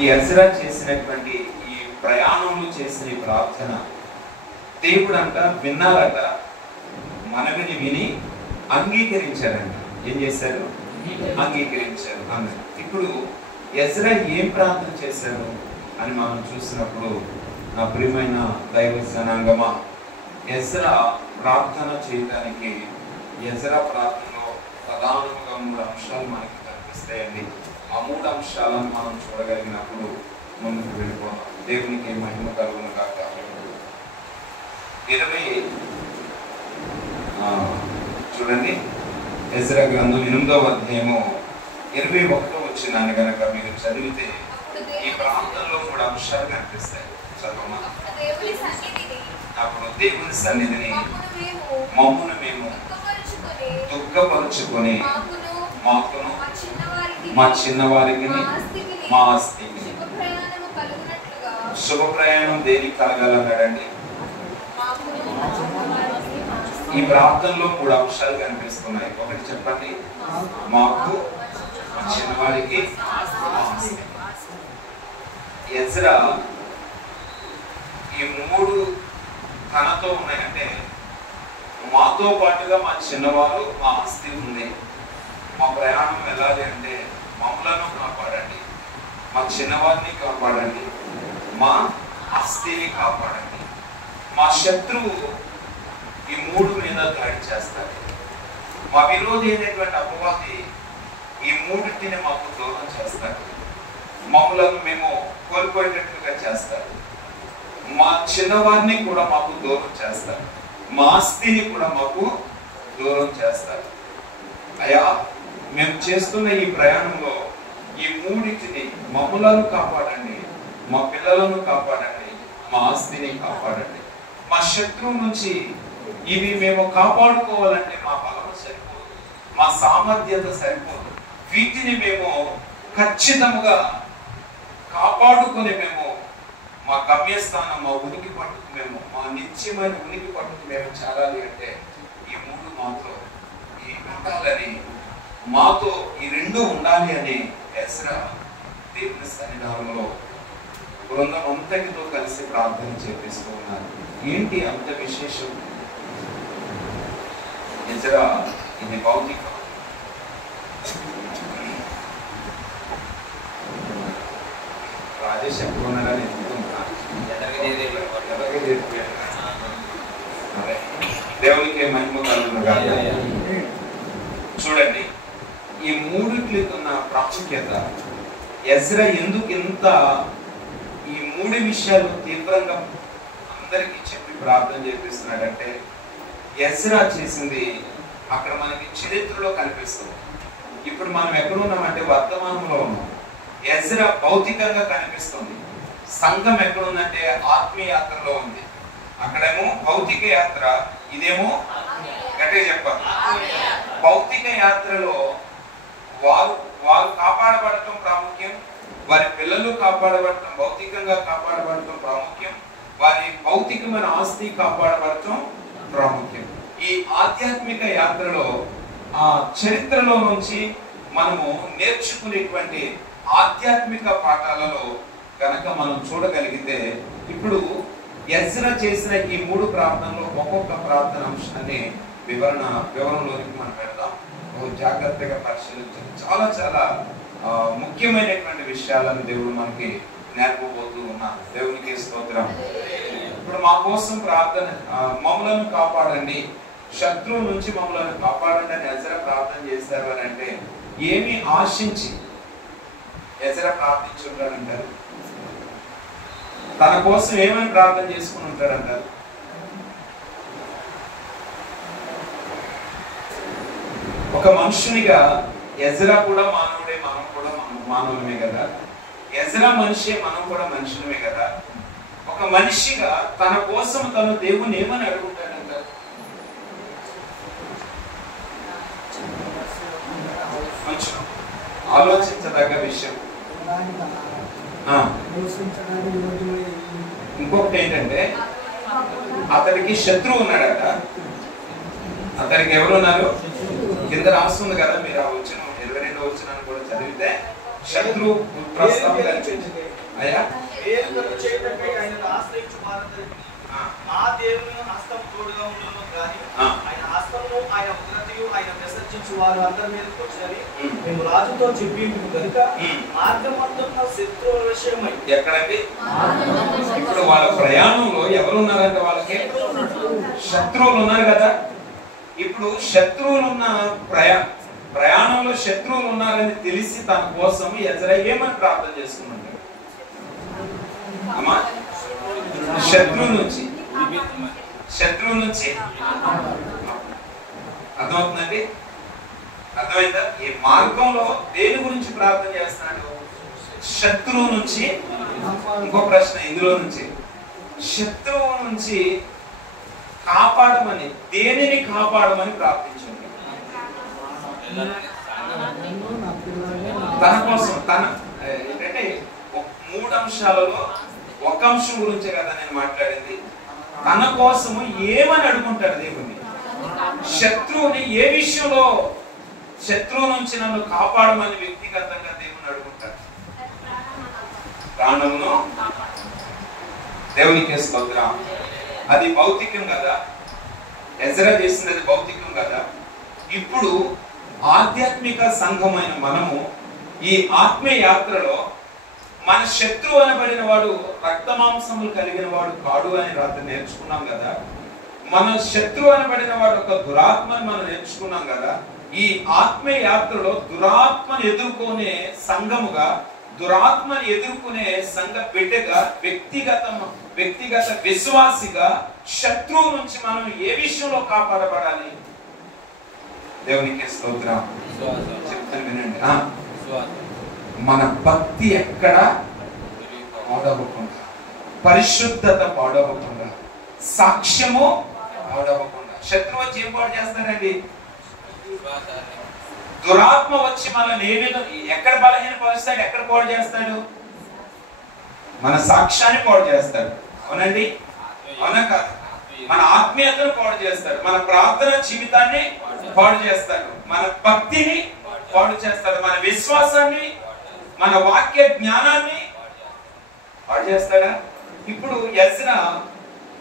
ఈ ఎజ్రా చేసినటువంటి ఈ ప్రయాణంలో చేసిన ఈ ప్రార్థన దేవుడు అంట విన్నారట, మనవిని విని అంగీకరించారంట. ఏం చేశారు? అంగీకరించారు అన్నారు. ఇప్పుడు ఎజ్రా ఏం ప్రార్థన చేశారు అని మనం చూసినప్పుడు, నా ప్రియమైన దైవ జనాంగమా, ఎజ్రా ప్రార్థన చేయడానికి ఎజ్రా ప్రార్థనలో ప్రధానంగా 3 అంశాలు మనకి కనిపిస్తాయండి. ఆ 3 అంశాలను మనం చూడగలిగినప్పుడు ముందుకు వెళ్ళిపోతాం. దేవునికి మహిమ కలుగును కాక. 20 చూడండి, ఎజ్రా గ్రంథం 8వ అధ్యాయము 21వ వచనాన్ని గనక మీరు చదివితే ఈ ప్రాంతంలో 3 అంశాలు కనిపిస్తాయి. చదవమా. అప్పుడు దేవుని సన్నిధిని మమ్మును మేము దుఃఖపరుచుకొని మాకును మా చిన్నవారికి మా ఆస్తికి శుభ ప్రయాణం దేనికి కలగాలన్నాడండి? ఈ ప్రాంతంలో 3 అంశాలు కనిపిస్తున్నాయి. ఒకటి చెప్పండి, మాకు మా చిన్నవారికి ఆస్తి. ఎజ్రా ఈ 3 తనతో ఉన్నాయంటే, మాతో పాటుగా మా చిన్నవారు, మా ఆస్తి ఉంది. మా ప్రయాణం వెళ్ళాలి అంటే మమ్మలను కాపాడండి, మా చిన్నవారిని కాపాడండి, మా ఆస్తిని కాపాడండి. మా శత్రువు ఈ 3 మీద దాడి చేస్తాడు. మా విరోధి అయినటువంటి అపవాది ఈ 3టిని మాకు దూరం చేస్తాడు. మమ్మలను మేము కోల్పోయేటట్లుగా చేస్తాడు. మా చిన్నవారిని కూడా మాకు దూరం చేస్తాడు. మా ఆస్తిని కూడా మాకు దూరం చేస్తాడు. అయ్యా, మేము చేస్తున్న ఈ ప్రయాణంలో ఈ 3టిని మమ్మలను కాపాడండి, మా పిల్లలను కాపాడండి, మా ఆస్తిని కాపాడండి. మా శత్రువు నుంచి ఇవి మేము కాపాడుకోవాలంటే మా బలం సరిపోదు, మా సామర్థ్యత సరిపోదు. వీటిని మేము ఖచ్చితంగా కాపాడుకుని మేము మా గమ్యస్థానం, మా ఉనికి పట్టుకు మేము, మా నిత్యమైన ఉనికి పట్టుకు మేము చేరాలి అంటే ఈ 3 మాతో ఈ ఉండాలని, మాతో ఈ 2 ఉండాలి అని ఎజ్రా దేవుని సన్నిధానంలో బృందం అంతటితో కలిసి ప్రార్థన చేపిస్తూ ఉన్నారు. ఏంటి అంత విశేషం? ఎజ్రా ఇది భౌతికం. రాజేష్ ఎప్పుడు ఉన్నారని దేవునికి మహిమ కలుగునుగా. చూడండి, ఈ 3టికి ఉన్న ప్రాముఖ్యత, ఎజ్రా ఎందుకు ఇంత ఈ 3 విషయాలు తీవ్రంగా అందరికీ చెప్పి ప్రార్థన చేపిస్తున్నాడంటే, ఎజ్రా చేసింది అక్కడ మనకి చరిత్రలో కనిపిస్తుంది. ఇప్పుడు మనం ఎక్కడ ఉన్నామంటే వర్తమానంలో ఉన్నాం. ఎజ్రా భౌతికంగా కనిపిస్తుంది. సంఘం ఎక్కడుందంటే ఆత్మీయ యాత్రలో ఉంది. అక్కడేమో భౌతిక యాత్ర, ఇదేమో గట్టిగా చెప్పాలి. భౌతిక యాత్రలో వారు కాపాడబడటం ప్రాముఖ్యం, వారి పిల్లలు కాపాడబడటం, భౌతికంగా కాపాడబడటం ప్రాముఖ్యం, వారి భౌతికమైన ఆస్తి కాపాడబడటం ప్రాముఖ్యం. ఈ ఆధ్యాత్మిక యాత్రలో ఆ చరిత్రలో నుంచి మనము నేర్చుకునేటువంటి ఆధ్యాత్మిక పాఠాలలో కనుక మనం చూడగలిగితే, ఇప్పుడు ఎజ్రా చేసిన ఈ 3 ప్రార్థనలో ఒక్కొక్క ప్రార్థన అంశాన్ని వివరణలోనికి మనం పెడదాం. జాగ్రత్తగా పరిశీలించాలి. చాలా చాలా ముఖ్యమైనటువంటి విషయాలను దేవుడు మనకి నేర్పబోతూ ఉన్నారు. దేవునికి స్తోత్రం. ఇప్పుడు మా కోసం ప్రార్థన, మమ్మలను కాపాడండి, శత్రువు నుంచి మమ్మల్ని కాపాడండి అని ఎజ్రా ప్రార్థన చేశారు అని అంటే, ఏమి ఆశించి ఎజ్రా ప్రార్థించుంటాడంటారు? తన కోసం ఏమని ప్రార్థన చేసుకుని ఉంటాడంటారు? ఒక మనుషునిగా ఎజ్రా కూడా మానవుడే, మనం కూడా మానవులమే కదా. ఎజ్రా మనిషే, మనం కూడా మనుషులమే కదా. ఒక మనిషిగా తన కోసం తను దేవుని ఏమని అడుగుంటాడంటారు? కొంచెం ఆలోచించదగ్గ విషయం. ఇంకొకటి ఏంటంటే, అతనికి శత్రువు ఉన్నాడట. అతనికి ఎవరు ఉన్నారు? కింద రాస్తుంది కదా, మీరు ఆ వచ్చిన 22వ వచనాన్ని కూడా చదివితే శత్రు ప్రస్తావన అయ్యా నా దేవుని హస్తం తోడుగా ఉండను గాని ఆయన హస్తము ఆయన ఉగ్రతయు ఆయన విసర్జించు వారు అందరి మీదకి వచ్చారు మేము రాజుతో చెప్పి కనుక మార్గమందున్న శత్రువుల విషయమై ఎక్కడండి ఇప్పుడు వాళ్ళ ప్రయాణంలో ఎవరు ఉన్నారంటే వాళ్ళకి శత్రువులు ఉన్నారు కదా. ఇప్పుడు శత్రువులు ఉన్న ప్రయాణంలో శత్రువులు ఉన్నారని తెలిసి తన కోసం ఎజ్రా ఏమని ప్రార్థన చేసుకున్నాడు అమ్మా? శత్రువు నుంచి అర్థమవుతుందండి? అర్థమైందా? ఈ మార్గంలో దేని గురించి ప్రార్థన చేస్తున్నాడు? శత్రువు నుంచి. ఇంకో ప్రశ్న ఇందులో నుంచి, శత్రువు నుంచి కాపాడమని, దేనిని కాపాడమని ప్రార్థించండి? తన కోసం. ఏంటంటే 3 అంశాలలో ఒక అంశం గురించే కదా నేను మాట్లాడింది. తన కోసము ఏమని అడుగుంటాడు దేవుణ్ణి? శత్రువుని ఏ విషయంలో, శత్రువు నుంచి నన్ను కాపాడమని వ్యక్తిగతంగా దేవుని అడుగుంటాడు. ప్రాణమును. దేవునికి స్తోత్రం. అది భౌతికం కదా, ఎజ్రా చేసింది అది భౌతికం కదా. ఇప్పుడు ఆధ్యాత్మిక సంఘమైన మనము ఈ ఆత్మీయ యాత్రలో మన శత్రువు అనబడిన వాడు రక్తమాంసములు కలిగిన వాడు కాడు అని రాత్రి నేర్చుకున్నాం కదా. మన శత్రువు అనబడిన వాడు ఒక దురాత్మని మనం నేర్చుకున్నాం కదా. ఈ ఆత్మీయ యాత్రలో దురాత్మను ఎదుర్కొనే సంఘముగా, దురాత్మను ఎదుర్కొనే సంఘ బిడ్డగా, వ్యక్తిగత విశ్వాసిగా శత్రువు నుంచి మనం ఏ విషయంలో కాపాడబడాలి? దేవునికి స్తోత్రం. చెప్తాను వినండి. మన భక్తి ఎక్కడ పాడవకుండా, పరిశుద్ధత పాడవకుండా, సాక్ష్యము పాడవకుండా. శత్రువు వచ్చి ఏం పాడు చేస్తారండి? దురాత్మ వచ్చి మనల్ని ఎక్కడ బలహీనపరుస్తాడు, ఎక్కడ పాడు చేస్తాడు? మన సాక్ష్యాన్ని పాడు చేస్తాడు. అవునండి? అవునా కాదు? మన ఆత్మీయతను పాడు చేస్తాడు, మన ప్రార్థన జీవితాన్ని పాడు చేస్తాడు, మన భక్తిని పాడు చేస్తాడు, మన విశ్వాసాన్ని, మన వాక్య జ్ఞానాన్ని పాడు చేస్తాడా? ఇప్పుడు ఎజ్రా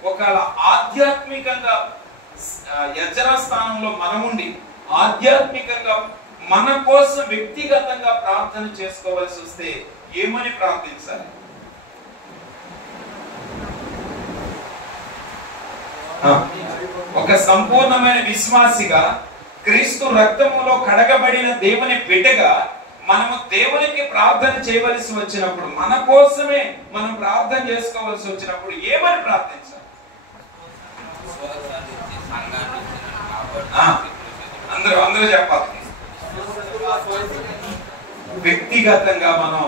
ఒకవేళ ఆధ్యాత్మికంగా ఎజ్రా స్థానంలో మనముండి ఆధ్యాత్మికంగా మన కోసం వ్యక్తిగతంగా ప్రార్థన చేసుకోవాల్సి వస్తే ఏమని ప్రార్థించాలి? ఒక సంపూర్ణమైన విశ్వాసిగా, క్రీస్తు రక్తములో కడగబడిన దేవుని బిడ్డగా మనము దేవునికి ప్రార్థన చేయవలసి వచ్చినప్పుడు, మన కోసమే మనం ప్రార్థన చేసుకోవాల్సి వచ్చినప్పుడు ఏమని ప్రార్థించాలి? అందరూ చెప్పాలి. వ్యక్తిగతంగా మనం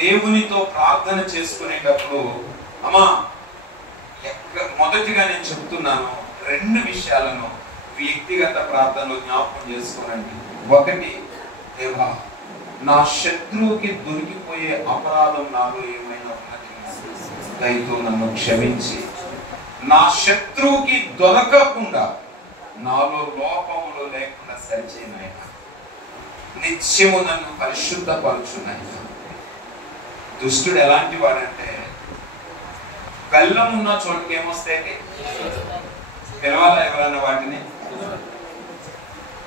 దేవునితో ప్రార్థన చేసుకునేటప్పుడు అమ్మా మొదటిగా నేను చెప్తున్నాను, 2 విషయాలను వ్యక్తిగత ప్రార్థనలో జ్ఞాపకం చేసుకోనండి. ఒకటి, దేవా నా శత్రువుకి దొరికిపోయే అపరాధం నాలో ఏమైనా ఉన్నది, దయతో నన్ను క్షమించి నా శత్రువుకి దొరకకుండా నాలో లోపములు లేకుండా సరిచేయనైనా, నిత్యము నన్ను పరిశుద్ధపరచునైనా. దుష్టుడు ఎలాంటి వాడంటే బెల్లం ఉన్న చోటుకి ఏమొస్తాయండి? పిలవాలా ఎవరైనా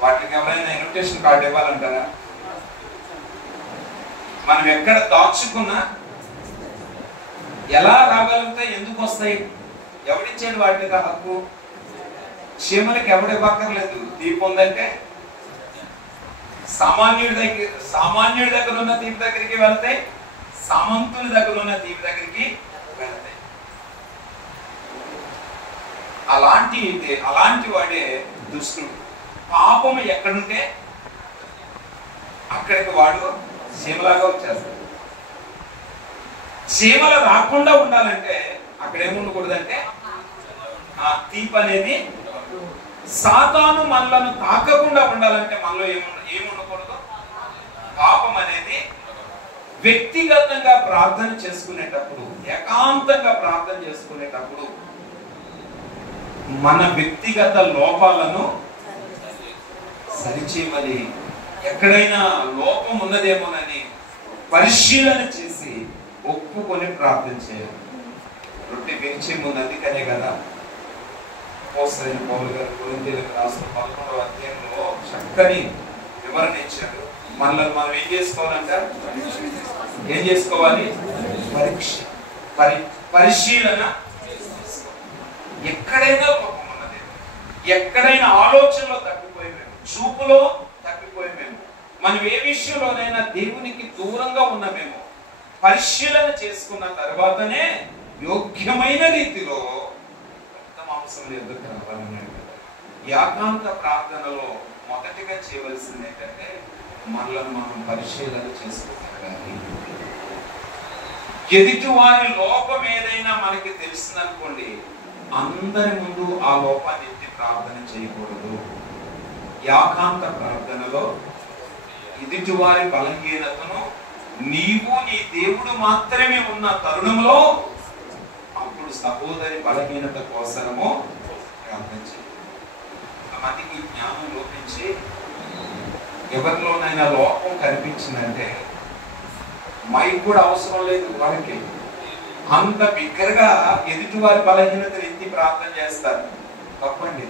వాటికి ఎవరైనా ఇన్విటేషన్ కార్డు ఇవ్వాలంటారా? మనం ఎక్కడ దాచుకున్నా ఎలా రాగలిగితే ఎందుకు వస్తాయి? ఎవడిచ్చాడు వాటికి హక్కు? చీమలకి ఎవడివ్వక్కర్లేదు. దీపం ఉందంటే సామాన్యుడి దగ్గర ఉన్న దీపం దగ్గరికి వెళ్తాయి, సామంతుని దగ్గర ఉన్న దీపం దగ్గరికి వెళ్తాయి. అలాంటి వాడే దుష్టుడు. పాపం ఎక్కడుంటే అక్కడికి వాడు చీమలాగా వచ్చేస్తాడు. చీమలు రాకుండా ఉండాలంటే అక్కడ ఏముండకూడదంటే ఆ తీపి అనేది, సాతాను మనలను తాకకుండా ఉండాలంటే మనలో ఏముండకూడదు? పాపం అనేది. వ్యక్తిగతంగా ప్రార్థన చేసుకునేటప్పుడు, ఏకాంతంగా ప్రార్థన చేసుకునేటప్పుడు మన వ్యక్తిగత లోపాలను సరిచేయమని, ఎక్కడైనా లోపం ఉన్నదేమోనని పరిశీలన చేసి ఒప్పుకొని ప్రార్థన చేయాలి. రొట్టె విరిచే ముందు అందుకనే కదా అపోస్తలుడైన పౌలు గారు కొరింథీయులకు రాసిన 11వ అధ్యాయంలో చక్కని వివరణ ఇచ్చారు. మనల్ని మనం ఏం చేసుకోవాలంట? ఏం చేసుకోవాలి? పరిశీలన. ఎక్కడైనా లోపం ఉన్నది, ఎక్కడైనా ఆలోచనలో తప్పిపోయి మేము, చూపులో తప్పిపోయి మేము, మనం ఏ విషయంలోనైనా దేవునికి దూరంగా ఉన్నామేమో పరిశీలన చేసుకున్న తర్వాతనే యోగ్యమైన రీతిలో రక్త మాంసములు ఎదుగు రావాలన్నాడు కదా. ఏకాంత ప్రార్థనలో మొదటిగా చేయవలసింది ఏంటంటే మనల్ని మనం పరిశీలన చేసుకోగలగాలి. ఎదుటి వారి లోపం ఏదైనా మనకి తెలిసిందనుకోండి, అందరి ముందు ఆ లోపాన్ని ఎత్తి ప్రార్థన చేయకూడదు. ఏకాంత ప్రార్థనలో ఎదుటి వారి బలహీనతను నీవు నీ దేవుడు మాత్రమే ఉన్న తరుణంలో అప్పుడు సహోదరి బలహీనత కోసమో ప్రార్థన చేయాలి. కొంతమందికి జ్ఞానం లోపించి ఎవరిలోనైనా లోపం కనిపించిందంటే మైక్ కూడా అవసరం లేదు వాళ్ళకి, అంత బిగ్గరగా ఎదుటి వారి బలహీనతను ఎత్తి ప్రార్థన చేస్తారు. తప్పండి,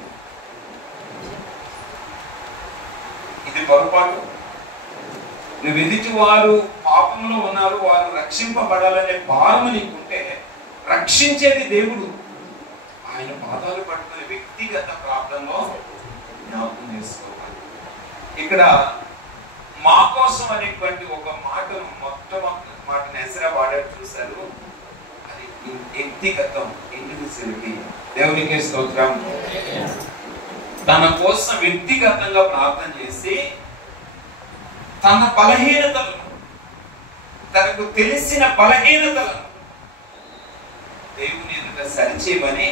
ఇది పొరపాటు. నువ్వు ఎదుటి వారు పాపంలో ఉన్నారు, వారు రక్షింపబడాలనే భారము నీకుంటే రక్షించేది దేవుడు. ఆయన పాదాలు పట్టుకునే వ్యక్తిగత ప్రార్థనలో జ్ఞాపకం చేసుకోవాలి. ఇక్కడ మా కోసం అనేటువంటి ఒక మాటను మొట్టమొదటి ఎజ్రా వాడారు, చూశారు. అది వ్యక్తిగతం, ఇండివిజువల్కి. దేవునికి స్తోత్రం. తన కోసం వ్యక్తిగతంగా ప్రార్థన చేసి తన బలహీనతలను, తనకు తెలిసిన బలహీనతలను దేవుని ఎదుట సరిచేయమని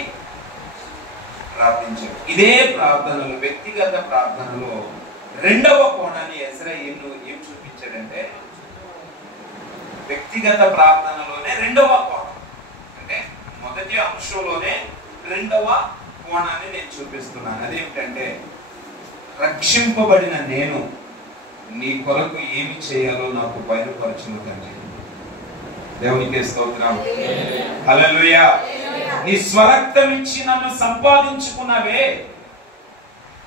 ప్రార్థించాడు. ఇదే ప్రార్థనలో, వ్యక్తిగత ప్రార్థనలో రెండవ కోణాన్ని ఎజ్రా ఏం చూపించాడంటే, వ్యక్తిగత ప్రార్థనలోనే రెండవ కోణం, అంటే మొదటి అంశంలోనే రెండవ కోణాన్ని నేను చూపిస్తున్నాను. అదేమిటంటే, రక్షింపబడిన నేను నీ కొరకు ఏమి చేయాలో నాకు బయలుపరచును తండ్రి. దేవునికి స్తోత్రం. హల్లెలూయా. నీ స్వరక్తం ఇచ్చి నన్ను సంపాదించుకున్నావే,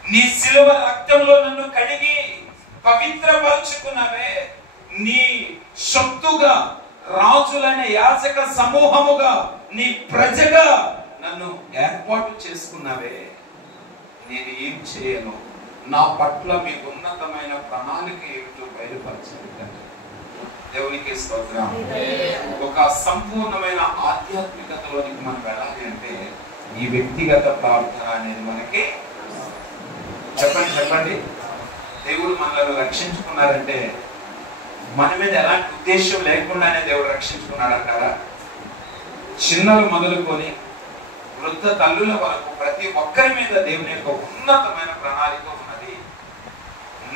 నీ శిలువ రక్తంలో నన్ను కడిగి పవిత్రపరుచుకున్నావే, నీ శక్తుగా రాజులనే యాజక సమూహముగా నీ ప్రజగా నన్ను ఏర్పాటు చేసుకున్నావే, నేను ఏం చేయను, నా పట్ల మీ ఉన్నతమైన ప్రణాళిక ఏమిటో బయలుపరచాలి తండ్రి. దేవునికి స్తోత్రం. ఒక సంపూర్ణమైన ఆధ్యాత్మికతలోనికి మనం వెళ్ళాలి అంటే ఈ వ్యక్తిగత ప్రార్థన అనేది మనకి చెప్పండి. దేవుడు మనల్ని రక్షించుకున్నారంటే మన మీద ఎలాంటి ఉద్దేశం లేకుండానే దేవుడు రక్షించుకున్నాడు అంటారా? చిన్నలు మొదలుకొని వృద్ధ తల్లుల వరకు ప్రతి ఒక్కరి మీద దేవుని యొక్క ఉన్నతమైన ప్రణాళిక ఉన్నది.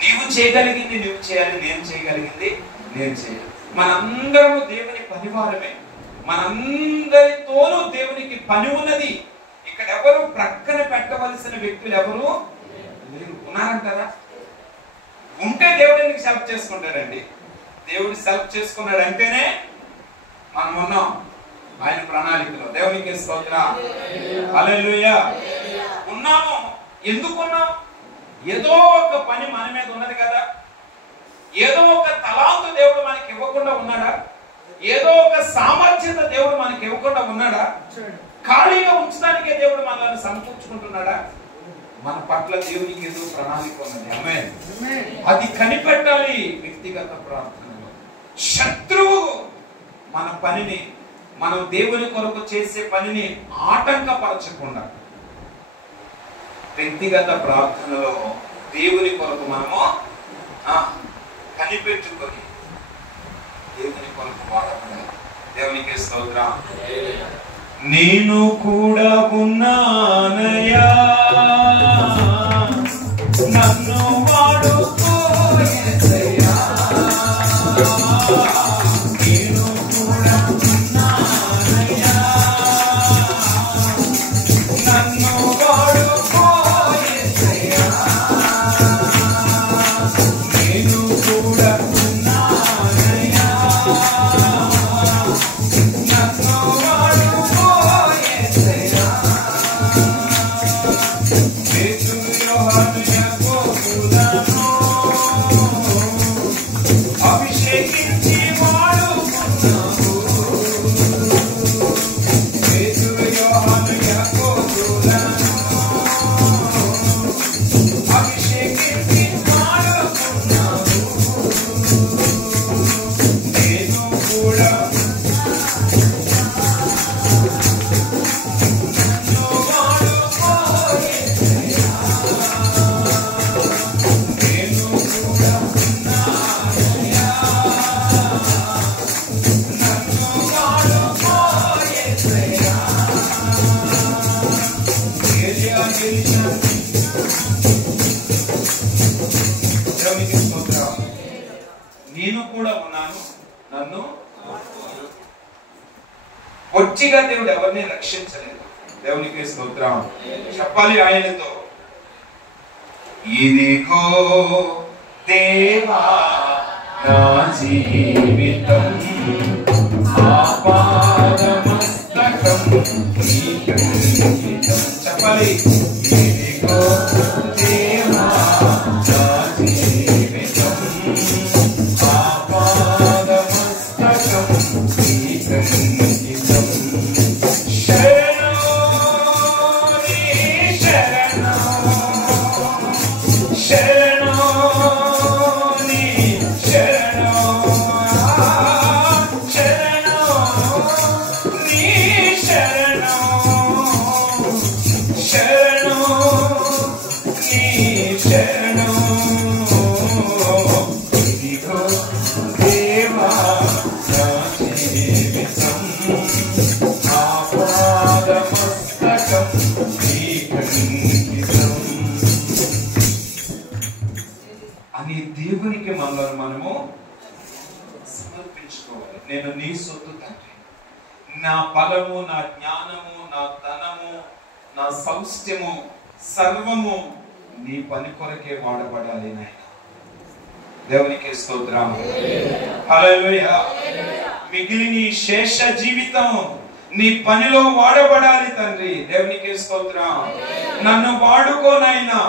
నీవు చేయగలిగింది నువ్వు చేయాలి, నేను చేయగలిగింది నేను చేయాలి. మనందరము దేవుని పనివారమే, మనందరితోనూ దేవునికి పని ఉన్నది. ఇక్కడ ఎవరు ప్రక్కన పెట్టవలసిన వ్యక్తులు ఎవరు ఉన్నారంటారా? ఉంటే దేవుడు ఎందుకు సెలెక్ట్ చేసుకుంటాడండి? దేవుడు సెలెక్ట్ చేసుకున్నాడు అంటేనే మనం ఉన్నాం ఆయన ప్రణాళికలో. దేవునికి స్తోత్రం. హల్లెలూయా. ఉన్నాము. ఎందుకున్నాం? ఏదో ఒక పని మన మీద ఉన్నది కదా. ఏదో ఒక తలాంతు దేవుడు మనకి ఇవ్వకుండా ఉన్నాడా? ఏదో ఒక సామర్థ్యత దేవుడు మనకి ఇవ్వకుండా ఉన్నాడా? ఖాళీగా ఉంచడానికే దేవుడు మనల్ని సమకూర్చుకుంటున్నాడా? మన పట్ల దేవునికి ఏదో ప్రణాళిక ఉన్నది. ఆమేన్. అది కనిపెట్టాలి వ్యక్తిగత ప్రార్థనలో. శత్రువు మన పనిని, మనం దేవుని కొరకు చేసే పనిని ఆటంకపరచకుండా వ్యక్తిగత ప్రార్థనలో దేవుని కొరకు మనము కనిపెట్టుకొని దేవుని కొరకు వాడబడాలి. దేవునికి స్తోత్రం. నేను కూడా ఉన్నానయ్యా, నన్ను వాడుకో యేసయ్యా. నేను కూడా ఉన్నానయ్యా, నన్ను వాడుకో యేసయ్యా. నేను కూడా ఉన్నానయ్యా, నన్ను పొట్టిగా దేవుడు ఎవరిని రక్షించలేదు. దేవునికి స్తోత్రం చెప్పాలి ఆయనతో. ఇదిగో దేవా నా జీవితం ఆపాదమస్తకం చెప్పాలి. ఇదిగో దేవా నా జీవితం ఆపాదమస్తకం అని దేవునికి మనము సమర్పించుకోవాలి. నేను నీ సొత్తు తండ్రి, నా బలము, నా జ్ఞానము, నా ధనము, నా సౌష్ట్యము సర్వము నీ పని కొరకే వాడబడాలి నాయన. దేవునికి స్తోత్రం. హల్లెలూయా. మిగిలిన ఈ శేష జీవితం నీ పనిలో వాడబడాలి తండ్రి. దేవునికి స్తోత్రం. నన్ను వాడుకోనైనా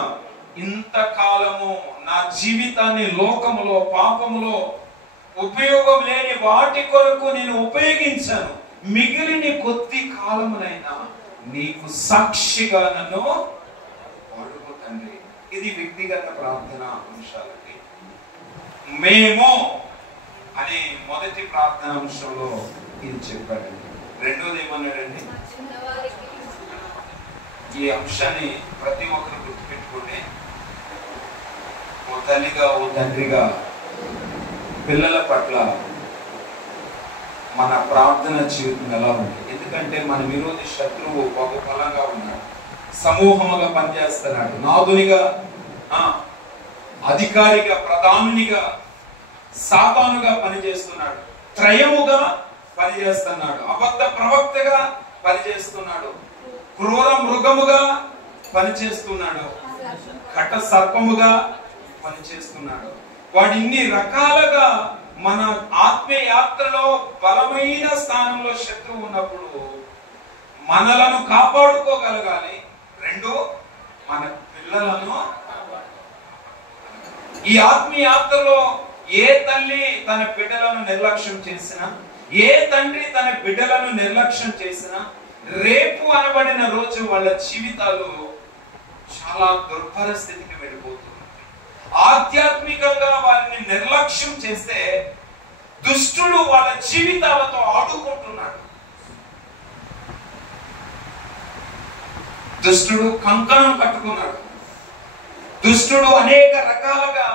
ఇంతకాలము నా జీవితాన్ని లోకములో పాపములో ఉపయోగం లేని వాటి కొరకు నేను ఉపయోగించాను. మిగిలిన కొద్ది కాలమునైనా నీకు సాక్షిగా నన్ను వాడుకో తండ్రి. ఇది వ్యక్తిగత ప్రార్థన అంశాలకి. మేము అనే మొదటి ప్రార్థన అంశంలో ఇది చెప్పాడండి. రెండోది ఏమన్నాడండి? ఈ అంశాన్ని ప్రతి ఒక్కరు గుర్తుపెట్టుకుంటే, ఓ తల్లిగా ఓ తండ్రిగా పిల్లల పట్ల మన ప్రార్థన జీవితం ఎలా ఉంది? ఎందుకంటే మన విరోధి శత్రువు బహుబలంగా ఉన్నాడు, సమూహముగా పనిచేస్తున్నాడు, నాదునిగా, అధికారిగా, ప్రధానునిగా, సాతానుగా పనిచేస్తున్నాడు, త్రయముగా పనిచేస్తున్నాడు, అబద్ధ ప్రవక్తగా పనిచేస్తున్నాడు, క్రూర మృగముగా పనిచేస్తున్నాడు, కట సర్పముగా పనిచేస్తున్నాడు. వాడు ఇన్ని రకాలుగా మన ఆత్మీయ యాత్రలో బలమైన స్థానంలో శత్రువు ఉన్నప్పుడు మనలను కాపాడుకోగలగాలి. రెండు, మన పిల్లలను. ఈ ఆత్మీయ యాత్రలో ఏ తల్లి తన బిడ్డలను నిర్లక్ష్యం చేసినా, ఏ తండ్రి తన బిడ్డలను నిర్లక్ష్యం చేసినా, రేపు అనబడిన రోజు వాళ్ళ జీవితాలు చాలా దుర్భర స్థితికి వెళ్ళిపోతుంది. ఆధ్యాత్మికంగా వారిని నిర్లక్ష్యం చేస్తే దుష్టుడు వాళ్ళ జీవితాలతో ఆడుకుంటున్నాడు. దుష్టుడు కంకణం కట్టుకున్నాడు. దుష్టుడు అనేక రకాలుగా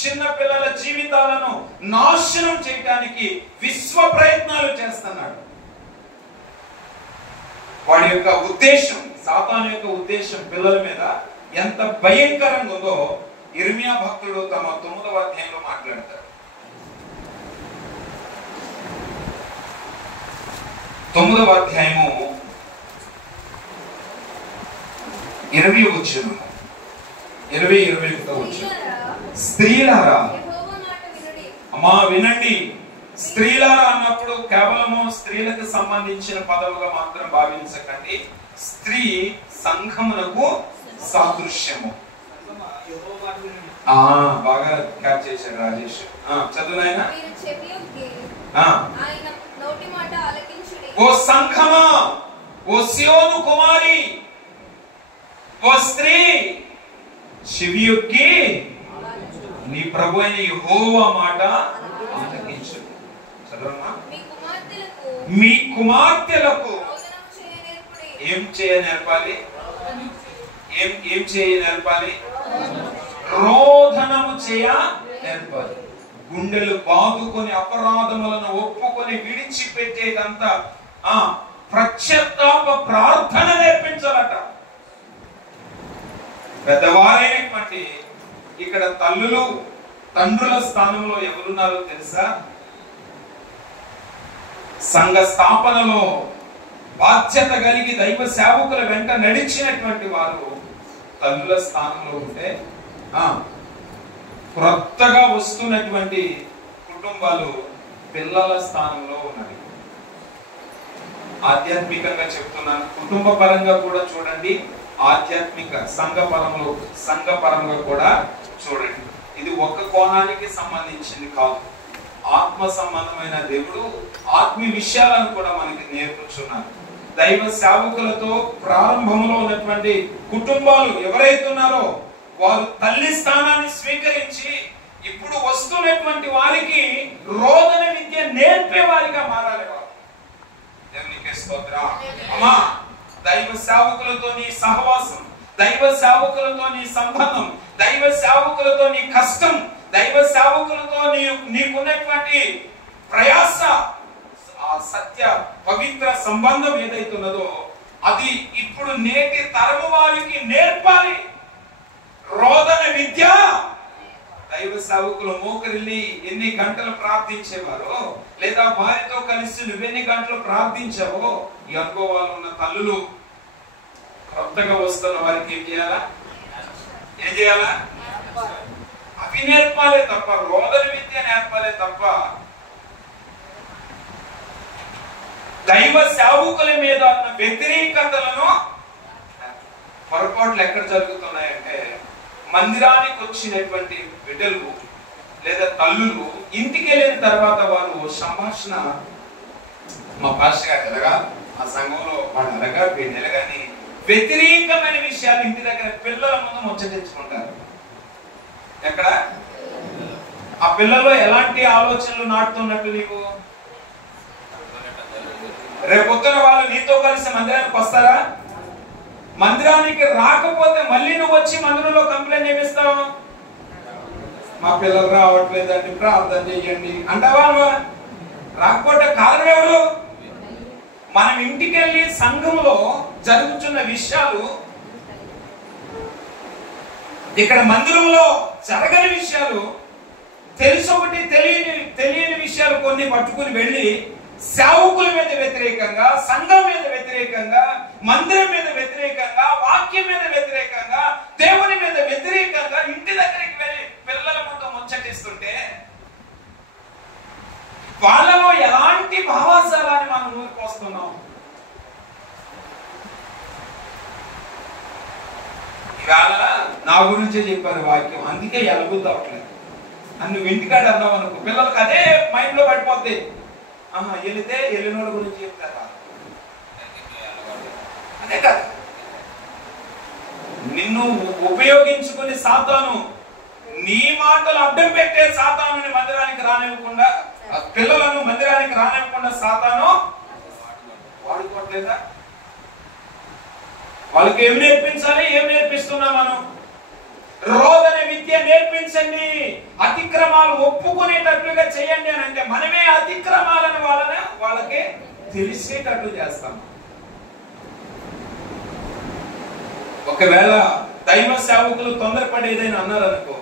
చిన్న పిల్లల జీవితాలను నాశనం చేయడానికి విశ్వ ప్రయత్నాలు చేస్తున్నాడు. వాడి యొక్క ఉద్దేశం, సాతాను యొక్క ఉద్దేశం పిల్లల మీద ఎంత భయంకరంగా ఉందో ఇర్మియా భక్తుడు తమ 9వ అధ్యాయంలో మాట్లాడతారు. 9వ అధ్యాయము 20వ వచనం, 20-21వ వచనం. స్త్రీలారా, అమ్మా వినండి. స్త్రీలారా అన్నప్పుడు కేవలము స్త్రీలకు సంబంధించిన పదవుగా మాత్రం భావించకండి. స్త్రీ సంఘమునకు సాదృశ్యము. బాగా క్యాచ్ చేశాడు రాజేష్. చదువునైనా. ఓ సంఘమా, ఓ సియోను కుమారి, ఓ స్త్రీ, చెవియొగ్గి నీ ప్రభు అయిన యెహోవా మాట ఆలకించు. చదవమ్మా. మీ కుమార్తెలకు ఏం చేయ నేర్పాలి? ఏం చేయ నేర్పాలి? రోదనము చేయ నేర్పాలి. గుండెలు బాదుకొని అపరాధములను ఒప్పుకొని విడిచిపెట్టేదంతా ప్రత్యత్తాప ప్రార్థన నేర్పించాలట. పెద్దవారైనటువంటి ఇక్కడ తల్లులు తండ్రుల స్థానంలో ఎవరున్నారో తెలుసా? సంఘ స్థాపనలో బాధ్యత కలిగి దైవ సేవకుల వెంట నడిచినటువంటి వారు తల్లుల స్థానంలో ఉంటే, క్రొత్తగా వస్తున్నటువంటి కుటుంబాలు పిల్లల స్థానంలో ఉన్నాయి. ఆధ్యాత్మికంగా చెప్తున్నాను, కుటుంబ పరంగా కూడా చూడండి, ఆధ్యాత్మిక సంఘ పరంగా కూడా చూడండి. ఇది ఒక్క కోణానికి సంబంధించింది కాదు. ఆత్మ సంబంధమైన దేవుడు ఆత్మీయ విషయాలను కూడా మనకి నేర్పుచున్నారు. దైవ సేవకులతో ప్రారంభంలో ఉన్నటువంటి కుటుంబాలు ఎవరైతే ఉన్నారో వారు తల్లి స్థానాన్ని స్వీకరించి ఇప్పుడు వస్తున్నటువంటి వారికి రోదన విద్య నేర్పే వారిగా మారాలి. దేవునికి స్తోత్రం. అమ్మా, దైవ సేవకులతో నీ సహవాసం, దైవ సేవకులతో నీ సంబంధం, దైవ సేవకులతో నీ కష్టం, దైవ సేవకులతో నీకున్నటువంటి ప్రయాస, ఆ సత్య పవిత్ర సంబంధం ఏదైతే ఉన్నదో అది ఇప్పుడు నేటి తరము వారికి నేర్పాలి. రోదన విద్య. దైవ సేవకులు మోకరిల్లి ఎన్ని గంటలు ప్రార్థించేవారో, లేదా వారితో కలిసి నువ్వెన్ని గంటలు ప్రార్థించావో, ఈ అనుభవాలు ఉన్న తల్లులు కొత్తగా వస్తున్న వారికి ఏం చేయాలా? అవి నేర్పాలే తప్ప, రోదన విద్య నేర్పాలే తప్ప దైవ సేవకుల మీద ఉన్న వ్యతిరేకతలను. పొరపాట్లు ఎక్కడ జరుగుతున్నాయంటే, మందిరానికి వచ్చినటువంటి బిడ్డలు లేదా తల్లులు ఇంటికి వెళ్ళిన తర్వాత వారు సంభాషణ, మా పాస్టర్ గారు ఎలాగా, మా సంఘంలో వాళ్ళు ఎలాగా, వీళ్ళు ఎలాగని వ్యతిరేకమైన విషయాలు ఇంటి దగ్గర పిల్లల ముందు ముచ్చటించుకుంటారు. ఎక్కడ ఆ పిల్లల్లో ఎలాంటి ఆలోచనలు నాటుతున్నట్టు నీవు? రేపొద్దున వాళ్ళు నీతో కలిసి మందిరానికి వస్తారా? మందిరానికి రాకపోతే మళ్ళీ నువ్వు వచ్చి మందిరంలో కంప్లైంట్ ఏమిస్తావు? మా పిల్లలు రావట్లేదండి, ప్రార్థన చెయ్యండి అంటావా? రాకపోతే కారణం ఎవరు? మనం ఇంటికి వెళ్ళి సంఘంలో జరుగుతున్న విషయాలు, ఇక్కడ మందిరంలో జరగని విషయాలు, తెలిసి ఒకటి తెలియని విషయాలు కొన్ని పట్టుకుని వెళ్ళి సేవకుల మీద వ్యతిరేకంగా, సంఘం మీద వ్యతిరేకంగా, మందిరం మీద వ్యతిరేకంగా, వాక్యం మీద వ్యతిరేకంగా, దేవుని మీద వ్యతిరేకంగా ఇంటి దగ్గరికి వెళ్ళి పిల్లల ముందు ముచ్చటిస్తుంటే వాళ్ళలో ఎలాంటి భావాసారాన్ని మనం ఊరికొస్తున్నాం? ఇవాళ నా గురించే చెప్పారు వాక్యం, అందుకే ఎలుగుతావట్లేదు అని నువ్వు ఇంటికాడ అన్నావు అనుకో, పిల్లలకు అదే మైండ్ లో పడిపోద్ది. వెళితే వెళ్ళినోళ్ళ గురించి చెప్తారా? అదే కదా, నిన్ను ఉపయోగించుకుని సాతాను, నీ మాటలు అడ్డం పెట్టే సాతాను మందిరానికి రానివ్వకుండా, పిల్లలను మందిరానికి రానివ్వకుండా సాతాను వాడుకోవట్లేదా? వాళ్ళకి ఏం నేర్పించాలి? ఏం నేర్పిస్తున్నాం మనం? రోదన విద్య నేర్పించండి, అతిక్రమాలు ఒప్పుకునేటట్లుగా చేయండి అని అంటే మనమే అతిక్రమాలను వాళ్ళకి తెలిసేటట్లు చేస్తాం. ఒకవేళ దైవ సేవకులు తొందరపడి ఏదైనా అన్నారనుకో,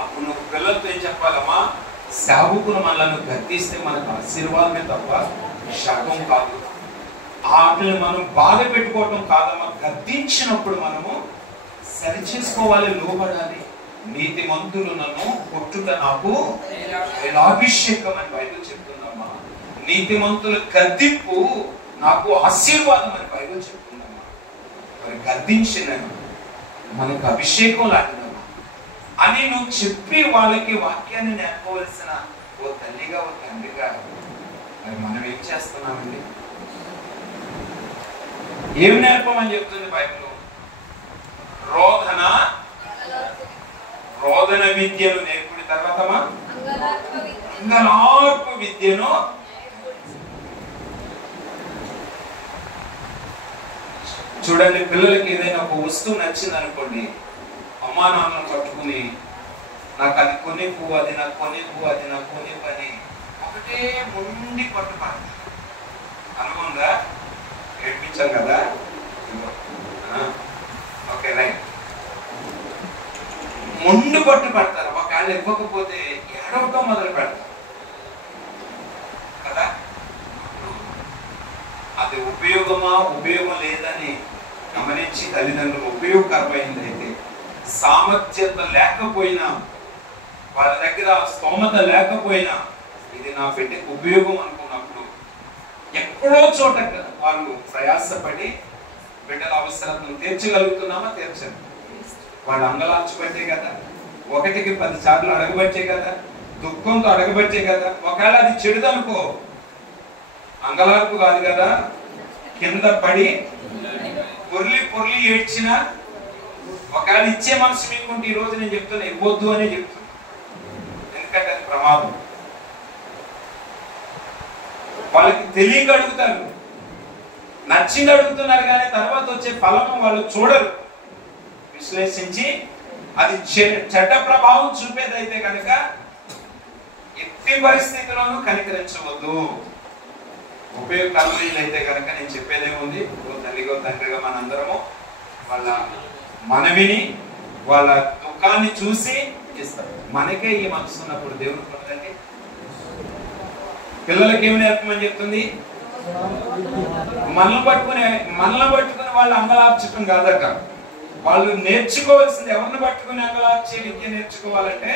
అప్పుడు నువ్వు పిల్లలతో ఏం చెప్పాలమ్మా? సేవకులు మనల్ని గద్దిస్తే మనకు ఆశీర్వాదమే తప్ప శాపం కాదు. వాటిని మనం బాధ పెట్టుకోవటం కాదమ్మా. గద్దించినప్పుడు మనము సరి చేసుకోవాలి, లోబడాలి. నీతి మంతులు నన్ను కొట్టుట నాకు అభిషేకం అని బైబిల్ చెప్తుందమ్మా. నీతి మంతుల గద్దింపు నాకు ఆశీర్వాదం అని బైబిల్ చెప్తుందమ్మా. మరి గద్దించిన మనకు అభిషేకం లాంటిదమ్మా అని నువ్వు చెప్పి వాళ్ళకి వాక్యాన్ని నేర్పవలసిన ఓ తల్లిగా, ఓ తండ్రిగా మరి మనం ఏం చేస్తున్నామండి? ఏం నేర్పమని చెప్తుంది బైబిల్? రోదన విద్యను నేర్పిన తర్వాత అంగలార్పు విద్యను. చూడండి, పిల్లలకి ఏదైనా ఒక వస్తువు నచ్చింది అనుకోండి, అమ్మా నాన్నను పట్టుకుని నాకు అది కొని పువ్వు, అది నాకు కొని పువ్వు, అది నాకు కొని పని ఒకటే మొండి పట్టుపడతారు. అనుకుందా? ఏడ్పించాం కదా. Okay, right. మొండు పట్టు పడతారు. ఒకవేళ ఇవ్వకపోతే ఏడవటం మొదలు పెడతారు. అది ఉపయోగమా ఉపయోగం లేదని గమనించి తల్లిదండ్రులు ఉపయోగకరమైంది అయితే, సామర్థ్యత లేకపోయినా, వాళ్ళ దగ్గర స్తోమత లేకపోయినా, ఇది నా బిడ్డకు ఉపయోగం అనుకున్నప్పుడు ఎక్కడో చోట వాళ్ళు ప్రయాసపడి బిడ్డల అవసరాలను తీర్చగలుగుతున్నామా? తీర్చండి. వాళ్ళు అంగలార్చబట్టే కదా, 1కి 10 సార్లు అడగబట్టే కదా, దుఃఖంతో అడగబట్టే కదా. ఒకవేళ అది చెడుదనుకో, అంగలార్పు కాదు కదా, కింద పడి పొర్లి పొర్లి ఏడ్చిన, ఒకవేళ ఇచ్చే మనసు మీకుంటే ఈ రోజు నేను చెప్తున్నా ఇవ్వద్దు అనే చెప్తున్నా. ఎందుకంటే అది ప్రమాదం. వాళ్ళకి తెలియక అడుగుతారు, నచ్చింది అడుగుతున్నారు, కానీ తర్వాత వచ్చే ఫలము వాళ్ళు చూడరు. విశ్లేషించి అది చెడ్డ ప్రభావం చూపేదైతే కనుక ఎట్టి పరిస్థితుల్లోనూ కనికరించవద్దు. ఉపయోగకరమైనదైతే కనుక నేను చెప్పేదేముంది, తల్లిగో తండ్రిగా మనందరము వాళ్ళ మనవిని, వాళ్ళ దుఃఖాన్ని చూసి ఇస్తాం. మనకే ఈ మనసు ఉన్నప్పుడు దేవుడు పొందండి. పిల్లలకి ఏమి నేర్పమని చెప్తుంది? మనల్ని పట్టుకుని వాళ్ళు అంగలార్చడం కాదట. వాళ్ళు నేర్చుకోవాల్సింది, ఎవరిని పట్టుకుని అంగలార్చే విద్య నేర్చుకోవాలంటే,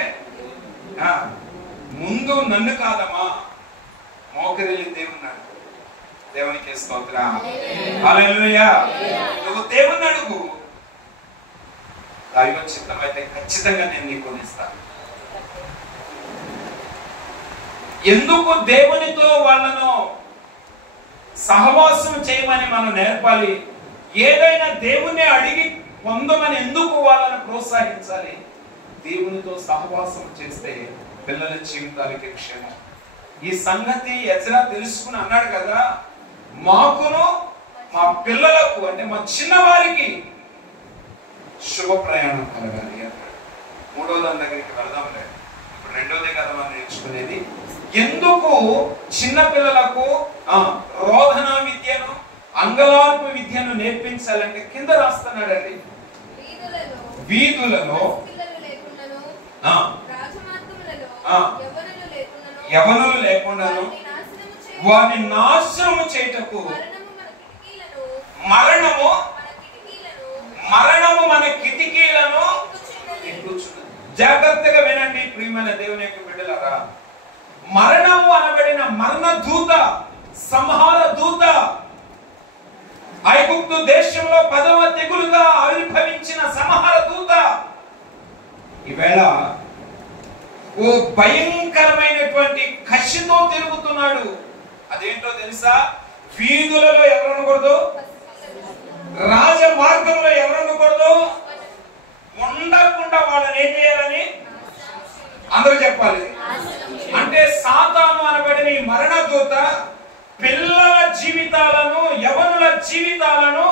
ముందు నన్ను కాదమ్మా, మోకరిల్లి దేవున్నాడు. దేవునికి స్తోత్రం. హల్లెలూయా. నువ్వు దేవుణ్ణి అడుగు, దైవ చిత్తం అయితే ఖచ్చితంగా నేను నీకు ఇస్తాను. ఎందుకు దేవునితో వాళ్ళను సహవాసం చేయమని మనం నేర్పాలి? ఏదైనా దేవుణ్ణి అడిగి పొందమని ఎందుకు వాళ్ళను ప్రోత్సహించాలి? దేవునితో సహవాసం చేస్తే పిల్లల జీవితాలకి క్షేమం. ఈ సంగతి ఎజ్రా తెలుసుకుని అన్నాడు కదా, మాకును మా పిల్లలకు, అంటే మా చిన్నవారికి శుభ ప్రయాణం కలగాలి అన్నాడు. 3వ దాని దగ్గరికి వెళదాంలే. ఇప్పుడు 2వదే కదా మనం నేర్చుకునేది. ఎందుకు చిన్న పిల్లలకు రోధన విద్యను, అంగలార్పు విద్యను నేర్పించాలంటే కింద రాస్తున్నాడండి, వీధులలో యవనులు లేకుండాను వారిని నాశనము చేయుటకు మరణము మన కిటికీలను ఎక్కుచున్నది. జాగ్రత్తగా వినండి ప్రియమైన దేవుని యొక్క బిడ్డలారా. మరణము అనబడిన మరణ దూత, సంహార దూత, ఐగుప్తు దేశంలో 10వ తెగులుగా ఆవిర్భవించిన సంహార దూత ఈవేళ ఓ భయంకరమైనటువంటి కసితో తిరుగుతున్నాడు. అదేంటో తెలుసా? వీధులలో ఎవరు ఉండకూడదు, రాజ మార్గంలో ఎవరు ఉండకూడదు, ఉండకుండా వాళ్ళని ఏం చేయాలని అందరూ చెప్పాలి. అంటే సాతాను అనబడిన ఈ మరణ దూత పిల్లల జీవితాలను, యవనుల జీవితాలను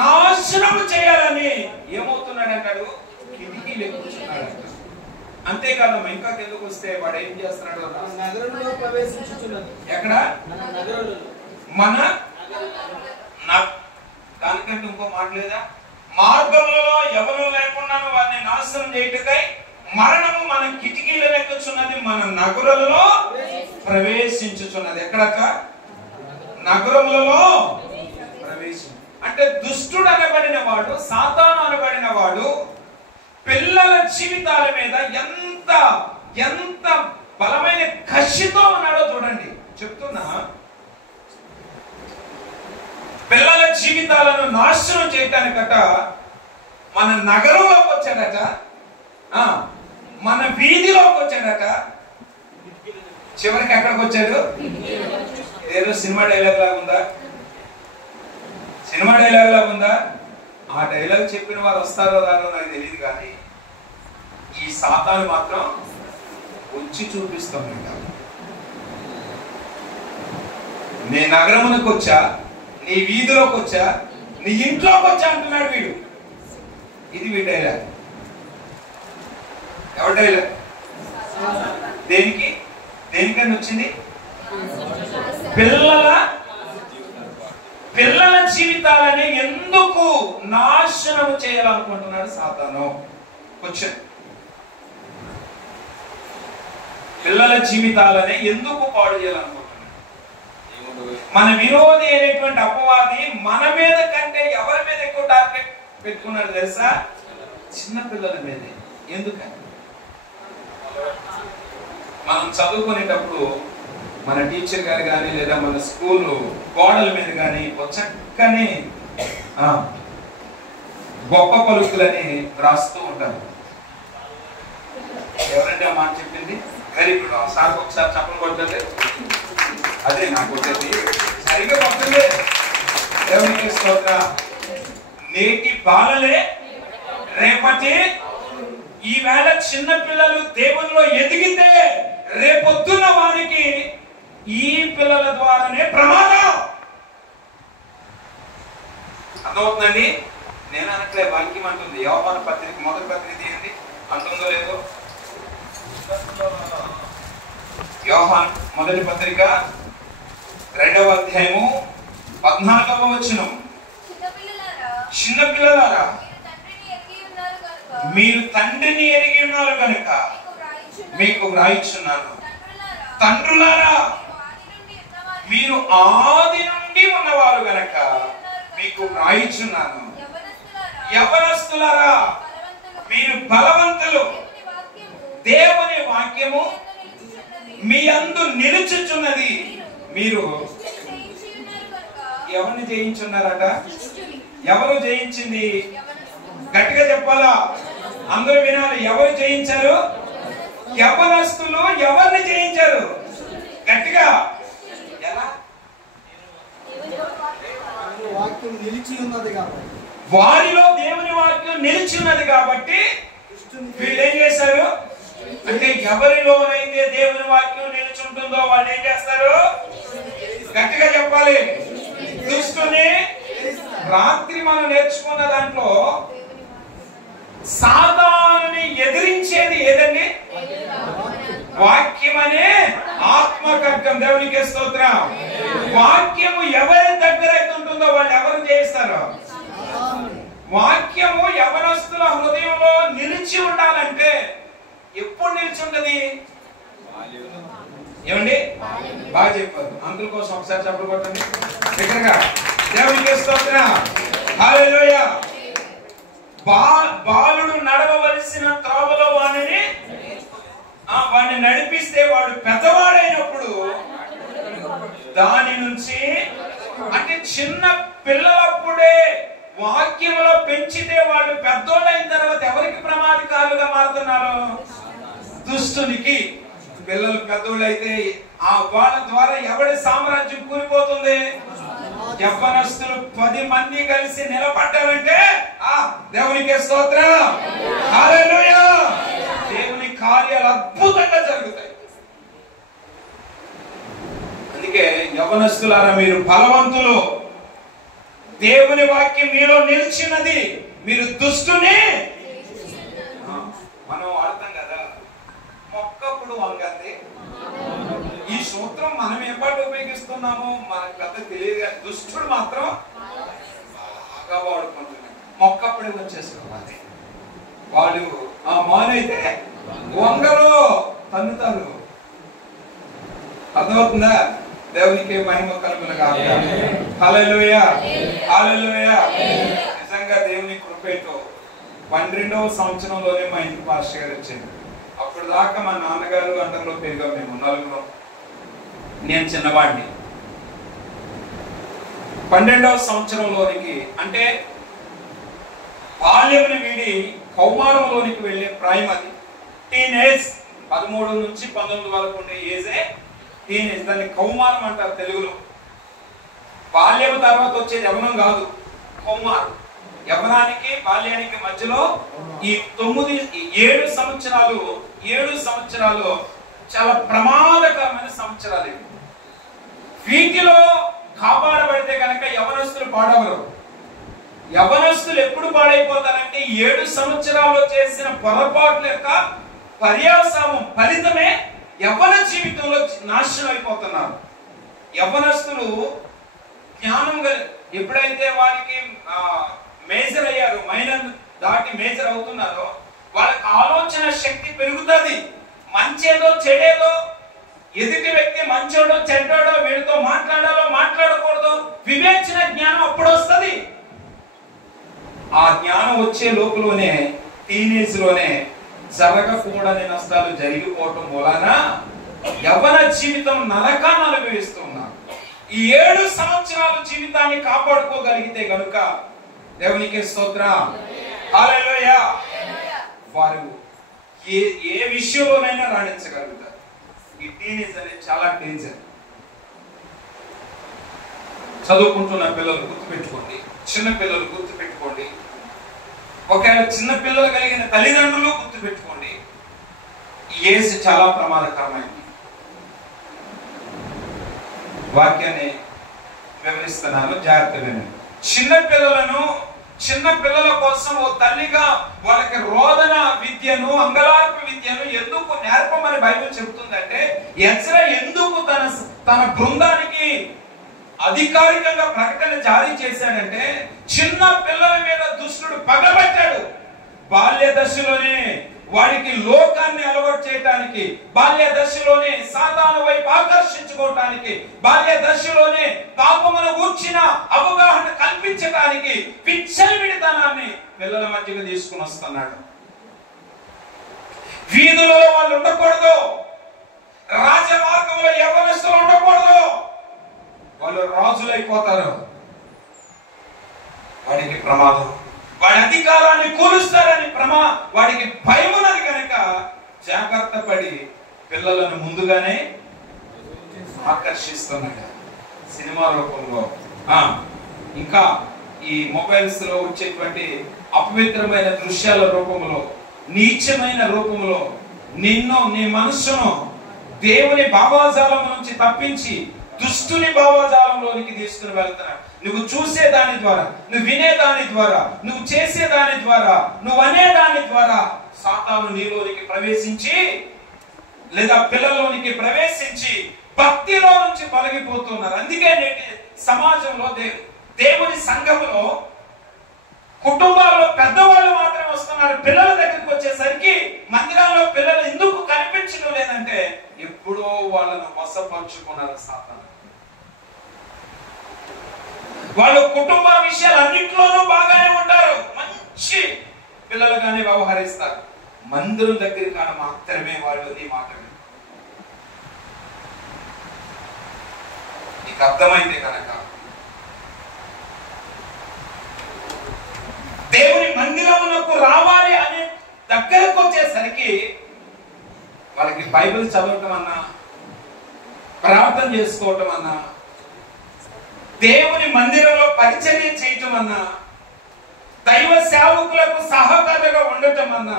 నాశనం చేయాలని ఏమవుతున్నాడంటాడు? కిటికీలు ఎక్కుతున్నాడు. అంతేకాదమ్మా, ఇంకా కిందకు వస్తే వాడు ఏం చేస్తున్నాడు? నగరంలో ప్రవేశించుచున్నది. ఎక్కడ? మన దానికంటే ఇంకో మాట లేదా? మార్గంలో ఎవరు లేకుండా వారిని నాశనం చేయుటకై మరణము మన కిటికీలను ఎక్కుచున్నది, మన నగరులలో ప్రవేశించుచున్నది. ఎక్కడక? నగరములలో ప్రవేశం. అంటే దుష్టుడు అనబడిన వాడు, సాతాను అనబడిన వాడు పిల్లల జీవితాల మీద ఎంత బలమైన కసితో ఉన్నాడో చూడండి. చెప్తున్నా, పిల్లల జీవితాలను నాశనం చేయటానికట మన నగరంలోకి వచ్చాడట, మన వీధిలోకి వచ్చాడట. చివరికి ఎక్కడికి వచ్చాడు? ఏదో సినిమా డైలాగ్ లాగా ఉందా? సినిమా డైలాగ్ లాగా ఉందా? ఆ డైలాగ్ చెప్పిన వారు వస్తారో రారో నాకు తెలియదు, కానీ ఈ సాతాను మాత్రం వచ్చి చూపిస్తాం. నీ నగరమునకు వచ్చా, నీ వీధిలోకి వచ్చా, నీ ఇంట్లోకి వచ్చా అంటున్నాడు వీడు. ఇది వీడి డైలాగ్. ఎవరి డైలాగ్? దేనికని వచ్చింది? పిల్లల జీవితాలని ఎందుకు నాశనం చేయాలనుకుంటున్నాడు సాతాను? క్వశ్చన్. పిల్లల జీవితాలని ఎందుకు పాడు చేయాలనుకుంటున్నాడు? మన విరోధి అయినటువంటి అపవాది మన మీద కంటే ఎవరి మీద ఎక్కువ టార్గెట్ పెట్టుకున్నాడు తెలుసా? చిన్న పిల్లల మీదే. ఎందుకని? మనం చదువుకునేటప్పుడు మన టీచర్ గారు కానీ లేదా మన స్కూల్ గోడల మీద కానీ చక్కని గొప్ప పలుకులని రాస్తూ ఉంటారు. ఎవరంటే మాట చెప్పింది? Very good. సార్ ఒకసారి చెప్పలు కొట్టండి. అదే నాకు వచ్చేది సరిగ్గా కొట్టండి. దేవునికి స్తోత్రం. నేటి బాలలే రేపటి. ఈవేళ చిన్న పిల్లలు దేవునిలో ఎదిగితే రేపొద్దున వారికి ఈ పిల్లల ద్వారానే ప్రమాదం. అర్థమవుతుందండి? నేను అనట్లే, వాక్యం అంటుంది. యోహాను పత్రిక మొదటి పత్రిక తీయండి, అంటుందో లేదో. యోహాను మొదటి పత్రిక 2వ అధ్యాయము 14వ వచనం. చిన్న పిల్లలారా, మీరు తండ్రిని ఎరిగి ఉన్నారు కనుక మీకు వ్రాయిచున్నాను. తండ్రులారా, మీరు ఆది నుండి ఉన్నవారు గనక మీకు వ్రాయిచున్నాను. యవనస్తులారా, మీరు బలవంతులు, దేవుని వాక్యము మీ యందు నిలుచుచున్నది. మీరు ఎవరిని జయించున్నారట? ఎవరు జయించింది? గట్టిగా చెప్పాలా? అందరూ వినాలి. ఎవరు జయించారు? యవనస్తులు ఎవరిని జయించారు? గట్టిగా. ఎలా? వారిలో దేవుని వాక్యం నిలిచి ఉన్నది కాబట్టి వీళ్ళు ఏం చేశారు అంటే, ఎవరిలోనైతే దేవుని వాక్యం నిలిచి ఉంటుందో వాళ్ళు ఏం చేస్తారు? గట్టిగా చెప్పాలి. దుష్టుని. రాత్రి మనం నేర్చుకున్న దాంట్లో సాతానుని ఎదిరించేది ఏదండి? వాక్యం అనే ఆత్మకర్గం. దేవునికి స్తోత్రం. వాక్యము ఎవరి దగ్గర అయితే ఉంటుందో వాళ్ళు ఎవరు చేస్తారు? వాక్యము యవనస్తుల హృదయంలో నిలిచి ఉండాలంటే ఎప్పుడు నిలిచి ఉంటది? ఏమండి? బాగా చెప్పారు. అందుల కోసం ఒకసారి చెప్పలు కొట్టండి దగ్గరగా. దేవునికి స్తోత్రం. హల్లెలూయా. బాలుడు నడవవలసిన త్రోవలో వాడిని నడిపిస్తే వాడు పెద్దవాడైనప్పుడు దాని నుంచి, అంటే చిన్న పిల్లలప్పుడే వాక్యంలో పెంచితే వాడు పెద్దోళ్ళైన తర్వాత ఎవరికి ప్రమాదకారులుగా మారుతున్నారు? దుష్టునికి. పిల్లలు పెద్దోళ్ళు అయితే వాళ్ళ ద్వారా ఎవరి సామ్రాజ్యం కూలిపోతుంది? యవ్వనస్తులు 10 మంది కలిసి నిలబడ్డారంటే దేవునికి స్తోత్రం. హల్లెలూయా. దేవుని కార్యాలు అద్భుతంగా జరుగుతాయి. అందుకే యవ్వనస్తులారా, మీరు బలవంతులు, దేవుని వాక్యం మీలో నిలిచినది, మీరు దుష్టుని. మనం వాడతాం కదా, మొక్కప్పుడు వంగంది. ఈ సూత్రం మనం ఎప్పటి ఉపయోగిస్తున్నామో మనకు పెద్ద తెలియదు, కానీ దుష్టుడు మాత్రం బాగా వాడుకుంటున్నాడు. మొక్కప్పుడే వచ్చేసుకోవాలి. వాడు మానైతే వంగరు, తన్నుతారు. అర్థమవుతుందా? దేవునికి మహిమ కలుగునుగాక. హల్లెలూయా. హల్లెలూయా. నిజంగా దేవుని కృపతో 12వ సంవత్సరంలోనే మా ఇంటి పాస్టర్ గారు వచ్చింది. అప్పుడు దాకా మా నాన్నగారు అందరిలో పెరిగాం. మేము 4. నేను చిన్నవాడిని. 12వ సంవత్సరంలోనికి, అంటే బాల్యముని వీడి కౌమారంలోనికి వెళ్ళే ప్రాయం అది. టీనేజ్ 13 నుంచి 19 వరకు ఉండే ఏజే టీనేజ్. దాన్ని కౌమారం అంటారు తెలుగులో. బాల్యం తర్వాత వచ్చేది యవ్వనం కాదు, కౌమారం. యవ్వనానికి బాల్యానికి మధ్యలో ఈ 7 సంవత్సరాలు చాలా ప్రమాదకరమైన సంవత్సరాలు ఇవి. వీటిలో కాపాడబడితే కనుక యవ్వనస్తులు పాడవరు. యవ్వనస్తులు ఎప్పుడు పాడైపోతారంటే 7 సంవత్సరాల్లో చేసిన పొరపాట్ల యొక్క పర్యవసానం, ఫలితమే యవ్వన జీవితంలో నాశనం అయిపోతున్నారు. యవ్వనస్తులు జ్ఞానం ఎప్పుడైతే వారికి మేజర్ అయ్యారు, మైనర్ దాటి మేజర్ అవుతున్నారో వాళ్ళకి ఆలోచన శక్తి పెరుగుతుంది. మంచేదో చెడేదో, ఎదుటి వ్యక్తి మంచోడో చెడ్డోడో, వీడితో మాట్లాడాలో వచ్చే లోపులోనే టీనేజ్ లోనే జరగకూడని నష్టాలు జరిగిపోవటం వలన యవ్వన జీవితం నరకాన్ని అనుభవిస్తున్నారు. ఈ 7 సంవత్సరాల జీవితాన్ని కాపాడుకోగలిగితే గనుక దేవునికి స్తోత్రం, హల్లెలూయా, వారు ఏ విషయంలోనైనా రాణించగలుగుతారు. ఈ టీనేజ్ అనేది చాలా డేంజర్. చదువుకుంటున్న పిల్లలు గుర్తుపెట్టుకోండి, చిన్న పిల్లలు గుర్తుపెట్టుకోండి, ఒకవేళ చిన్న పిల్లలు కలిగిన తల్లిదండ్రులు గుర్తుపెట్టుకోండి. ఈ ఏజ్ చాలా ప్రమాదకరమైంది. వాక్యాన్ని వివరిస్తున్నాను, జాగ్రత్తగా. చిన్న పిల్లల కోసం ఓ తల్లిగా వాళ్ళకి రోదన విద్యను, అంగలార్పు విద్యను ఎందుకు నేర్పమని బైబిల్ చెబుతుందంటే, ఎజ్రా ఎందుకు తన బృందానికి అధికారికంగా ప్రకటన జారీ చేశాడంటే, చిన్న పిల్లల మీద దుష్టుడు పగబట్టాడు. బాల్య దశలోనే వాడికి లోకాన్ని అలవాటు చేయడానికి, బాల్య దశలోనే సాతాను వైపు ఆకర్షించుకోవటానికి, బాల్య దశలోనే పాపమును గూర్చిన అవగాహన కల్పించడానికి విచ్చలవిడితనాన్ని పిల్లల మధ్యకు తీసుకుని వస్తున్నాడు. వీధులలో వాళ్ళు ఉండకూడదు, రాజమార్గంలో యవ్వనస్తులు ఉండకూడదు, వాళ్ళు రాజులైపోతారు. వాడికి ప్రమాదం, వాడి అధికారాన్ని కూలుస్తారని వాడికి భయం ఉన్నది కనుక జాగ్రత్త పడి పిల్లలను ముందుగానే ఆకర్షిస్తున్నాడు సినిమా రూపంలో. ఇంకా ఈ మొబైల్స్ లో వచ్చేటువంటి అపవిత్రమైన దృశ్యాల రూపంలో, నీచమైన రూపంలో నిన్ను, నీ మనస్సును దేవుని భావాజాలం నుంచి తప్పించి దుష్టుని భావజాలంలోనికి తీసుకుని వెళ్తున్నాడు. నువ్వు చూసే దాని ద్వారా, నువ్వు వినే దాని ద్వారా, నువ్వు చేసే దాని ద్వారా, నువ్వు అనే దాని ద్వారా సాతాను నీలోనికి ప్రవేశించి, లేదా పిల్లలోనికి ప్రవేశించి భక్తిలో నుంచి తొలగిపోతున్నారు. అందుకే నేటి సమాజంలో దేవుని సంఘములో కుటుంబాల్లో పెద్దవాళ్ళు మాత్రమే వస్తున్నారు. పిల్లల దగ్గరికి వచ్చేసరికి మందిరాల్లో పిల్లలు ఎందుకు కనిపించడం లేదంటే, ఎప్పుడో వాళ్ళను వశపరుచుకున్నారు సాతాను. వాళ్ళు కుటుంబ విషయాలు అన్నింటిలోనూ బాగానే ఉంటారు, మంచి పిల్లలుగానే వ్యవహరిస్తారు. మందిరం దగ్గర కాడ మాత్రమే వాళ్ళు నీ మాట నీకు అర్థమైతే కనుక దేవుని మందిరమునకు రావాలి అనే దగ్గరకు వచ్చేసరికి వాళ్ళకి బైబిల్ చదవటం అన్నా, ప్రార్థన చేసుకోవటం అన్నా, దేవుని మందిరంలో పరిచర్య చేయటం అన్నా, దైవ సేవకులకు సహకారిగా ఉండటం అన్నా,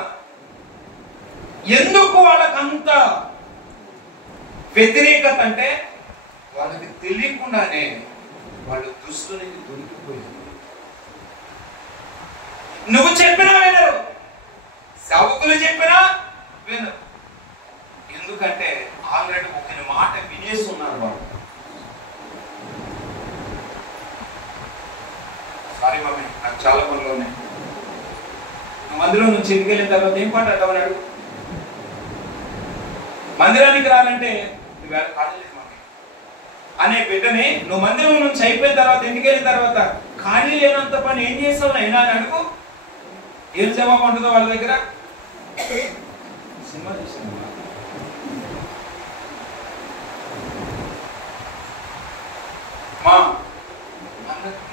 ఎందుకు వాళ్ళకంత వ్యతిరేకత అంటే వాళ్ళకి తెలియకుండానే వాళ్ళు దుష్టునికి దొరికిపోయారు. నువ్వు చెప్పినా వినరు, సేవకులు చెప్పినా వినరు. ఎందుకంటే ఆల్రెడీ ఒక మాట వినేసి ఉన్నారు వాళ్ళు. సారీ మమ్మీ, నాకు చాలా పనులు ఉన్నాయి. మందిరం నుంచి ఇంటికి వెళ్ళిన తర్వాత ఏం పాట అడ్డమన్నాడు, మందిరానికి రాలంటే నువ్వు కాలేదు మమ్మీ అనే బిడ్డని నువ్వు మందిరం నుంచి అయిపోయిన తర్వాత ఇంటికి వెళ్ళిన తర్వాత ఖాళీ లేనంత పని ఏం చేసావు అయినా అని అడుగు. ఏం జవాబు ఉంటుందో వాళ్ళ దగ్గర? సినిమా చూసిన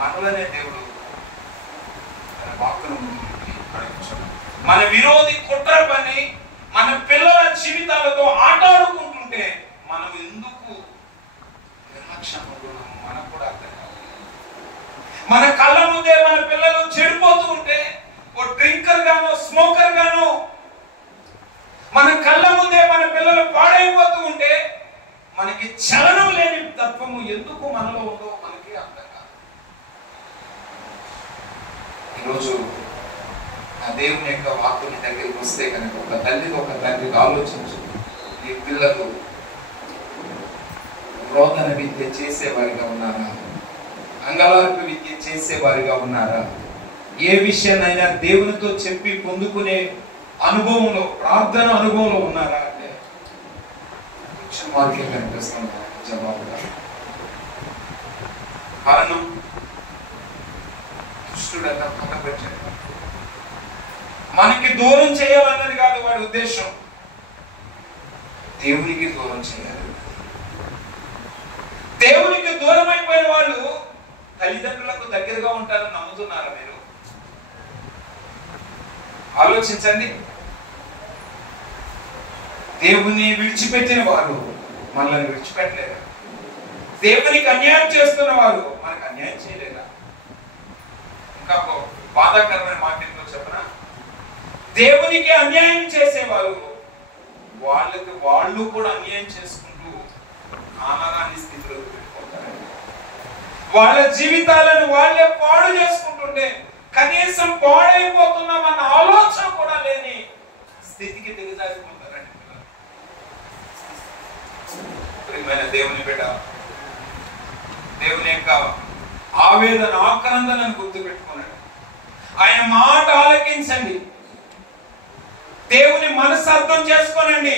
మనలనే దేవుడు తన వాక్కును మన విరోధి కుట్ర పని మన పిల్లల జీవితాలతో ఆటాడుకుంటుంటే మనం ఎందుకు నిర్లక్ష్యం మనకు కూడా అర్థం కాదు. మన కళ్ళ ముందే మన పిల్లలు చెడిపోతూ ఉంటే, ఓ డ్రింకర్ గాను, స్మోకర్ గాను మన కళ్ళ ముందే మన పిల్లలు పాడైపోతూ ఉంటే, మనకి చలనం లేని తత్వము ఎందుకు మనలో ఉందో మనకి అర్థం కాదు. ఈరోజు ఆ దేవుని యొక్క వాక్కుని దగ్గరికి వస్తే కనుక ఒక తల్లికి ఒక తండ్రికి ఆలోచించు, నీ పిల్లలు రోదన విద్య చేసేవారిగా ఉన్నారా, అంగలార్పు విద్య చేసేవారిగా ఉన్నారా, ఏ విషయాన్నైనా దేవునితో చెప్పి పొందుకునే అనుభవంలో, ప్రార్థన అనుభవంలో ఉన్నారా అంటే మార్గం కనిపిస్తున్నా జవాబుగా. కారణం దుష్టుడు అంతా పక్కపెట్టాడు. మనకి దూరం చేయాలన్నది కాదు వాడి ఉద్దేశం, దేవునికి దూరం చేయాలి. దేవునికి దూరం అయిపోయిన వాళ్ళు తల్లిదండ్రులకు దగ్గరగా ఉంటారని నమ్ముతున్నారా మీరు? ఆలోచించండి. దేవుని విడిచిపెట్టిన వారు మనల్ని విడిచిపెట్టలేరా? దేవునికి అన్యాయం చేస్తున్న వారు మనకు అన్యాయం చేయలేరా? ఇంకా బాధాకరమైన మాట ఏంటో చెప్పనా? దేవునికి అన్యాయం చేసేవారు వాళ్ళకి వాళ్ళు కూడా అన్యాయం చేసుకుంటూ కానరాని స్థితిలోకి వెళ్ళిపోతారండి. వాళ్ళ జీవితాలను వాళ్ళే పాడు చేసుకుంటుంటే కనీసం పాడైపోతున్నామన్న ఆలోచన కూడా లేని స్థితికి దిగజారిపోతారండి. ప్రియమైన దేవుని బిడ్డ, దేవుని యొక్క ఆవేదన ఆక్రందనను గుర్తుపెట్టుకున్నాడు. ఆయన మాట ఆలకించండి. దేవుని మనసు అర్థం చేసుకోనండి.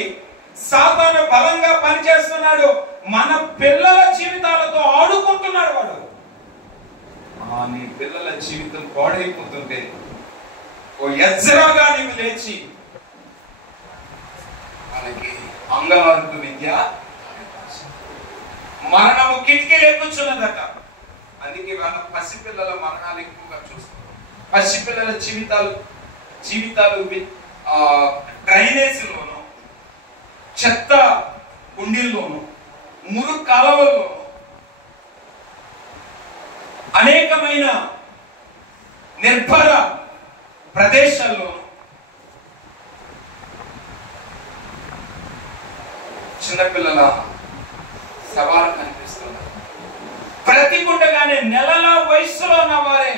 సాతాను బలంగా పనిచేస్తున్నాడు. మన పిల్లల జీవితాలతో ఆడుకుంటున్నాడు వాడు. నీ పిల్లల జీవితం పాడైపోతుంటే ఓ ఎజ్రాగా నీవు లేచి వాళ్ళకి అంగలార్పు విద్య, మరణము కిటికీలు ఎక్కుచున్నదట. అందుకే వాళ్ళ పసిపిల్లల మరణాలు ఎక్కువగా చూస్తాం. పసిపిల్లల జీవితాలు డ్రైనేజీలోను, చెత్త కుండీల్లోను, మురు కాలవల్లోను, అనేకమైన నిర్భర ప్రదేశాల్లోను చిన్నపిల్లల సవాలు కనిపిస్తున్నారు. బ్రతికుండగానే నెలల వయసులో ఉన్న వారే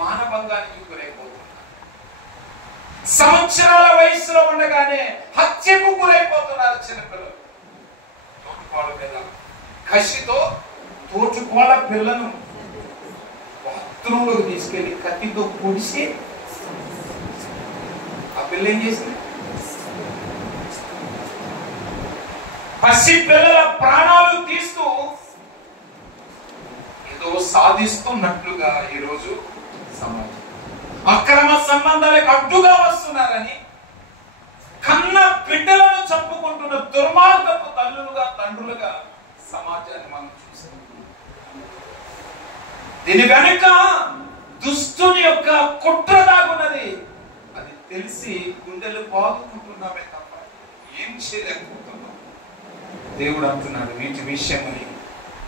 మానభంగానికి గురైపోతున్నారు. సంవత్సరాల వయసులో ఉండగానే హత్యకు గురైపోతున్నారు చిన్నపిల్లలు. తోటికోళ్ళ పిల్ల కసితో తోటికోళ్ళ పిల్లను బాత్రూంలోకి తీసుకెళ్లి కత్తితో పొడిసి ఆ పిల్ల ఏం చేసింది? పసి పిల్లల ప్రాణాలు తీస్తూ ఏదో సాధిస్తున్నట్లుగా ఈరోజు సమాజం అక్రమ సంబంధాలకు అడ్డుగా వస్తున్నారని కన్న బిడ్డలను చంపుకుంటున్న దుర్మార్గపు తల్లులుగా తండ్రులుగా సమాజాన్ని మనం చూస్తాం. దీని వెనుక దుష్టుని యొక్క కుట్ర దాగున్నది. అది తెలిసి గుండెలు బాదుకుంటున్నామే తప్ప ఏం చేయలేకపోతున్నాం. దేవుడు అంటున్నాడు, వీటి విషయమై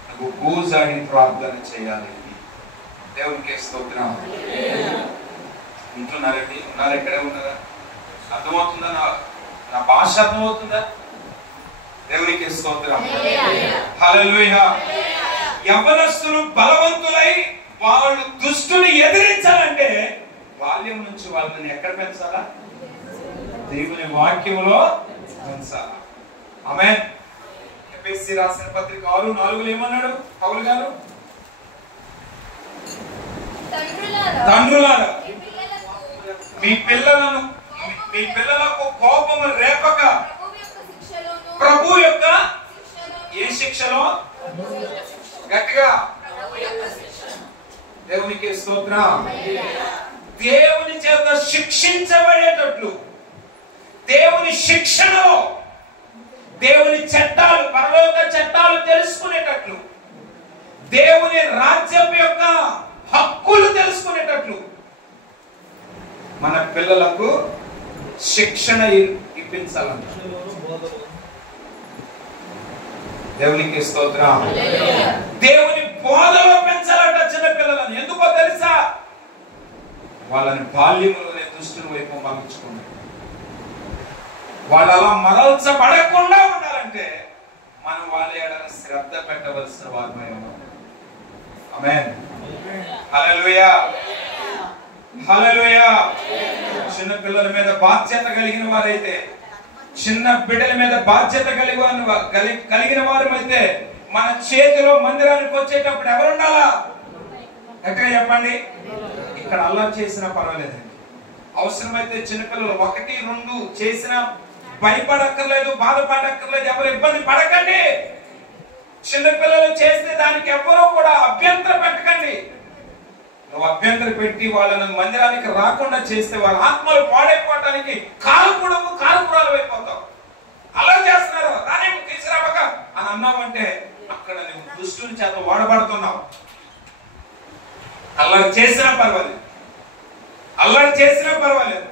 నువ్వు గోజాడి ప్రార్థన చేయాలి. దేవునికి స్తోత్రం. వింటున్నారండి? ఉన్నారు? ఎక్కడే ఉన్నారా? అర్థమవుతుందా? నా భాష అర్థమవుతుందా? దేవునికి స్తోత్రం. హల్లెలూయా. యవ్వనస్తులు బలవంతులై వాళ్ళు దుష్టుని ఎదిరించాలంటే బాల్యం నుంచి వాళ్ళని ఎక్కడ పెంచాలా? దేవుని వాక్యంలో పెంచాలా. ఆమేన్. ఎఫెసీ రాసిన పత్రిక 6:4 ఏమన్నాడు పౌలు గారు? తండ్రులారా మీ పిల్లలకు కోపము రేపక ప్రభు యొక్క ఏ శిక్షలో గట్టిగా దేవునికి స్తోత్రం. దేవుని చేత శిక్షించబడేటట్లు, దేవుని శిక్షణలో దేవుని చట్టాలు, పరలోక చట్టాలు తెలుసుకునేటట్లు, దేవుని రాజ్యం యొక్క హక్కులు తెలుసుకునేటట్లు మన పిల్లలకు శిక్షణ ఇప్పించాలంట. దేవునికి స్తోత్రం. దేవుని బోధలో పెంచాలంట చిన్న పిల్లలను. ఎందుకో తెలుసా? వాళ్ళని బాల్యంలోనే దుష్టుని వైపు పంపించుకున్నారు. వాళ్ళు అలా మరల్చబడకుండా ఉండాలంటే మనం వాళ్ళ ఏడన శ్రద్ధ పెట్టవలసిన వారమై ఉన్నాం. ఆమేన్. హల్లెలూయా. హల్లెలూయా. చిన్న పిల్లల మీద బాధ్యత కలిగిన వారైతే, చిన్న బిడ్డల మీద బాధ్యత కలిగిన వారైతే మన చేతిలో మందిరానికి వచ్చేటప్పుడు ఎవరుండాలా? ఎక్కడ చెప్పండి? ఇక్కడ అల్లరి చేసినా పర్వాలేదండి. అవసరమైతే చిన్నపిల్లలు 1, 2 చేసినా భయపడక్కర్లేదు, బాధపడక్కర్లేదు, ఎవరు ఇబ్బంది పడకండి. చిన్నపిల్లలు చేస్తే దానికి ఎవరో కూడా అభ్యంతరం పెట్టకండి. నువ్వు అభ్యంతరం పెట్టి వాళ్ళని మందిరానికి రాకుండా చేస్తే వాళ్ళ ఆత్మలు పాడైపోవటానికి కారకురాలు అయిపోతావు. అలా చేస్తున్నారు రానే తీసుకురావక అని అన్నావంటే అక్కడ నువ్వు దుష్టుని చేత వాడబడుతున్నావు. అల్లరి చేసినా పర్వాలేదు,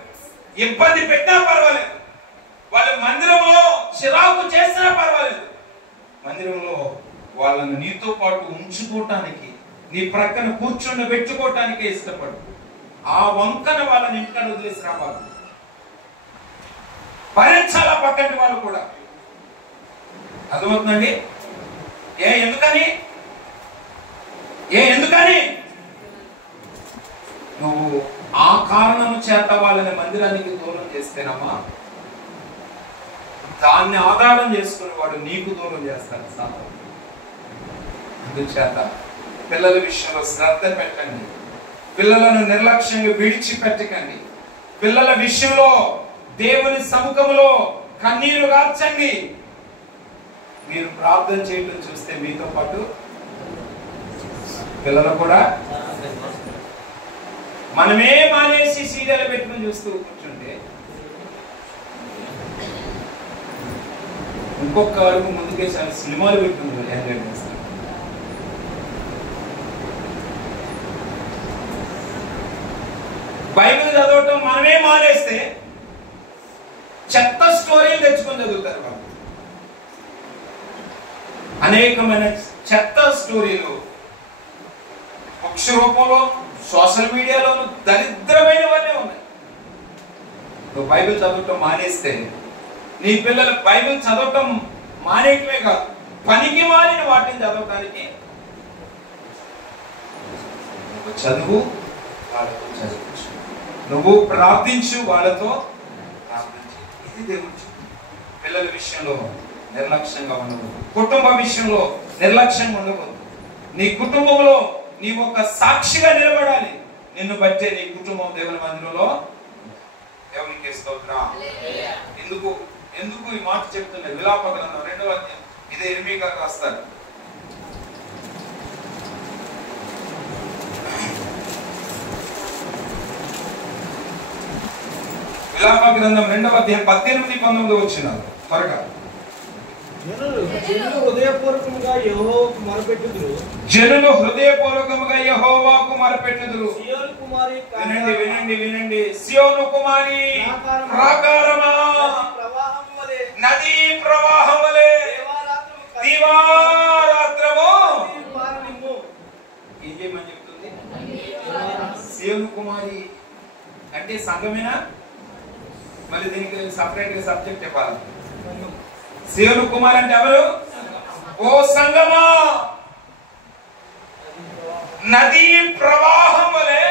ఇబ్బంది పెట్టినా పర్వాలేదు, వాళ్ళ మందిరంలో చిరాకు చేసినా పర్వాలేదు, మందిరంలో వాళ్ళని నీతో పాటు ఉంచుకోవటానికి, నీ ప్రక్కన కూర్చుండ పెట్టుకోవటానికే ఇష్టపడు. ఆ వంకన వాళ్ళని ఇంటికాడ వదిలేసి రావాలి. భరించాలా పక్కన వాళ్ళు కూడా. అర్థమవుతుందండి? ఎందుకని నువ్వు ఆ కారణం చేత వాళ్ళని మందిరానికి దూరం చేస్తేనమ్మా, దాన్ని ఆధారం చేసుకుని వాడు నీకు దూరం చేస్తాడు సాధన. అందుచేత పిల్లల విషయంలో శ్రద్ధ పెట్టండి, పిల్లలను నిర్లక్ష్యంగా విడిచిపెట్టకండి, పిల్లల విషయంలో దేవుని సముఖంలో కన్నీరు కార్చండి. మీరు ప్రార్థన చేయడం చూస్తే మీతో పాటు పిల్లలు కూడా, మనమే మానేసి సీరియల్ పెట్టుకుని చూస్తూ కూర్చుంటే ఇంకొక అడుగు ముందుకేసారి సినిమాలు పెట్టుకుని ఎంజాయ్ చేస్తాం. బైబిల్ చదవటం మనమే మానేస్తే చెత్త స్టోరీలు తెచ్చుకొని చదువుతారు వాళ్ళు. అనేకమైన చెత్త స్టోరీలు బుక్స్ రూపంలో, సోషల్ మీడియాలోను దరిద్రమైనవన్నీ ఉన్నాయి. నువ్వు బైబిల్ చదవటం మానేస్తే నీ పిల్లలు బైబిల్ చదవటం మానేయటమే కాదు, పనికి మారిన వాటిని చదవటానికి నువ్వు చదువు, వాళ్ళతో చదువు, నువ్వు ప్రార్థించు, వాళ్ళతో ప్రార్థించు. ఇది దేవుడు. పిల్లల విషయంలో నిర్లక్ష్యంగా ఉండకూడదు, కుటుంబ విషయంలో నిర్లక్ష్యంగా ఉండకూడదు. నీ కుటుంబంలో నీవు ఒక సాక్షిగా నిలబడాలి. నిన్ను బట్టే నీ కుటుంబం దేవుని మందిరంలో దేవునికి స్తోత్రం. ఎందుకు ఈ మాట చెప్తున్నా? విలాప గ్రంథం 2వ అధ్యాయం, ఇదే ఇర్మీయా గారు రాస్తారు. విలాప గ్రంథం 2వ అధ్యాయం 18-19 వచ్చినారు త్వరగా. జనులు హృదయపూర్వకముగా యెహోవాకు మొరపెట్టుదురు. సియోను కుమారి, వినండి. సియోను కుమారి ప్రాకారమా, నదీ ప్రవాహం వలె దివారాత్రము ఏం చేయమని చెప్తుంది? సియోను కుమారి అంటే సంఘమేనా? మళ్ళీ దీనికి సపరేట్ గా సబ్జెక్ట్ చెప్పాలి. సియోను కుమార్ అంటే ఎవరు? ఓ సంగమా, నదీ ప్రవాహం వలె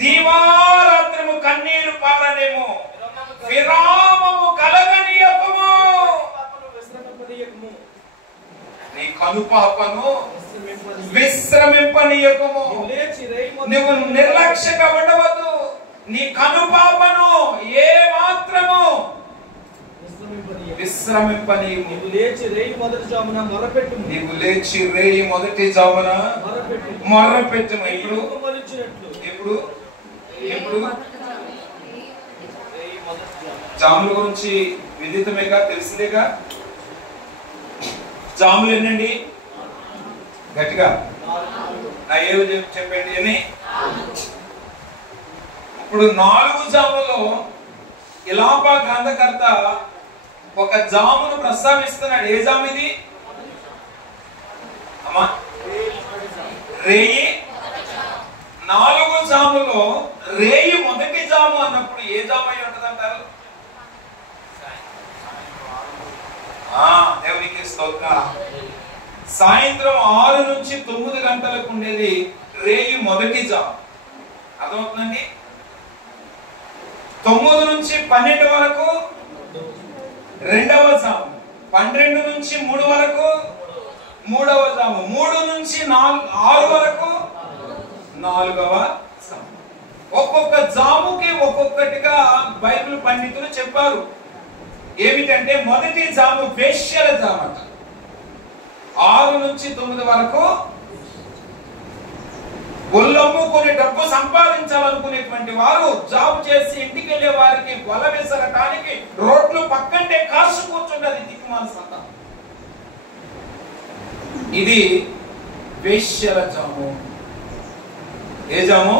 దివారాత్రము కన్నీరు పారనేమో, విరామము కలగనీయకము, నీ కనుపాపను విశ్రమింపనీయకము. నువ్వు నిర్లక్ష్యంగా ఉండవద్దు. నీ కనుపాపను ఏ మాత్రము విశ్రమింపని. నీవు లేచి రేయి మొదటి జామున మొర్రపెట్టుము. ఇప్పుడు జాముల గురించి విదితమేగా, తెలిసిందేగా. జాములు ఎన్నండి? గట్టిగా నా ఏవి చెప్పండి. ఎన్ని? ఇప్పుడు 4 జాములలో విలాప గ్రంథకర్త ఒక జామును ప్రస్తావిస్తున్నాడు. ఏ జాము ఇది అమ్మా? రేయి. 4 జాములో రేయి మొదటి జాము అన్నప్పుడు ఏ జాము అయి ఉంటది అంటారు? దేవునికి స్తోత్రం. సాయంత్రం 6 నుంచి 9 గంటలకు ఉండేది రేయి మొదటి జాము. అర్థమవుతుందండి? 9 నుంచి 12 వరకు రెండవ జాము, 12 నుంచి 3 వరకు మూడవ జాము, 3 నుంచి 6 వరకు నాలుగవ జాము. ఒక్కొక్క జాముకి ఒక్కొక్కటిగా బైబిల్ పండితులు చెప్పారు. ఏమిటంటే మొదటి జాము వేశ్యల జామట, 6 నుంచి 9 వరకు ఒళ్ళమ్ముకొని డబ్బు సంపాదించాలనుకునేటువంటి వారు జాబ్ చేసి ఇంటికి వెళ్ళే వారికి వల వేసరటానికి రోడ్లు పక్కంటే కాసు కూర్చుంటది దిక్కుమాల సంత. ఇది వేశ్యల జాము. ఏ జాము?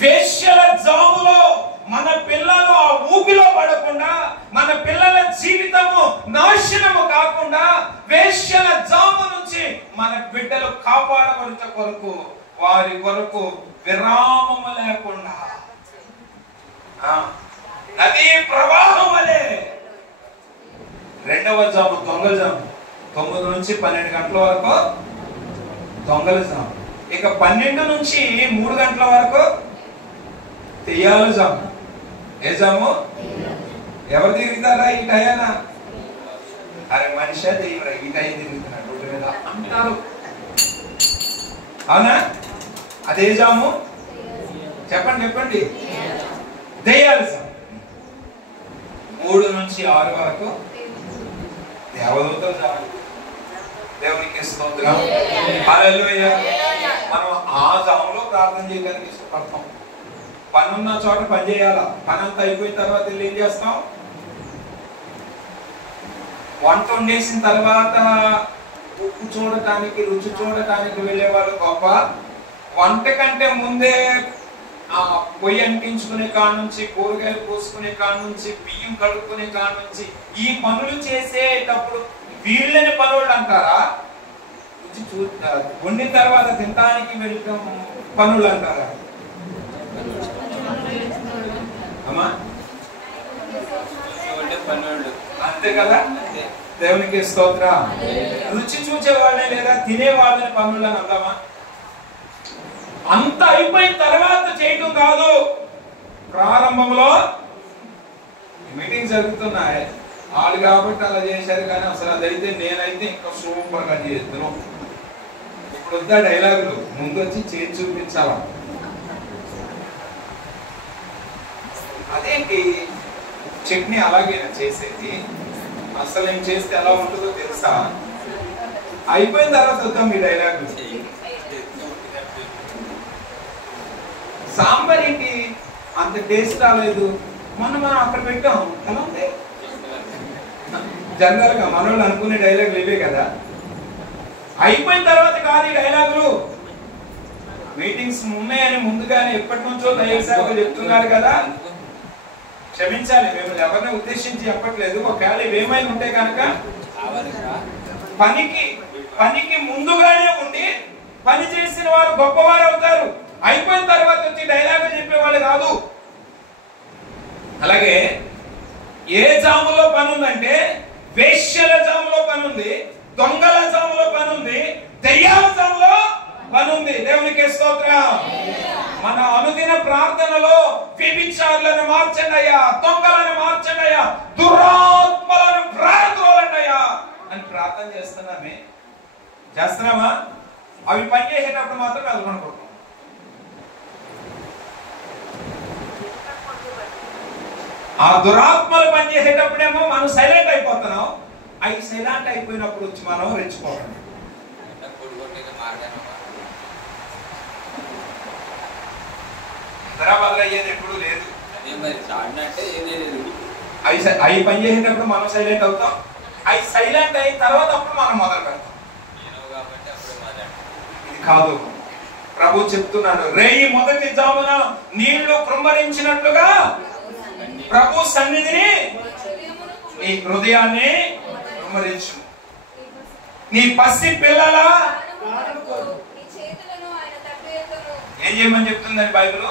వేశ్యల జాములో మన పిల్లలు ఆ ఊపిలో పడకుండా, మన పిల్లల జీవితము నాశనము కాకుండా వేశ్యల జాము నుంచి మన బిడ్డలు కాపాడబడుట కొరకు, వారి కొరకు విరామము లేకుండా నదీ ప్రవాహం వలె. రెండవ జాము దొంగల జాము. 9 నుంచి 12 గంటల వరకు దొంగల జాము. ఇక 12 నుంచి 3 గంటల వరకు తెయ్యాల జాము. ఏ జాము? ఎవరు తిరుగుతారా ఈ టయానా? అరే మనిషి దెయ్యరా ఈ టైం తిరుగుతున్నాడు రోడ్డు మీద అంటారు. అవునా? అదే జాము? చెప్పండి చెప్పండి. దెయ్యాల జాము. 3 నుంచి 6 వరకు దేవదూతల జాము. దేవునికి స్తోత్రం. హల్లెలూయా. మనం ఆ జాములో ప్రార్థన చేయడానికి ఇష్టపడతాం. పని ఉన్న చోట పని చేయాలా. పని అంతా అయిపోయిన తర్వాత వెళ్ళి ఏం చేస్తాం? వంట వండేసిన తర్వాత ఉప్పు చూడటానికి, రుచి చూడటానికి వెళ్ళే వాళ్ళు గొప్ప. వంట కంటే ముందే ఆ పొయ్యి అంటించుకునే కాడ నుంచి, కూరగాయలు కోసుకునే కాడ నుంచి, బియ్యం కడుక్కునే కాడ నుంచి ఈ పనులు చేసేటప్పుడు వీళ్ళని పనులు అంటారా? రుచి వండిన తర్వాత తినడానికి వెళ్ళటం పనులు అంటారా? అమ్మా అంతే కదా. దేవునికి స్తోత్రం. రుచి చూచే వాళ్ళే లేదా తినే వాళ్ళని పనులు అని అందామా? అంత అయిపోయిన తర్వాత చేయటం కాదు. ప్రారంభంలో మీటింగ్ జరుగుతున్నాయి వాళ్ళు కాబట్టి అలా చేశారు, కానీ అసలు అదైతే నేనైతే ఇంకా సూపర్ గా చేస్తున్నాను. ఇప్పుడు వద్దా డైలాగులు, ముందు వచ్చి చేసి చూపించాలా. అదేంటి చట్నీ అలాగే చేసేది, అసలు ఏం చేస్తే ఎలా ఉంటుందో తెలుసా? అయిపోయిన తర్వాత వద్దాం మీ డైలాగులు. సాంబార్ ఏంటి అంత టేస్ట్ రాలేదు, మనం అక్కడ పెట్టాం ఎలా ఉంది. జనరల్ గా మనోళ్ళు అనుకునే డైలాగులు ఇవే కదా. అయిపోయిన తర్వాత కాదు ఈ డైలాగులు. మీటింగ్స్ ఉన్నాయని ముందుగానే ఎప్పటి నుంచో దైవ సేవకులు చెప్తున్నారు కదా. క్షమించాలి, మేము ఎవరిని ఉద్దేశించి చెప్పట్లేదు. ఒకవేళ ఇవేమైనా ఉంటే కనుక పనికి ముందుగానే ఉండి పని చేసిన వారు గొప్పవారు అవుతారు. అయిపోయిన తర్వాత వచ్చి డైలాగులు చెప్పేవాళ్ళు కాదు. అలాగే ఏ జాములో పని ఉందంటే వేశ్యల జాములో పని ఉంది, దొంగల జాములో పని ఉంది, దెయ్యాల జాములో పని ఉంది. దేవునికి స్తోత్రం. మన అనుదిన ప్రార్థనలో వ్యభిచారులను మార్చండి అయ్యా, దొంగలను మార్చండి అయ్యా, దురాత్మలను ప్రార్థనలండి అయ్యా అని ప్రార్థన చేస్తున్నామా? అవి పని చేసేటప్పుడు మాత్రం వెళ్ళనుకుంటాం. ఆ దురాత్మలు పనిచేసేటప్పుడేమో మనం సైలెంట్ అయిపోతున్నాం. అవి సైలెంట్ అయిపోయినప్పుడు వచ్చి మనం రెచ్చిపోతాం. హైదరాబాద్ అయ్యేది ఎప్పుడు లేదు. అవి పని చేసేటప్పుడు మనం సైలెంట్ అవుతాం. అవి సైలెంట్ అయిన తర్వాత అప్పుడు మనం మొదలు పెడతాం. ఇది కాదు. ప్రభు చెప్తున్నాడు, రేయి మొదటి జామున నీళ్లు కృంభరించినట్లుగా ప్రభు సన్నిధిని నీ హృదయాన్ని కృంభరించు. నీ పసి పిల్లల ఏం చేయమని చెప్తుందని బైబిల్.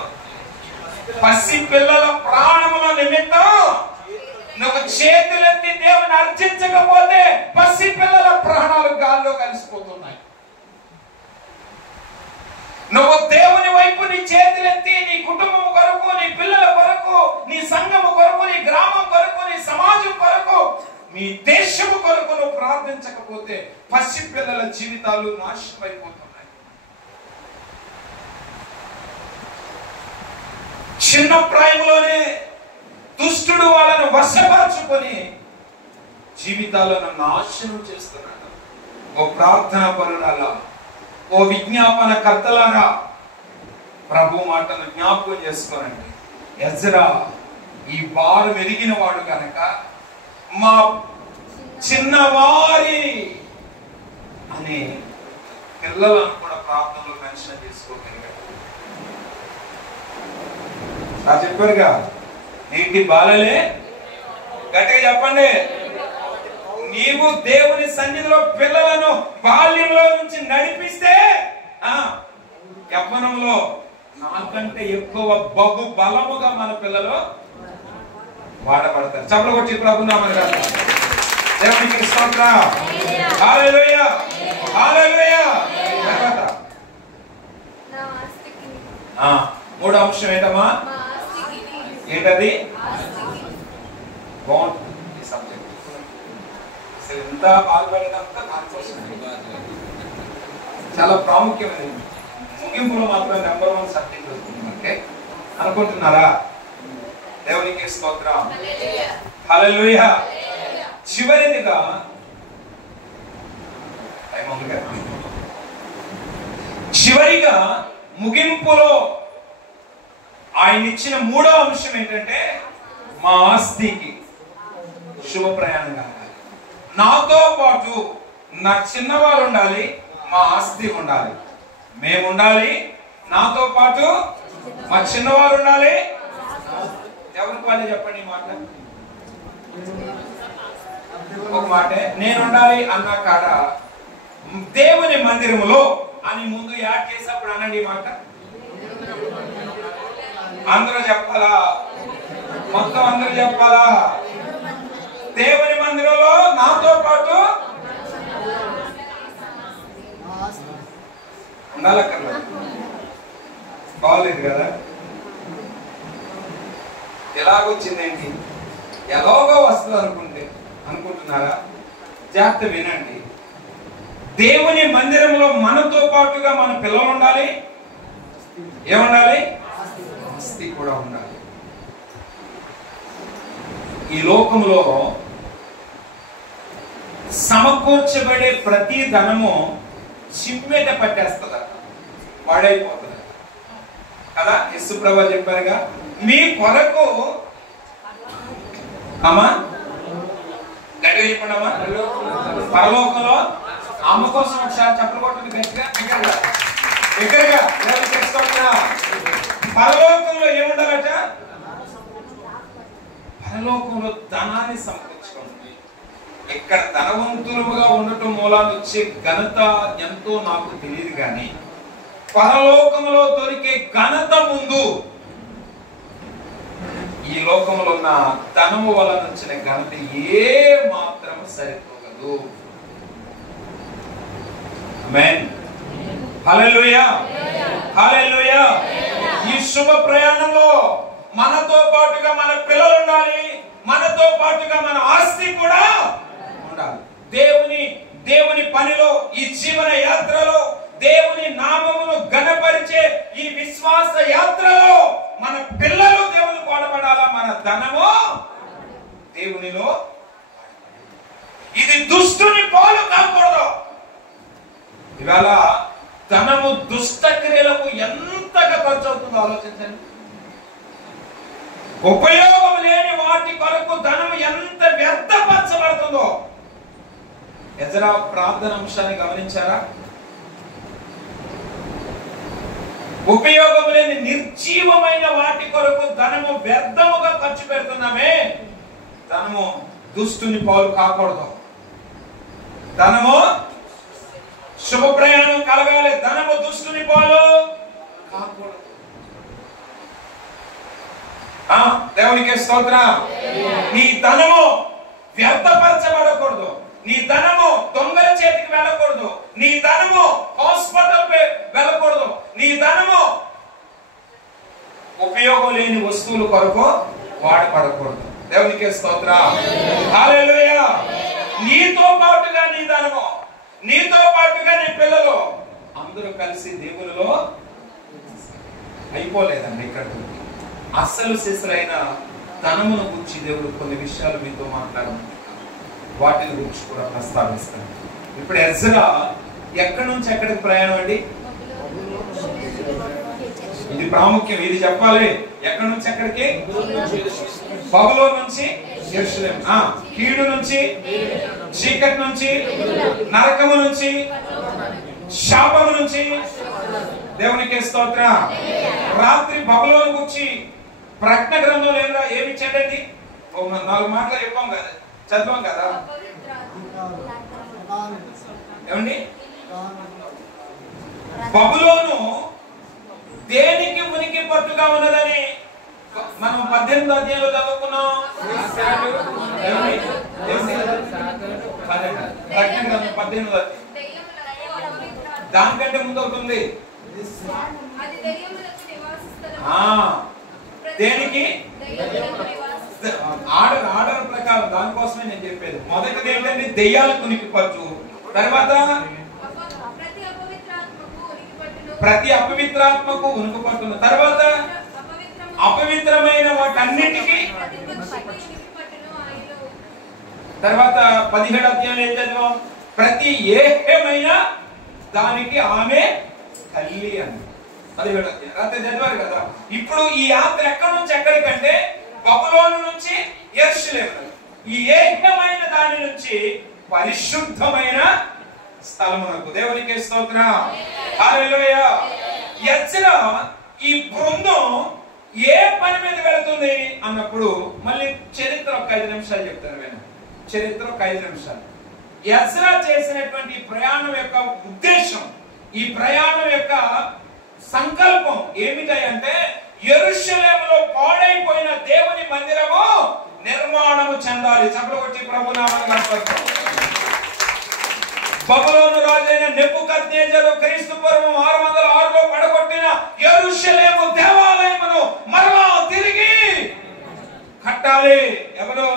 పసి పిల్లల ప్రాణముల నిమిత్తం నువ్వు చేతులెత్తి దేవుని అర్చించకపోతే పసి పిల్లల ప్రాణాలు గాల్లో కలిసిపోతున్నాయి. నువ్వు దేవుని వైపు నీ చేతులెత్తి నీ కుటుంబం కొరకు, నీ పిల్లల కొరకు, నీ సంఘము కొరకు, నీ గ్రామం కొరకు, నీ సమాజం కొరకు, మీ దేశము కొరకు నువ్వు ప్రార్థించకపోతే పసి పిల్లల జీవితాలు నాశనం అయిపోతున్నాయి. చిన్న ప్రాయంలోనే దుష్టుడు వాళ్ళను వశపరచుకొని జీవితాలను నాశనం చేస్తున్నాడు. ఓ ప్రార్థనా పరులారా, ఓ విజ్ఞాపన కర్తలారా ప్రభు మాటను జ్ఞాపకం చేసుకోనండి. ఎజ్రా ఈ భారం ఎరిగిన వాడు కనుక మా చిన్నవారి అని పిల్లలను కూడా ప్రార్థనలో మెన్షన్ చేసుకోగలిగాడు. చెప్పారుగా, నీటి బాలలే, గట్టిగా చెప్పండి. నీవు దేవుని సన్నిధిలో పిల్లలను బాల్యంలో నుంచి నడిపిస్తే యవ్వనంలో నాకంటే ఎక్కువ బహు బలముగా మన పిల్లలు వాడబడతారు. చప్పట్లు కొట్టి ప్రభు నామమున దేవునికి స్తోత్రం. హల్లెలూయా హల్లెలూయా. తర్వాత మూడో అంశం ఏంటమ్మా? ఏంటది? బాగుంటుంది సబ్జెక్ట్. అసలు ఎంత బాగుపడేదంతా చాలా ప్రాముఖ్యమైనది. ముగింపులో మాత్రం నెంబర్ 1 సబ్జెక్ట్ వస్తుంది. అంటే అనుకుంటున్నారా? దేవునికి స్తోత్రం. హల్లెలూయా. చివరిదిగా చివరిగా ముగింపులో ఆయన ఇచ్చిన మూడో అంశం ఏంటంటే మా ఆస్తికి శుభ ప్రయాణం కావాలి. నాతో పాటు నా చిన్నవాళ్ళు ఉండాలి, మా ఆస్తి ఉండాలి, మేము ఉండాలి, నాతో పాటు మా చిన్నవాళ్ళు ఉండాలి. ఎవరికి వాళ్ళే చెప్పండి మాట. ఒక మాట నేను ఉండాలి అన్న కాడ దేవుని మందిరములో అని ముందు యాడ్ చేసినప్పుడు అనండి ఈ మాట. అందరూ చెప్పాలా? మొత్తం అందరూ చెప్పాలా? దేవుని మందిరంలో నాతో పాటు ఉండాలక్కర్లేదు. బాగలేదు కదా? ఎలాగొచ్చిందేంటి? ఎలాగో వస్తుంది అనుకుంటున్నారా? జాగ్రత్త వినండి. దేవుని మందిరంలో మనతో పాటుగా మన పిల్లలు ఉండాలి. ఏముండాలి? ఆస్తి కూడా ఉండాలి. ఈ లోకంలో సమకూర్చబడే ప్రతి ధనము చిమ్మెట పట్టేస్తుందట, పాడైపోతుంది కదా. యేసు ప్రభువు చెప్పారుగా, మీ కొరకు అమ్మా గట్టిగా చెప్పండి అమ్మా, పరలోకంలో అమ్మ కోసం ఒకసారి చప్పలు కొట్టండి గట్టిగా దగ్గరగా. పరలోకంలో ఏముండాలట? పరలోకంలో ధనాన్ని సమకూర్చుకోండి. ఇక్కడ ధనవంతులుగా ఉండటం మూలాన్ని వచ్చే ఘనత ఎంతో నాకు తెలియదు, కానీ పరలోకంలో దొరికే ఘనత ముందు ఈ లోకంలో ఉన్న ధనము వలన వచ్చిన ఘనత ఏ మాత్రము సరిపోగదు. ఆమేన్. హల్లెలూయా హల్లెలూయా. ఈ శుభ ప్రయాణంలో మనతో పాటుగా మన పిల్లలు ఉండాలి, మనతో పాటుగా మన ఆస్తి కూడా ఉండాలి. దేవుని పనిలో, ఈ జీవన యాత్రలో, దేవుని నామమును ఘనపరిచే ఈ విశ్వాస యాత్రలో మన పిల్లలు దేవుని వాడబడాలా, మన ధనము దేవునిలో. ఇది దుష్టుని పాలు కాకూడదు. ఇవాళ ధనము దుష్ట క్రియలకు ఎంతగా ఖర్చు అవుతుందో ఆలోచించండి. ఉపయోగం లేని వాటి కొరకు ధనం ఎంత వ్యర్థపరచబడుతుందో. ఎజ్రా ప్రార్థన అంశాన్ని గమనించారా? ఉపయోగం లేని నిర్జీవమైన వాటి కొరకు ధనము వ్యర్థముగా ఖర్చు పెడుతున్నామే. ధనము దుష్టుని పాలు కాకూడదు. ధనము శుభ ప్రయాణం కలగాలి, ధనము దుష్టుని పాలు కాకూడదు. దేవునికి స్తోత్రం. నీ ధనము వ్యర్థపరచబడకూడదు, నీ ధనము దొంగల చేతికి వెళ్ళకూడదు, నీ ధనము హాస్పిటల్ వెళ్ళకూడదు, నీ ధనము ఉపయోగం లేని వస్తువుల కొరకు వాడబడకూడదు. దేవునికి స్తోత్రం. హల్లెలూయా. నీతో పాటుగా నీ ధనము, నీతో పాటుగా నీ పిల్లలు అందరూ కలిసి దేవునిలో అయిపోలేదండి. ఇక్కడ అసలు శిశులైన ధనమును గురించి దేవుడు కొన్ని విషయాలు మీతో మాట్లాడమంటున్నారు. వాటిని గురించి కూడా ప్రస్తావిస్తాను. ఇప్పుడు ఎజ్రా ఎక్కడి నుంచి ఎక్కడికి ప్రయాణం అండి? ఇది ప్రాముఖ్యం, ఇది చెప్పాలి. ఎక్కడి నుంచి ఎక్కడికి? బబులోను నుంచి యెరూషలేము. కీడు నుంచి, చీకటి నుంచి, నరకము నుంచి, శాపము నుంచి. దేవునికి స్తోత్రం. రాత్రి బబులోను గురించి ప్రకటన గ్రంథంలో ఏమి ఇచ్చాడండి? 4 మాటలు చెప్పాం కదా, చదివాం కదా. ఏమండి? బబులోను దేనికి ఉనికి పట్టుగా ఉన్నదని మనం 18వ అధ్యాయంలో చదువుకున్నాం. దానికంటే ముందు అవుతుంది. దేనికి? ఆర్డర్ ప్రకారం. దానికోసమే నేను చెప్పేది. మొదటిది ఏంటంటే దెయ్యాలు ఉనికి పట్టు, తర్వాత ప్రతి అపవిత్రాత్మకు ఉనికి పట్టును, తర్వాత అపవిత్రమైన వాటన్నిటికీ, తర్వాత 17వ అధ్యాయం ఏం చదివాం? ప్రతి ఏహమైన దానికి ఆమె తల్లి అని 17వ అధ్యాయం రాత్రి చదివారు కదా. ఇప్పుడు ఈ యాత్ర ఎక్కడి నుంచి ఎక్కడికంటే బబులోను నుంచి యెరూషలేము. ఈ ఏకమైన దాని నుంచి పరిశుద్ధమైన స్థలమునకు. దేవునికి స్తోత్రం. హల్లెలూయా. ఎజ్రా ఈ బృందం ఏ పని మీద వెళుతుంది అన్నప్పుడు మళ్ళీ చరిత్ర ఒక 5 నిమిషాలు చెప్తాను. నేను చరిత్ర ఒక 5 నిమిషాలు. ఎజ్రా చేసినటువంటి ప్రయాణం యొక్క ఉద్దేశం, ఈ ప్రయాణం యొక్క సంకల్పం ఏమిటంటే యెరూషలేములో పాడైపోయిన దేవుని మందిరము నిర్మాణము చెందాలి. చప్పట్లు కొట్టి ప్రభునామాన్ని కనపరుస్తాం. బబులోను రాజైన నెబుకద్నెజరు క్రీస్తు పూర్వం 606లో పడగొట్టిన యెరూషలేము దేవాలయమును మరలా తిరిగి కట్టాలి. ఎవరు?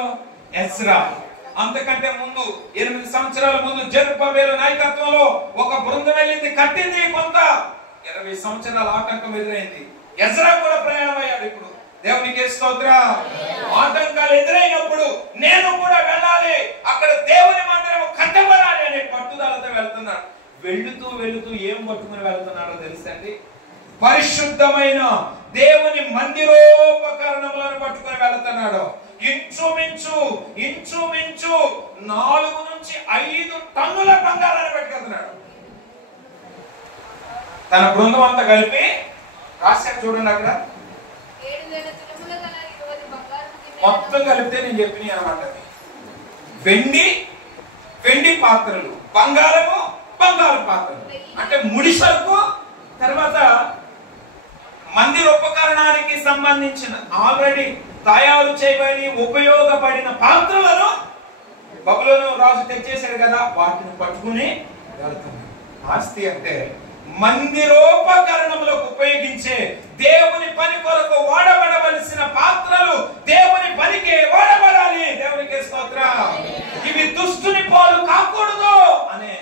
ఎజ్రా. అంతకంటే ముందు 8 సంవత్సరాల ముందు జెరుబ్బయలు నాయకత్వంలో ఒక బృందం వెళ్ళింది, కట్టింది. కొంత 20 సంవత్సరాల ఆటంకం ఎదురైంది. ఎజ్రా కూడా ప్రయాణం అయ్యాడు. ఇప్పుడు దేవునికి స్తోత్రం. ఆటంకాలు ఎదురైనప్పుడు నేను కూడా వెళ్ళాలి, అక్కడ దేవుని మందిరం కట్టబడాలి అనే పట్టుదలతో వెళ్తున్నాడు. వెళుతూ వెళుతూ ఏం పట్టుకుని వెళ్తున్నాడో తెలుసండి? పరిశుద్ధమైన దేవుని మందిరోపకరణములను పట్టుకుని వెళ్తున్నాడు. ఇంచుమించు 4 నుంచి 5 టన్నుల బంగారాన్ని పెట్టుకెళ్తున్నాడు. తన బృందం అంతా కలిపి రాశాడు చూడండి. అక్కడ మొత్తం కలిపితే నేను చెప్పిన అనమాట. వెండి పాత్రలు, బంగారము పాత్రలు అంటే ముడి సరుకు, తర్వాత మందిరోపకరణానికి సంబంధించిన ఆల్రెడీ తయారు చేయబడి ఉపయోగపడిన పాత్రలను బబులోను రాజు తెచ్చేశాడు కదా, వాటిని పట్టుకుని వెళ్తుంది. ఆస్తి అంటే మందిరోపకరణములకు ఉపయోగించే దేవుని పని కొరకు వాడబడవలసిన పాత్రలు దేవుని పనికి వాడబడాలి. దేవునికి స్తోత్రం. ఇవి దుష్టుని పాలు కాకూడదు అనే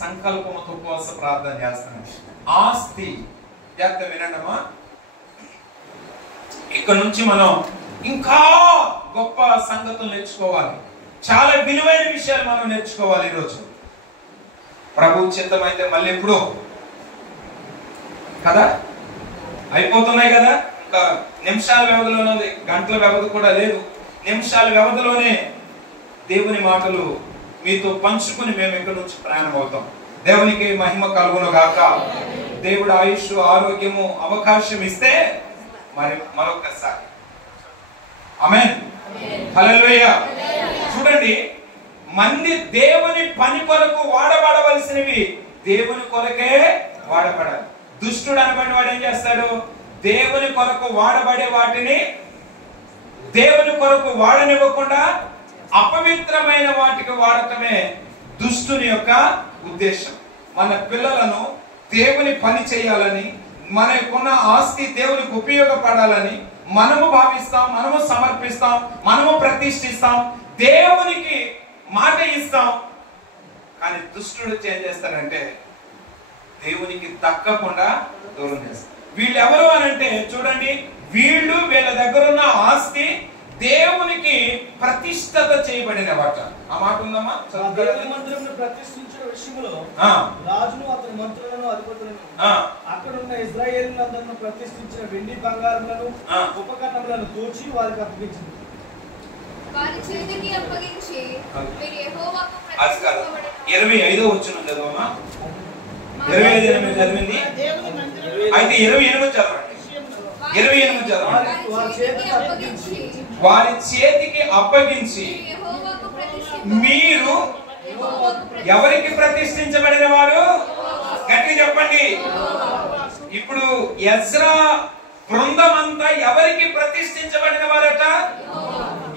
సంకల్పంతో కోసం ప్రార్థన చేస్తున్నాను. ఆస్తి జాగ్రత్త వినడమా. ఇక్కడ నుంచి మనం ఇంకా గొప్ప సంగతులు నేర్చుకోవాలి. చాలా విలువైన విషయాలు మనం నేర్చుకోవాలి ఈరోజు. ప్రభు చిత్తమైతే మళ్ళీ ఎప్పుడు కదా, అయిపోతున్నాయి కదా, ఇంకా నిమిషాల వ్యవధిలోనే ఉంది, గంటల వ్యవధి కూడా లేదు. నిమిషాల వ్యవధిలోనే దేవుని మాటలు మీతో పంచుకుని మేము ఇక్కడ నుంచి ప్రయాణం అవుతాం. దేవునికి మహిమ కలుగును గాక. దేవుడు ఆయుష్, ఆరోగ్యము, అవకాశం ఇస్తే మరి మరొకసారి ఆమేన్. హల్లెలూయా. చూడండి, దేవుని పని కొరకు వాడబడవలసినవి దేవుని కొరకే వాడబడాలి. దుష్టుడు అనబడిన వాడు ఏం చేస్తాడు? దేవుని కొరకు వాడబడే వాటిని దేవుని కొరకు వాడనివ్వకుండా అపవిత్రమైన వాటికి వాడటమే దుష్టుని యొక్క ఉద్దేశం. మన పిల్లలను దేవుని పని చేయాలని, మనకున్న ఆస్తి దేవునికి ఉపయోగపడాలని మనము భావిస్తాం, మనము సమర్పిస్తాం, మనము ప్రతిష్ఠిస్తాం, దేవునికి మాట ఇస్తాం. కానీ దుష్టుడు ఏం చేస్తాడంటే దేవునికి దక్కకుండా దూరం చేస్తాడు. వీళ్ళు ఎవరు అని అంటే చూడండి, వీళ్ళ దగ్గర ఉన్న ఆస్తి దేవునికి ప్రతిష్టత చేయబడిన వాట. ఆ మాట ఉందమ్మా? దేవుని మందిరమును ప్రతిష్ఠించిన విషయంలో రాజును అతని మంత్రులను అధిపతులను అక్కడున్న ఇశ్రాయేలీయులందరిని ప్రతిష్ఠించిన వెండి బంగారములను ఉపకరణములను దోచి వారికి అప్పగించింది. వారి చేతికి అప్పగించి మీరు యెహోవాకు 25వ వచనం చదవమ్మా. 25 చదివింది. అయితే 28 చదవండి. 28 చదవండి. వారి చేతికి అప్పగించి మీరు ఎవరికి ప్రతిష్ఠించబడిన వారు? గట్టిగా చెప్పండి. ఇప్పుడు ఎజ్రా బృందం అంతా ఎవరికి ప్రతిష్ఠించబడిన వారట?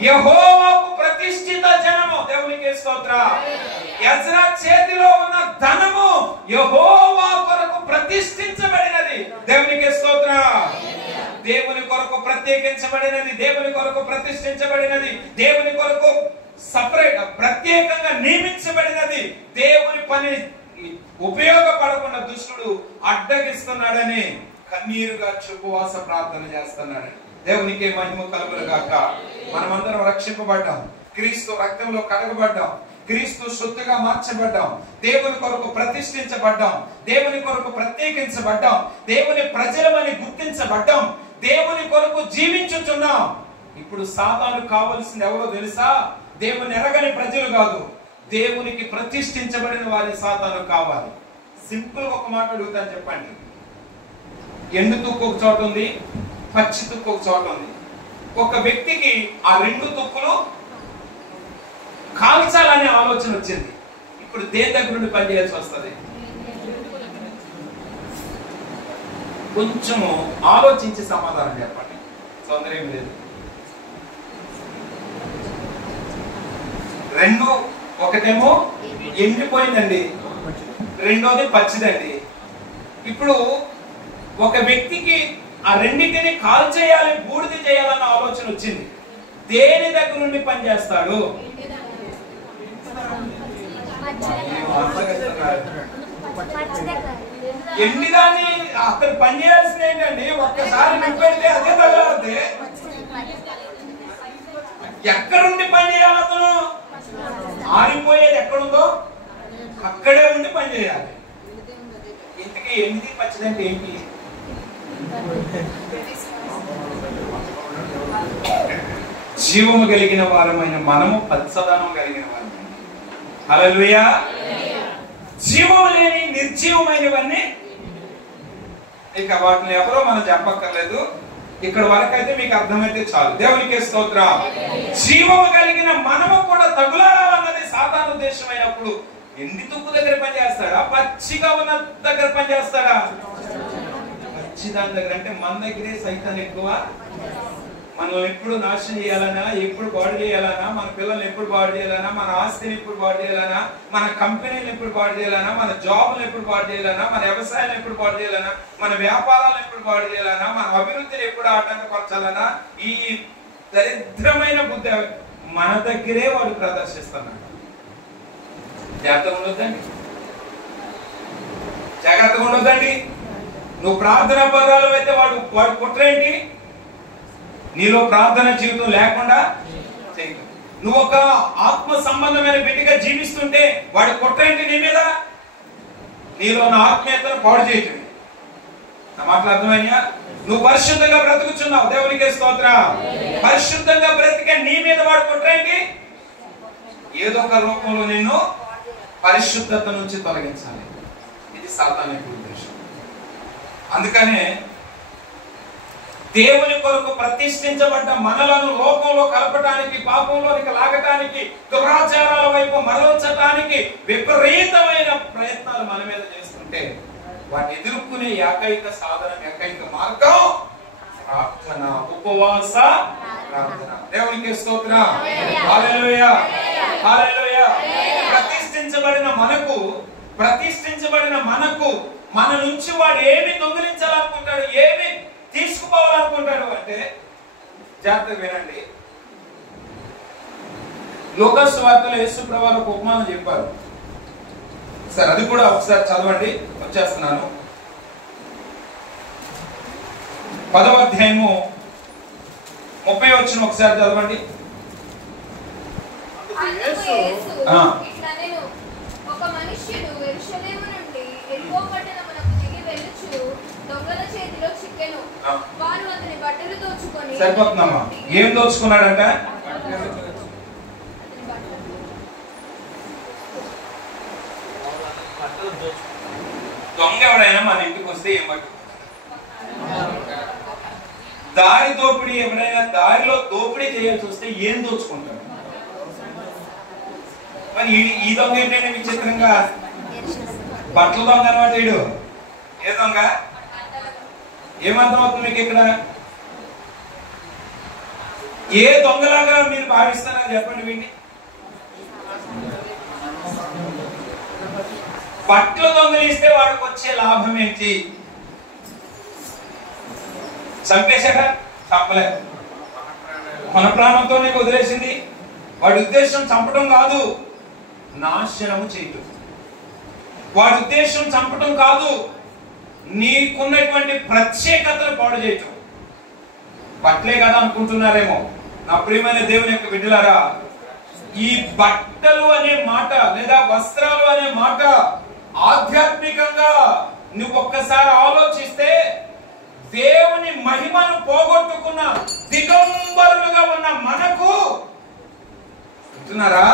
యెహోవాకు ప్రతిష్ఠిత జనము. దేవునికి స్తోత్రం. ఎజ్రా చేతిలో ఉన్న ధనము యెహోవా కొరకు ప్రతిష్ఠించబడినది. దేవునికి స్తోత్రం. దేవుని కొరకు ప్రత్యేకించబడినది, దేవుని కొరకు ప్రతిష్ఠించబడినది, దేవుని కొరకు ప్రత్యేకంగా నియమించబడినది. దేవుని పని ఉపయోగపడకుండా దుష్టుడు అడ్డగిస్తున్నాడని కన్నీరుగా ఉపవాస ప్రార్థన చేస్తున్నాడని. దేవునికి మహిమ కలుగును గాక. మనమందరం రక్షింపబడ్డాం, క్రీస్తు రక్తంలో కడగబడ్డాం, క్రీస్తు సొత్తుగా మార్చబడ్డాం, దేవుని కొరకు ప్రతిష్ఠించబడ్డాం, దేవుని కొరకు ప్రత్యేకించబడ్డాం, దేవుని ప్రజలమని గుర్తించబడ్డాం, దేవుని కొరకు జీవించుచున్నాం. ఇప్పుడు సాతాను కావలసింది ఎవరో తెలుసా? దేవుని ఎరగని ప్రజలు కాదు, దేవునికి ప్రతిష్ఠించబడిన వారి సాతాను కావాలి. సింపుల్ ఒక మాట అడుగుతాను, చెప్పండి. ఎండు తుక్కు ఒక చోట ఉంది, పచ్చి తుక్కు ఒక చోట ఉంది. ఒక వ్యక్తికి ఆ రెండు తుక్కులు కాల్చాలనే ఆలోచన వచ్చింది. ఇప్పుడు దేని దగ్గర నుండి పనిచేయాల్సి వస్తుంది? కొంచెము ఆలోచించి సమాధానం చెప్పండి. తొందర ఏం లేదు. రెండు, ఒకటేమో ఎండిపోయిందండి, రెండోది పచ్చిదండి. ఇప్పుడు ఒక వ్యక్తికి ఆ రెండింటిని కాల్ చేయాలి, బూడిద చేయాలన్న ఆలోచన వచ్చింది. దేని దగ్గర నుండి పనిచేస్తాడు? ఎండిదాన్ని అతను పని చేయాల్సింది ఏంటండి? ఒక్కసారి నింపెడితే అదే తగలాడితే ఎక్కడుండి పని చేయాలి? అతను ఆరిపోయేది ఎక్కడుందో అక్కడే ఉండి పని చేయాలి. ఇంతకీ ఎండిది పచ్చిదంటే ఏంటి? జీవము కలిగిన వారమైన మనము పచ్చదనం కలిగిన వారము. హల్లెలూయా. జీవము లేని నిర్జీవమైనవన్నీ ఇక వాటిని ఎవరో మనం చెప్పక్కర్లేదు. ఇక్కడ వరకైతే మీకు అర్థమైతే చాలు. దేవునికి స్తోత్రం. జీవము కలిగిన మనము కూడా తగులాడాలన్నది సాతాను ఉద్దేశమైనప్పుడు ఎండి తుక్కు దగ్గర పనిచేస్తాడా, పచ్చిగా ఉన్న దగ్గర పనిచేస్తాడా? పచ్చి దాని దగ్గర. అంటే మన దగ్గరే సైతాన్ ఎక్కువ. మనం ఎప్పుడు నాశనం చేయాలన్నా, ఎప్పుడు బాడు చేయాలన్నా, మన పిల్లల్ని ఎప్పుడు బాడు చేయాలన్నా, మన ఆస్తిని ఎప్పుడు బాడు చేయాలన్నా, మన కంపెనీని ఎప్పుడు బాడు చేయాలన్నా, మన జాబులు ఎప్పుడు బాడు చేయాలన్నా, మన వ్యవసాయాన్ని ఎప్పుడు బాడు చేయాలన్నా, మన వ్యాపారాలను ఎప్పుడు బాడు చేయాలన్నా, మన అభివృద్ధిని ఎప్పుడు ఆటంకపరచాలన్నా, ఈ దరిద్రమైన బుద్ధి మన దగ్గరే వాడు ప్రదర్శిస్తున్నాడు. జాగ్రత్తగా ఉండొద్దండి, జాగ్రత్తగా ఉండొద్దండి. నువ్వు ప్రార్థనా పర్వాలు అయితే వాడు కుట్రేంటి? నీలో ప్రార్థన జీవితం లేకుండా చేయదు. నువ్వు ఒక ఆత్మ సంబంధమైన బిడ్డగా జీవిస్తుంటే వాడి కుట్రేంటి నీ మీద? నీలో ఉన్న ఆత్మీయతను పాడు చేయటం. నా మాటలు అర్థమైనా? నువ్వు పరిశుద్ధంగా బ్రతుకుచున్నావు, దేవునికి స్తోత్రం. పరిశుద్ధంగా బ్రతికే నీ మీద వాడు కుట్రేంటి? ఏదో ఒక రూపంలో నిన్ను పరిశుద్ధత నుంచి తొలగించాలి. ఇది సాతాను యొక్క ఉద్దేశం. అందుకనే దేవుని కొరకు ప్రతిష్ఠించబడ్డ మనలను లోకంలో కలపటానికి, పాపంలోనికి లాగటానికి, దురాచారాల వైపు మరల్చటానికి విపరీతమైన ప్రయత్నాలు మన మీద చేస్తుంటే వాటిని ఎదుర్కొనే ఏకైక సాధనం, ఏకైక మార్గం ప్రార్థన, ఉపవాస ప్రార్థన. దేవునికి స్తోత్రం. హల్లెలూయా, హల్లెలూయా. ప్రతిష్ఠించబడిన మనకు మన నుంచి వాడు ఏమి దొంగిలించాలనుకుంటాడు, ఏమి తీసుకుపోవాలనుకుంటాడు అంటే జాగ్రత్తగా వినండి. లూకాసు వార్తలో యేసు ప్రభువు ఒక ఉపమానం చెప్పారు. సరే, అది కూడా ఒకసారి చదవండి, వచ్చేస్తున్నాను. 10వ అధ్యాయము 30 వచ్చిన ఒకసారి చదవండి. ఒక మనుష్యుడు యెరూషలేము నుండి యెరికో పట్టణమునకు దిగి వెళ్ళుచు దొంగల చేతిలో చిక్కెను. వారు అతని బట్టలు దోచుకొని. సరిపోతుందమ్మా. ఏం దోచుకున్నాడంట? దొంగ ఎవరైనా మన ఇంటికి వస్తే ఏం పట్టుకుంటారు? దారి దోపిడీ. ఎవరైనా దారిలో దోపిడీ చేయాల్సి వస్తే ఏం దోచుకుంటారు? మరి ఈ దొంగ ఏంటంటే విచిత్రంగా బట్టల దొంగ అనమాట. వీడు ఏ దొంగ? ఏమర్థం అవుతుంది మీకు ఇక్కడ? ఏ దొంగలాగా మీరు భావిస్తారా చెప్పండి. వీడిని బట్టలు దొంగలిస్తే వాడికి వచ్చే లాభం ఏంటి? చంపేశాక చంపలేదు, మన ప్రాణంతోనే వదిలేసింది. వాడి ఉద్దేశం చంపడం కాదు, నాశనము చేయటం. వాడి ఉద్దేశం చంపడం కాదు, నీకున్నటువంటి ప్రత్యేకతను పాడు చేయటం. బట్టలే కదా అనుకుంటున్నారేమో నా ప్రియమైన దేవుని యొక్క బిడ్డలారా. ఈ బట్టలు అనే మాట లేదా వస్త్రాలు అనే మాట ఆధ్యాత్మికంగా నువ్వు ఒక్కసారి ఆలోచిస్తే దేవుని మహిమను పోగొట్టుకున్న దిగంబరులుగా ఉన్న మనకు అంటున్నారా?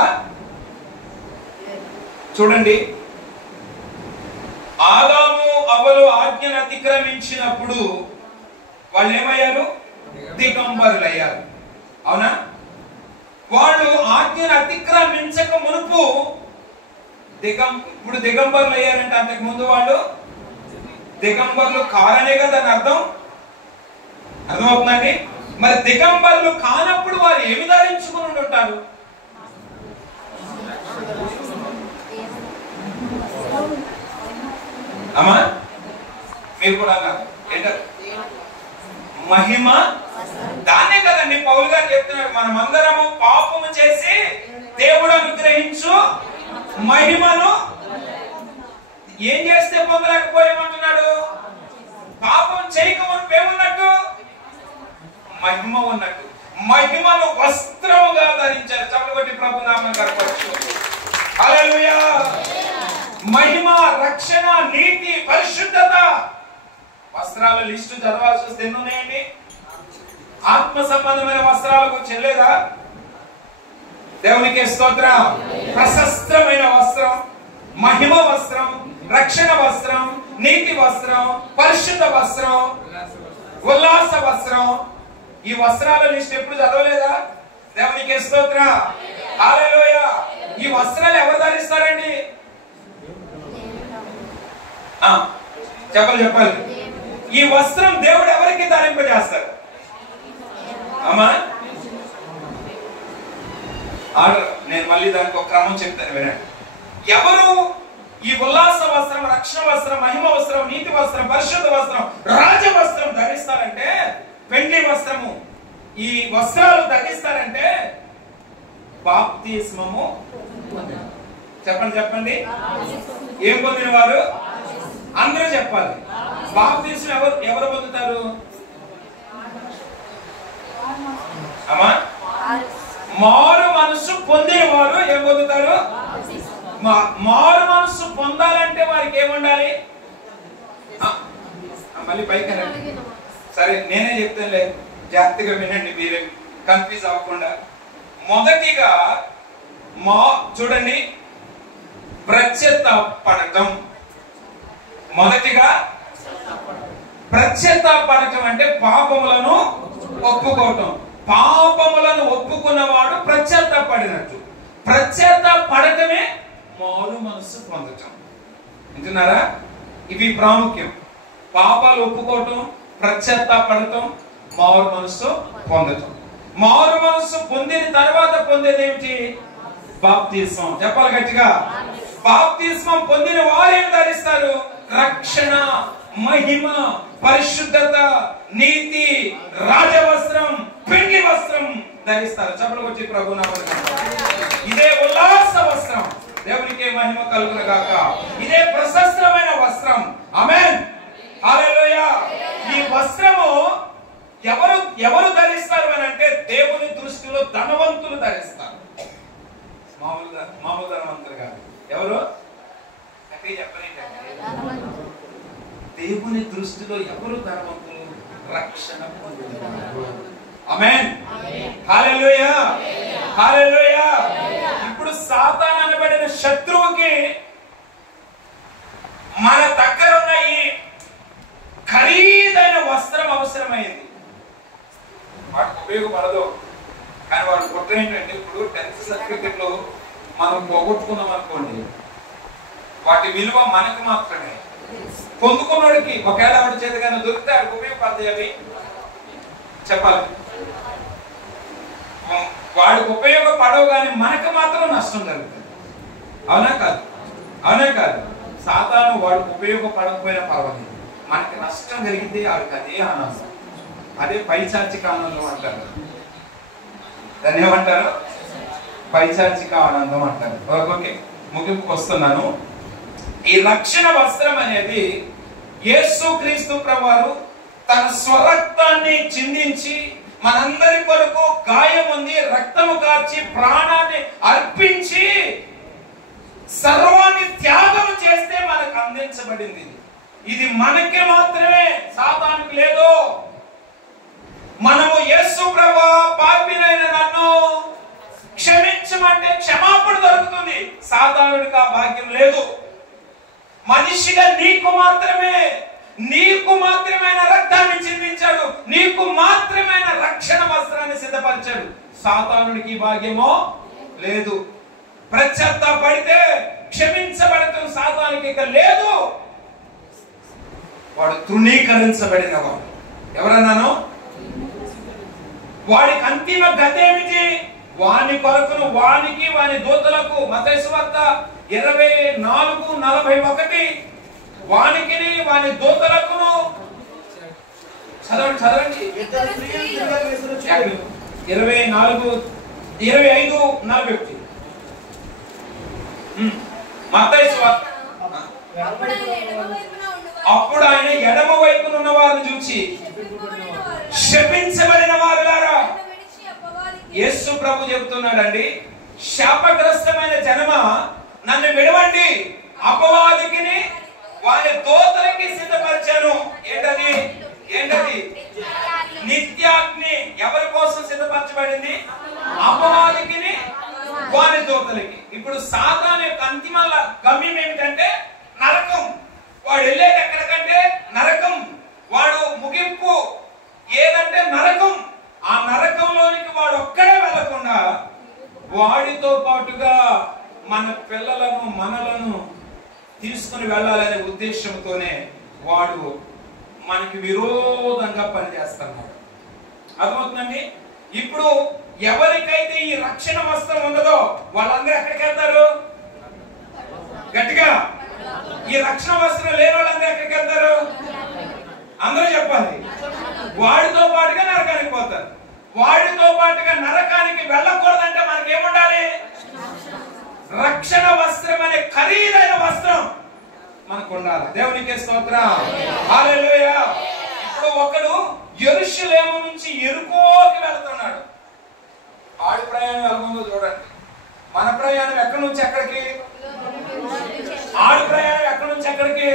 చూడండి, ఆదాము అవ్వలు ఆజ్ఞను అతిక్రమించినప్పుడు వాళ్ళు ఏమయ్యారు? దిగంబరులయ్యారు. అవునా? వాళ్ళు ఆజ్ఞను అతిక్రమించక మునుపు ఇప్పుడు దిగంబరులు అయ్యారంటే అంతకు ముందు వాళ్ళు దిగంబరులు కారనే కదా అని అర్థం. అర్థమవుతుందండి? మరి దిగంబరులు కానప్పుడు వారు ఏమి ధరించుకుని ఉంటారు? అమ్మా మీరు కూడా అన్నారు ఏంటారు? మహిమ. దాన్నే కదండి పౌలు గారు చెప్తున్నారు, మనమందరము పాపము చేసి దేవుడు అనుగ్రహించు మహిమను ఏం చేస్తే పొందలేకపోయామంటున్నాడు? పాపం చేయకమునుపు ఏమున్నట్టు? మహిమ ఉన్నట్టు. మహిమను వస్త్రముగా ధరించారు. చప్పటి ప్రభు నామం కనపరచు. హల్లెలూయా. మహిమ, రక్షణ, నీతి, పరిశుద్ధత వస్త్రాల లిస్టు చదవాల్సి వస్తే ఎన్ని ఉన్నాయండి? ఆత్మ సంబంధమైన వస్త్రాలకు చెల్లేదా? దేవునికి స్తోత్రం. ప్రశస్తమైన వస్త్రం, మహిమ వస్త్రం, రక్షణ వస్త్రం, నీతి వస్త్రం, పరిశుద్ధ వస్త్రం, ఉల్లాస వస్త్రం. ఈ వస్త్రాల లిస్ట్ ఎప్పుడు చదవలేదా? దేవునికి స్తోత్రం. హల్లెలూయా. ఈ వస్త్రాలు ఎవరు ధరిస్తారండి? చెప్పాలి. ఈ వస్త్రం దేవుడు ఎవరికి ధరింపజేస్తారు? అమ్మా నేను మళ్ళీ దానికి ఒక క్రమం చెప్తాను వినండి. ఎవరు ఈ ఉల్లాస వస్త్రం, రక్షణ వస్త్రం, మహిమ వస్త్రం, నీతి వస్త్రం, పరిశుద్ధ వస్త్రం, రాజ వస్త్రం ధరిస్తారంటే, పెండ్లి వస్త్రము, ఈ వస్త్రాలు ధరిస్తారంటే బాప్తిస్మము చెప్పండి. ఏం పొందిన వారు? అందరూ చెప్పాలి. బాప్తిస్మం ఎవరు పొందుతారు? అమ్మా మారు మనసు పొందిన వారు ఏం పొందుతారు? మారు మనసు పొందాలంటే వారికి ఏముండాలి? మళ్ళీ పైకి సరే నేనే చెప్తానులే, జాగ్రత్తగా వినండి, మీరే కన్ఫ్యూజ్ అవ్వకుండా. మొదటిగా చూడండి, ప్రత్యక్షపడటం. మొదటిగా ప్రత్యక్షపడటం అంటే పాపములను ఒప్పుకోవటం. పాపములను ఒప్పుకున్నవాడు ప్రత్యక్షపడినట్టు. ప్రత్యక్షపడటమే మారు మనసు పొందటం. వింటున్నారా? ఇవి ప్రాముఖ్యం. పాపాలు ఒప్పుకోవటం, ప్రత్యక్షపడటం, మారు మనసు పొందటం. మారు మనసు పొందిన తర్వాత పొందేది ఏమిటి? బాప్తిస్మం. చెప్పాలి గట్టిగా. బాప్తిస్మం పొందిన వారు ఏం ధరిస్తారు? రక్షణ, మహిమ, పరిశుద్ధత, నీతి, రాజవస్త్రం, పెండ్లి వస్త్రం ధరిస్తారు. చెప్పలు వచ్చి ప్రభు నామమున ఇదే ఉల్లాస వస్త్రం. దేవునికి మహిమ కలుగును గాక. ఇదే ప్రశస్తమైన వస్త్రం. ఆమేన్. హల్లెలూయా. ఈ వస్త్రము ఎవరు ధరిస్తారు అని అంటే ధనవంతులు ధరిస్తారు. మామూలు ధనవంతులు కాదు. ఎవరు అంటే చెప్పలేండి. దేవుని దృష్టిలో ఎవరు ధనవంతులు? రక్షణ పొందినవారు. ఆమేన్. హల్లెలూయా, హల్లెలూయా. ఇప్పుడు సాతాను అనబడిన శత్రువుకి మన దగ్గర ఉన్న ఈ ఖరీదైన వస్త్రం అవసరమైంది. వాటికి ఉపయోగపడదు. కానీ వాడు కుట్ర ఏంటంటే, ఇప్పుడు 10th సర్టిఫికెట్లు మనం పోగొట్టుకున్నాం అనుకోండి, వాటి విలువ మనకు మాత్రమే. పొందుకున్నోడికి ఒకవేళ ఆవిడ చేత కానీ దొరికితే ఆడికి ఉపయోగపడతాయి. అవి చెప్పాలి, వాడికి ఉపయోగపడవు, కానీ మనకు మాత్రం నష్టం జరుగుతుంది. అవునా కాదు? అవునా కాదు? సాతాను వాడికి ఉపయోగపడకపోయినా పర్వాలేదు, మనకి నష్టం జరిగితే ఆడికి అదే ఆనందం. అదే పైచార్చిక ఆనందం అంటారు. దాన్ని ఏమంటారు? పైచార్చిక ఆనందం అంటారు. ఓకే, ముగింపుకు వస్తున్నాను. ఈ రక్షణ వస్త్రం అనేది యేసుక్రీస్తు ప్రభువారు తన స్వరక్తాన్ని చిందించి మనందరి కొరకు గాయం ఉంది, రక్తము కార్చి ప్రాణాన్ని అర్పించి సర్వాన్ని త్యాగం చేస్తే మనకు అందించబడింది. ఇది మనకి మాత్రమే, సాతానుకు లేదు. మనము యేసు ప్రభువా పాపినైన నన్ను క్షమించమంటే క్షమాపణ దొరుకుతుంది. సాతానుడికి ఆ భాగ్యం లేదు. మనిషిగా నీకు మాత్రమైన రక్తాన్ని చిందించాడు, నీకు మాత్రమైన రక్షణ వస్త్రాన్ని సిద్ధపరిచాడు. సాతానుడికి భాగ్యమో లేదు. ప్రత్యర్థపడితే క్షమించబడటం సాతానుడికి ఇక లేదు. వాడు తృణీకరించబడిన వాడు. ఎవరన్నాను? వాడికి అంతిమ గతి ఏమిటి? వాని కొరకును వానికి వాని దూతలకు మత్తయి సువార్త 24:41 వానికి వాని దూతలకును చదవండి 25:41 మత్తయి సువార్త. అప్పుడు ఆయన ఎడమ వైపున ఉన్న వారిని చూచి శపించబడిన వారులారా, యేసు ప్రభు చెబుతున్నాడండి, శాపగ్రస్తమైన జనమ నన్ను విడవండి, అపవాదికి వారి దూతలకి సిద్ధపరిచాను. ఏంటది? నిత్యాగ్ని. ఎవరి కోసం సిద్ధపరచబడింది? అపవాదికి వారి దూతలకి. ఇప్పుడు సాతాను యొక్క అంతిమ గమ్యం ఏమిటంటే నరకం. వాడు వెళ్ళేది ఎక్కడికంటే నరకం. వాడు ముగింపు ఏదంటే నరకం. ఆ నరకంలోనికి వాడు ఒక్కడే వెళ్ళకుండా వాడితో పాటుగా మన పిల్లలను మనలను తీసుకుని వెళ్ళాలనే ఉద్దేశంతోనే వాడు మనకి విరోధంగా పనిచేస్తున్నాడు. అర్థమవుతుందండి? ఇప్పుడు ఎవరికైతే ఈ రక్షణ వస్త్రం ఉండదో వాళ్ళందరూ ఎక్కడికి వెళ్తారు? గట్టిగా, ఈ రక్షణ వస్త్రం లేని వాళ్ళందరూ ఎక్కడికి వెళ్తారు? అందరూ చెప్పాలి. వాడితో పాటుగా నరకానికి పోతారు. వాడితో పాటుగా నరకానికి వెళ్ళకూడదంటే మనకేముండాలి? రక్షణ వస్త్రం అనే ఖరీదైన వస్త్రం మనకు ఉండాలి. దేవునికి స్తోత్రం, హల్లెలూయా. ఇప్పుడు ఒకడు యెరూషలేము నుంచి యెరికోకి వెళ్తున్నాడు. ఆడి ప్రయాణం ఎలా ఉందో చూడండి. మన ప్రయాణం ఎక్కడి నుంచి ఎక్కడికి? ఆడి ప్రయాణం ఎక్కడి నుంచి ఎక్కడికి?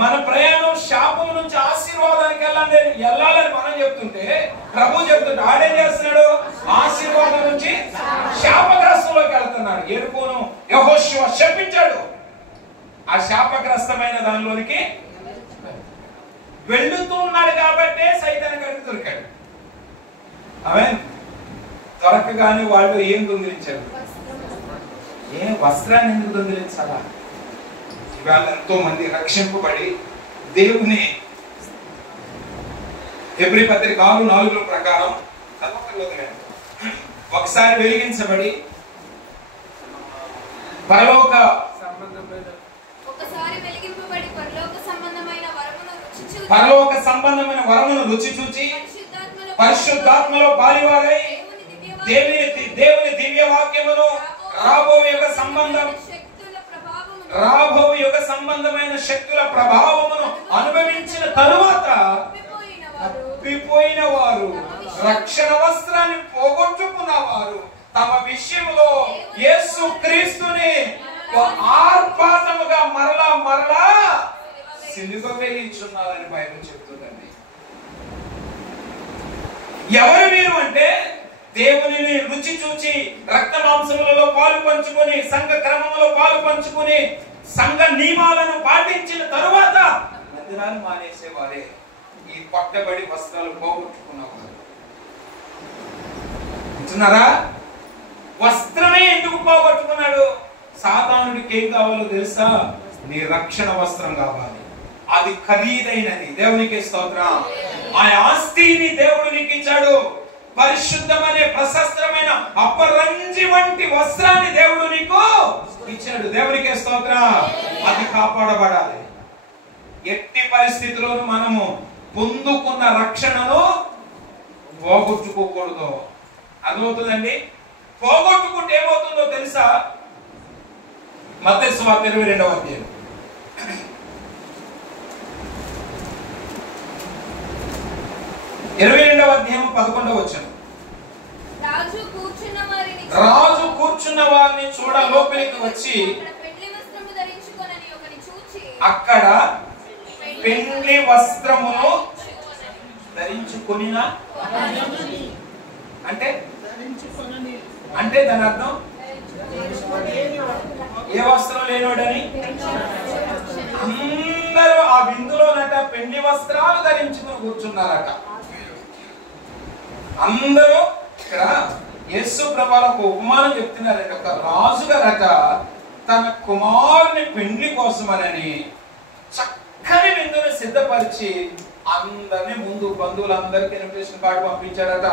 మన ప్రయాణం శాపం నుంచి ఆశీర్వాదానికి వెళ్ళాలని మనం చెప్తుంటే ప్రభు చెప్తుంటే ఆడేం చేస్తున్నాడు? ఆశీర్వాదం నుంచి శాపగ్రస్తంలోకి వెళ్తున్నాడు. యెరికోను యెహోషువ శపించాడు. ఆ శాపగ్రస్తమైన దానిలోనికి వెళ్తున్నాడు కాబట్టే సైతాను గారికి దొరికాడు. ఆమేన్. దొరకగానే వాళ్ళు ఏం దొంగిలించారు? వస్త్రాన్ని ఎందుకు దొంగిలించాలా? ఇవాళ ఎంతో మంది రక్షింపబడి దేవుని హెబ్రీ పత్రిక 6:4 ప్రకారం ఒకసారి వెలిగించబడి పరలోక సంబంధమైన వరమును రుచి చూచి పరిశుద్ధాత్మలో పాలివారై దేవుని దివ్య వాక్యమును రాబో యుగ సంబంధమైన శక్తుల ప్రభావమును అనుభవించిన తరువాత తప్పిపోయిన వారు రక్షణ వస్త్రాన్ని పోగొట్టుకున్న వారు తమ విషయంలో యేసు క్రీస్తుని ఆర్పాటముగా మరలా మరలా సిలువ వేయించున్నారని బైబిల్ చెప్తుందండి. ఎవరు మీరు అంటే దేవునిని రుచి చూచి రక్త మాంసములలో పాలు పంచుకొని సంఘ క్రమంలో పాలు పంచుకొని సంఘ నియమాలను పాటించిన తరువాత మందిరాలు మానేసేవారే ఈ పట్టబడి వస్త్రాలు పోగొట్టుకున్నవారు. అంటున్నారా? వస్త్రమే ఎందుకు పోగొట్టుకున్నాడు? సాతానుడికి ఏం కావాలో తెలుసా? నీ రక్షణ వస్త్రం కావాలి. అది ఖరీదైనది. దేవునికి స్తోత్రం. ఆ ఆస్తిని దేవుడు నీకు ఇచ్చాడు. పరిశుద్ధమనే ప్రశస్తమైన అపరంజి వంటి వస్త్రాన్ని దేవుడు నీకు ఇచ్చాడు. దేవునికి స్తోత్రం. అది కాపాడబడాలి. ఎట్టి పరిస్థితుల్లోనూ మనము పొందుకున్న రక్షణను పోగొట్టుకోకూడదు. అర్థమవుతుందండి? పోగొట్టుకుంటే ఏమవుతుందో తెలుసా? మత్తయి సువార్త 22వ అధ్యాయం 22వ అధ్యాయం 11వ వచనం. రాజు కూర్చున్న వారిని చూడ లోపలికి వచ్చి అక్కడ పెండ్లి వస్త్రమును ధరించుకొనినా అంటే అంటే దాని అర్థం ఏ వస్త్రం లేనోడని. అందరూ ఆ విందులోనట పెండ్లి వస్త్రాలు ధరించుకుని కూర్చున్నారట. అందరూ ఇక్కడ యేసు ప్రభువుకు ఉపమానం చెప్తున్నారట. ఒక రాజుగారట తన కుమారుని పెండ్లి కోసమనని చక్కని విందుని సిద్ధపరిచి అందరినీ ముందు బంధువులందరికీ ఇన్విటేషన్ కార్డు పంపించాడట.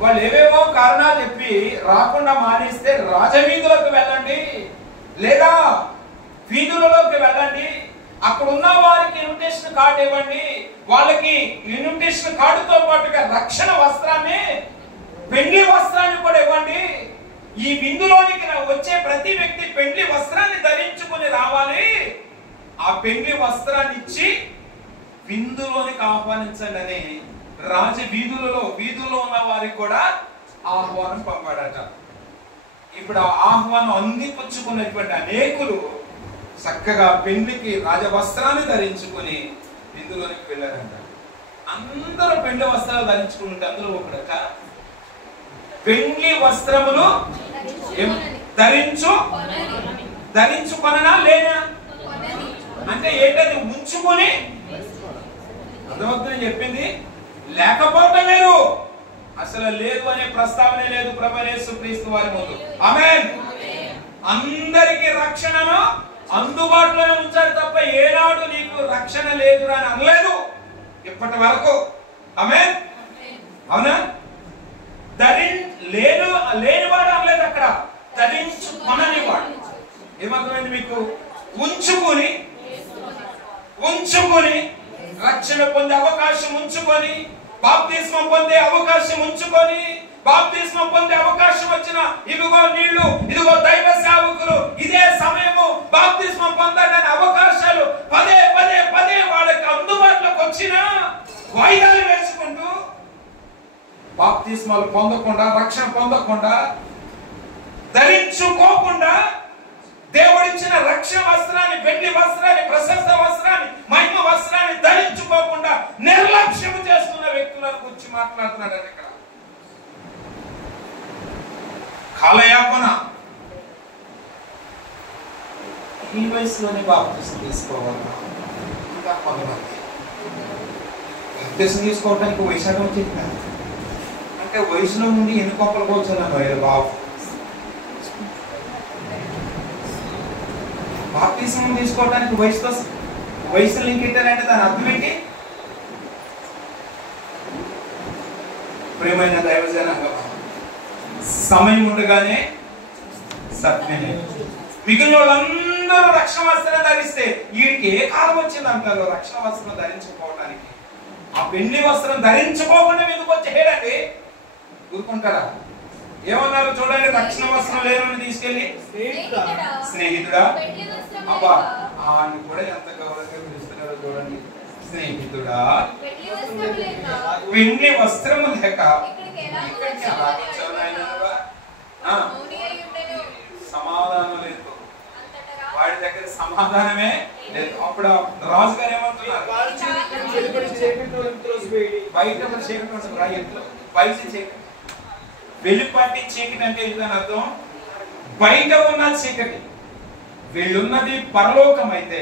వాళ్ళు ఏవేవో కారణాలు చెప్పి రాకుండా మానేస్తే రాజవీధులకు వెళ్ళండి లేదా వీధులలోకి వెళ్ళండి, అక్కడ ఉన్న వారికి ఇన్విటేషన్ కార్డు ఇవ్వండి, వాళ్ళకి ఇన్విటేషన్ కార్డుతో పాటుగా రక్షణ వస్త్రాన్ని పెండ్లి వస్త్రాన్ని కూడా ఇవ్వండి. ఈ విందులోనికి వచ్చే ప్రతి వ్యక్తి పెండ్లి వస్త్రాన్ని ధరించుకుని రావాలి. ఆ పెండ్లి వస్త్రాన్ని ఇచ్చి విందులోనికి ఆహ్వానించండి అని వీధుల్లో ఉన్న వారికి కూడా ఆహ్వానం పంపాడట. ఇప్పుడు ఆ ఆహ్వానం అందిపుచ్చుకున్నటువంటి అనేకులు చక్కగా పెండ్లికి రాజవస్త్రాన్ని ధరించుకుని విందులోనికి వెళ్ళారంట. అందరూ పెండ్లి వస్త్రాలు ధరించుకుని ఉంటే అందులో ఒకడట పెండ్లి వస్త్రములు ధరించుకొననా లేనా అంటే ఏంటది? ఉంచుకొని. అర్థమవుతుందని చెప్పింది. లేకపోవటం లేదు, అసలు లేదు అనే ప్రస్తావనే లేదు ప్రభువైన యేసుక్రీస్తు వారి ముందు. ఆమేన్. అందరికి రక్షణను అందుబాటులోనే ఉంచారు తప్ప ఏనాడు నీకు రక్షణ లేదు అని అనలేదు ఇప్పటి వరకు. ఆమేన్. అవునా? లేనివాడు అనలేదు అక్కడ, ధరించుకొనని వాడు. ఏమర్థమైంది మీకు? ఉంచుకొని రక్షణ పొందే అవకాశం ఉంచుకొని, బాప్తిస్మం పొందే అవకాశం ఉంచుకొని, బాప్తిస్మం పొందే అవకాశం వచ్చిన ఇదిగో నీళ్లు, ఇదిగో దైవ సేవకులు, ఇదే సమయము బాప్తిస్మం పొందడానికి అవకాశాలు పదే పదే పదే వాళ్ళకి అందుబాటులోకి వచ్చిన వాయిదాలు వేసుకుంటూ బాప్తిస్మాలు పొందకుండా, రక్షణ పొందకుండా, ధరించుకోకుండా దేవుడిచ్చిన రక్షణ వస్త్రాన్ని, పెండ్లి వస్త్రాన్ని, ప్రశస్త వస్త్రాన్ని, మహిమ వస్త్రాన్ని ధరించుకోకుండా నిర్లక్ష్యం చేస్తున్న వ్యక్తులను గురించి మాట్లాడుతున్నాడు ఇక్కడ. కాలయాపన. ఈ వయసులోనే బాప్తిసం తీసుకోవాలన్నా ఇంకా కొంతమంది బాప్తిసం తీసుకోవడానికి వయసు వచ్చింది అంటే వయసులో నుండి ఎన్ని కొప్పలు కూర్చోాలన్నారు బాబు. బాప్తిసం తీసుకోవడానికి వయసు లింక్ ఏంటంటే దాని అర్థం ఏంటి? ప్రియమైన దైవజనాంగం, సమయం ఉండగానే సత్యమే. మిగిలిన వాళ్ళందరూ రక్షణ వస్త్రం ధరిస్తే వీడికి ఏ కాలం వచ్చింది అంటారు రక్షణ వస్త్రం ధరించుకోవడానికి? ఆ పెండ్లి వస్త్రం ధరించుకోకుండా ఎందుకు వచ్చి హేడండి ఊరుకుంటారా? ఏమన్నారు చూడండి, రక్షణ వస్త్రం లేనని తీసుకెళ్లి స్నేహితుడా, అబ్బా ఆయన కూడా ఎంత గౌరవంగా పిలుస్తున్నారో చూడండి. స్నేహితుడా పెళ్లి పెళ్లి వస్త్రము లేక వస్త్రము లేక ఇక్కడికి ఎలాగో ఇక్కడికి వచ్చావు ఎలా అని వచ్చావు నాయనా అడుగుగా, నువ్వు? ఆ, మౌని అయి ఉండెను. సమాధానం లేదు. అంతటా వాడి దగ్గర సమాధానమే లేదు. అప్పుడు రాజుగారు ఏమంటున్నారు? బయట ఉన్న చీకటి ఉంటుంది రా, ఎట్లా బయట చీకటి. వెలుపటి చీకటి అంటే ఏంటని అర్థం? బయట ఉన్న చీకటి. వీళ్ళున్నది పరలోకం అయితే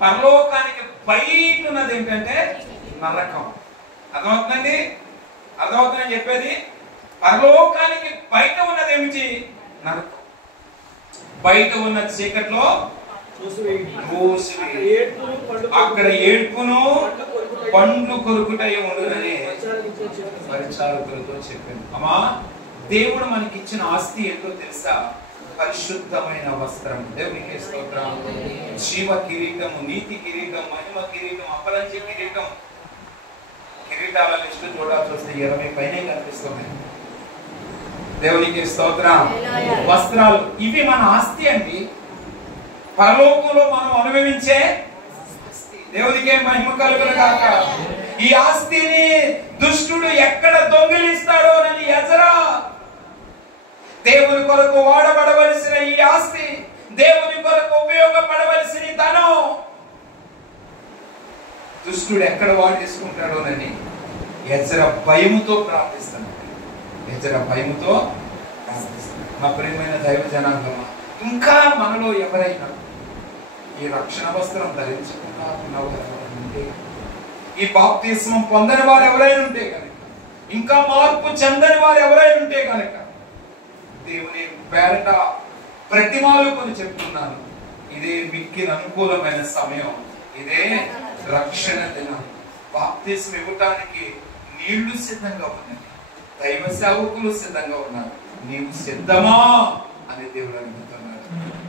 పరలోకానికి బయట ఉన్నది ఏంటంటే నరకం. అర్థమవుతుందండి? అర్థమవుతుందని చెప్పేది. పరలోకానికి బయట ఉన్నది ఏమిటి? నరకం. బయట ఉన్న చీకట్లో అక్కడ ఏడ్పును పండ్లు కొరుకుటై ఉండునని పరిచారకులతో చెప్పింది. అమ్మా, దేవుడు మనకి ఇచ్చిన ఆస్తి ఏంటో తెలుసా? పరిశుద్ధమైన వస్త్రం. దేవునికి స్తోత్రం. జీవ కిరీటము, నీతి కిరీటం, మహిమ కిరీటం, అపరంజి కిరీటం. కిరీటాల లిస్టు చూడాల్సి వస్తే 20 పైనే కనిపిస్తున్నాయి. దేవునికి స్తోత్రం. వస్త్రాలు ఇవి మన ఆస్తి అండి. పరలోకంలో మనం అనుభవించే దేవునికే మహిమ కలుగును గాక. ఈ ఆస్తిని దుష్టుడు ఎక్కడ దొంగిలిస్తాడో అని ఎజరా, దేవుని కొరకు వాడబడవలసిన ఈ ఆస్తి, దేవుని కొరకు ఉపయోగపడవలసిన ధనం దుష్టుడు ఎక్కడ వాడేసుకుంటాడోనని ఎజరా భయముతో ప్రార్థిస్తున్నాడు. ఎజరా భయముతో ప్రార్థిస్తున్నాడు. నా ప్రియమైన దైవ జనాంగమా, ఇంకా మనలో ఎవరైనా ఈ రక్షణ వస్త్రం ధరించకుండా ఉంటే, ఈ బాప్తిస్మం పొందని వారు ఎవరైనా ఉంటే కనుక, ఇంకా మార్పు చెందని వారు ఎవరైనా ఉంటే కనుక, దేవుని పేరట ప్రతిమాలు కొని చెప్తున్నాను, ఇదే మిక్కిన అనుకూలమైన సమయం. ఇదే రక్షణ దినం. బాప్తిస్మం ఇవ్వటానికి నీళ్లు సిద్ధంగా ఉన్నాయి, దైవ సేవకులు సిద్ధంగా ఉన్నారు. నీవు సిద్ధమా అని దేవుడు అడుగుతున్నాడు.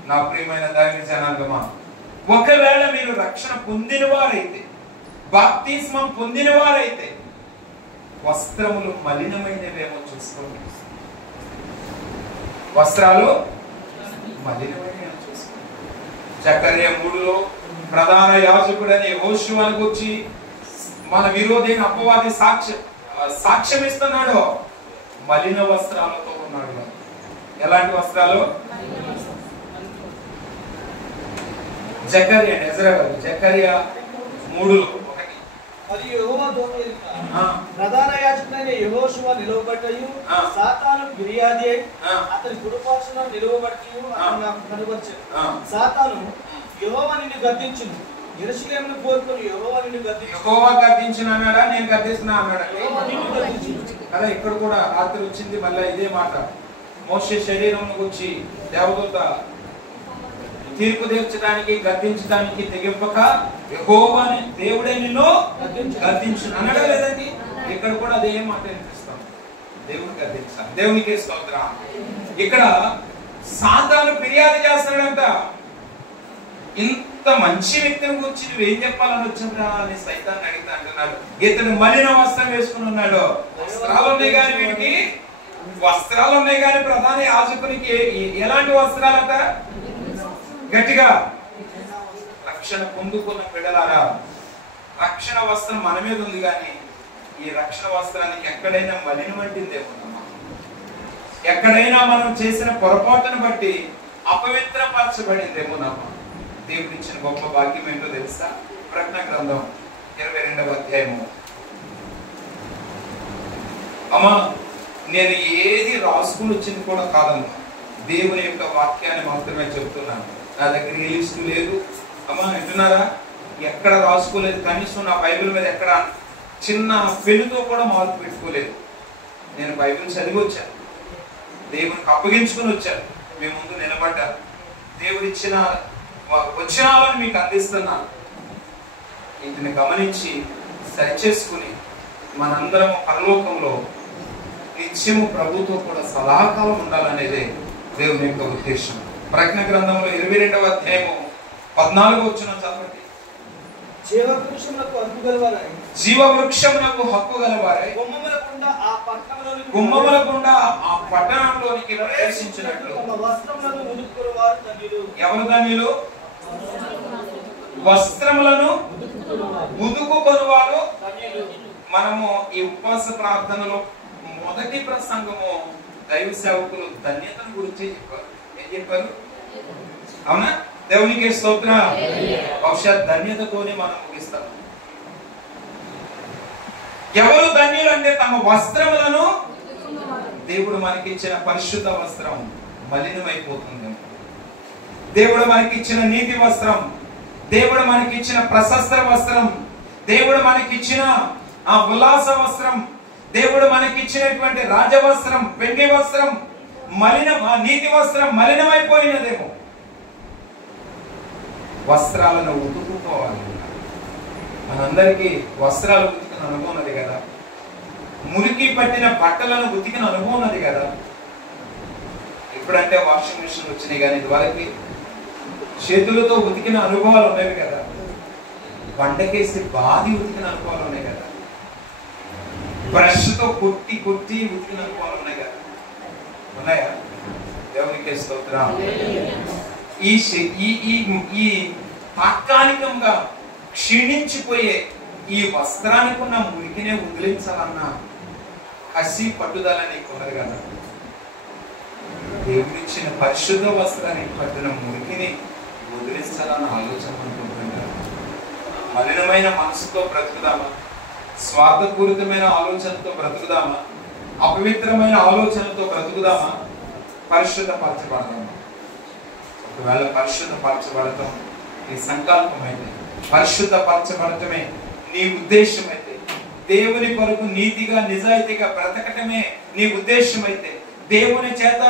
నా ప్రియమైన దైవ జనాంగమా, ఒకవేళ మీరు రక్షణ పొందిన వారైతే, బాప్తిస్మం పొందిన వారైతే, వస్త్రములు మలినమైనవేమో చూసుకోండి. వస్త్రాలు మలినమైనవేమో చూసుకోండి. జకర్యా 3లో ప్రధాన యాజకుడని యెహోషువను గురించి మన విరోధైన అపవాది సాక్ష్యం ఇస్తున్నాడు. మలిన వస్త్రాలతో ఉన్నాడు. ఎలాంటి వస్త్రాలు? జకర్యా, జకర్యా 3లో 1. మరియు యెహోవా దూత ప్రధాన యాజకుడైన యెహోషువ నిలువబట్టయు, సాతాను ఫిర్యాది అతని కుడిపక్షమున నిలువబట్టయు అతను నాకు కనబరిచెను. సాతాను, యెహోవా నిన్ను గద్దించును, యెరూషలేమును కోరుకొని యెహోవా నిన్ను గద్దించును. యెహోవా గద్దించును అన్నాడా? నేను గద్దిస్తున్నా అన్నాడండి కదా. ఇక్కడ కూడా రాత్రి వచ్చింది మళ్ళీ ఇదే మాట. మోషే శరీరం గురించి దేవదూత తీర్పు తీర్చడానికి, గద్దించడానికి తెగింపక యెహోవాని దేవుడే నిన్ను గద్దించును అన్నాడా లేదండి? ఇక్కడ కూడా అదే మాట వినిపిస్తాం. దేవుని గద్దించాలి. దేవునికే స్తోత్రం. ఇక్కడ సాతాను ఫిర్యాదు చేస్తాడంట. ఇంత మంచి వ్యక్తిని గురించి నువ్వేం చెప్పాలని వచ్చిందా అని సైతాన్ని అడిగితే అంటున్నాడు, ఇతను మలిన వస్త్రం వేసుకుని ఉన్నాడు. వస్త్రాలు ఉన్నాయి కానీ వీడికి, వస్త్రాలు ఉన్నాయి కానీ ప్రధాన యాజకునికి ఎలాంటి వస్త్రాలట? గట్టిగా రక్షణ పొందుకున్న బిడ్డలారా, రక్షణ వస్త్రం మన మీద ఉంది కానీ ఈ రక్షణ వస్త్రానికి ఎక్కడైనా మలినం అంటిందేమో, ఎక్కడైనా మనం చేసిన పొరపాటును బట్టి అపవిత్రపరచబడిందేమో నమ్మ. దేవుడు ఇచ్చిన గొప్ప భాగ్యం ఏంటో తెలుసా? ప్రకటన గ్రంథం 22వ అధ్యాయము. అమ్మా, నేను ఏది రాసుకుని వచ్చింది కూడా కాదమ్మా, దేవుని యొక్క వాక్యాన్ని మాత్రమే చెప్తున్నాను. నా దగ్గర ఏ లిస్టు లేదు అమ్మా, వింటున్నారా? ఎక్కడ రాసుకోలేదు. కనీసం నా బైబిల్ మీద ఎక్కడ చిన్న పెన్నుతో కూడా మార్పు పెట్టుకోలేదు. నేను బైబిల్ చదివి వచ్చాను, దేవునికి అప్పగించుకుని వచ్చాను, మీ ముందు నిలబడ్డాను, దేవుడిచ్చిన వచనాలను మీకు అందిస్తున్నాను. వీటిని గమనించి సరిచేసుకుని మనందరం పరలోకంలో నిత్యము ప్రభుతో కూడా సదాకాలం ఉండాలనేదే దేవుని యొక్క ఉద్దేశం. ప్రకటన గ్రంథంలో 22వ అధ్యాయము 14వ వచనం చదవండి. జీవవృక్షమునకు హక్కు గలవారై, జీవవృక్షమునకు హక్కు గలవారై గుమ్మముల గుండా ఆ పట్టణంలోనికి ప్రవేశించినట్లు తమ వస్త్రములను ఉదుపుకుని వారు ధన్యులు. ఎవరు ధన్యులు? వస్త్రములను ఉతుకుకొనువారు. మనము ఈ ఉపవాస ప్రార్థనలో మొదటి ప్రసంగము దైవ సేవకులు ధన్యతను గురించి చెప్పారు. ఏం చెప్పారు? అవునా? దేవునికి స్తోత్రం. బహుశా ధన్యతతోనే మనం ముగిస్తాం. ఎవరు ధన్యులు అంటే తమ వస్త్రములను, దేవుడు మనకిచ్చిన పరిశుద్ధ వస్త్రం మలినమైపోతుంది. దేవుడు మనకిచ్చిన నీతి వస్త్రం, దేవుడు మనకిచ్చిన ప్రశస్త వస్త్రం, దేవుడు మనకిచ్చిన ఆ ఉల్లాస వస్త్రం, దేవుడు మనకిచ్చినటువంటి రాజవస్త్రం, వెండి వస్త్రం నీతి వస్త్రం మలినమైపోయినదేమో. వస్త్రాలను ఉతుకుకోవాలి. మనందరికీ వస్త్రాలు ఉతికిన అనుభవం ఉన్నది కదా, మురికి పట్టిన బట్టలను ఉతికిన అనుభవం ఉన్నది కదా. ఇప్పుడంటే వాషింగ్ మిషన్ వచ్చినాయి, కానీ ఇదివరకు చేతులతో ఉతికిన అనుభవాలు ఉన్నవి కదా. వంటకేసి బాది ఉతికిన అనుభవాలు ఉన్నాయి కదా. బ్రష్ తో కొట్టి కొట్టి ఉతికిన అనుభవాలు ఉన్నాయి కదా. ఉన్నాయా? దేవునికి స్తోత్రం. ఈ తాత్కాలికంగా క్షీణించిపోయే ఈ వస్త్రానికి ఉన్న మురికినే వదిలించాలన్న కసి పట్టుదల నీకు ఉన్నది కదా. దేవుడిచ్చిన పరిశుద్ధ వస్త్రానికి పట్టిన మురికిని వదిలించాలన్న ఆలోచన అనుకుంటున్నారు. మలినమైన మనసుతో బ్రతుకుదామా? స్వార్థపూరితమైన ఆలోచనతో బ్రతుకుదామా? అపవిత్రమైన ఆలోచనతో బ్రతుకుదామా? పరిశుద్ధపరచబడదామా? ఒకవేళ పరిశుద్ధపరచబడటం నీ సంకల్పం అయితే, పరిశుద్ధపరచబడటమే నీ ఉద్దేశం అయితే, దేవుని కొరకు నీతిగా నిజాయితీగా బ్రతకటమే నీ ఉద్దేశం అయితే, దేవుని చేత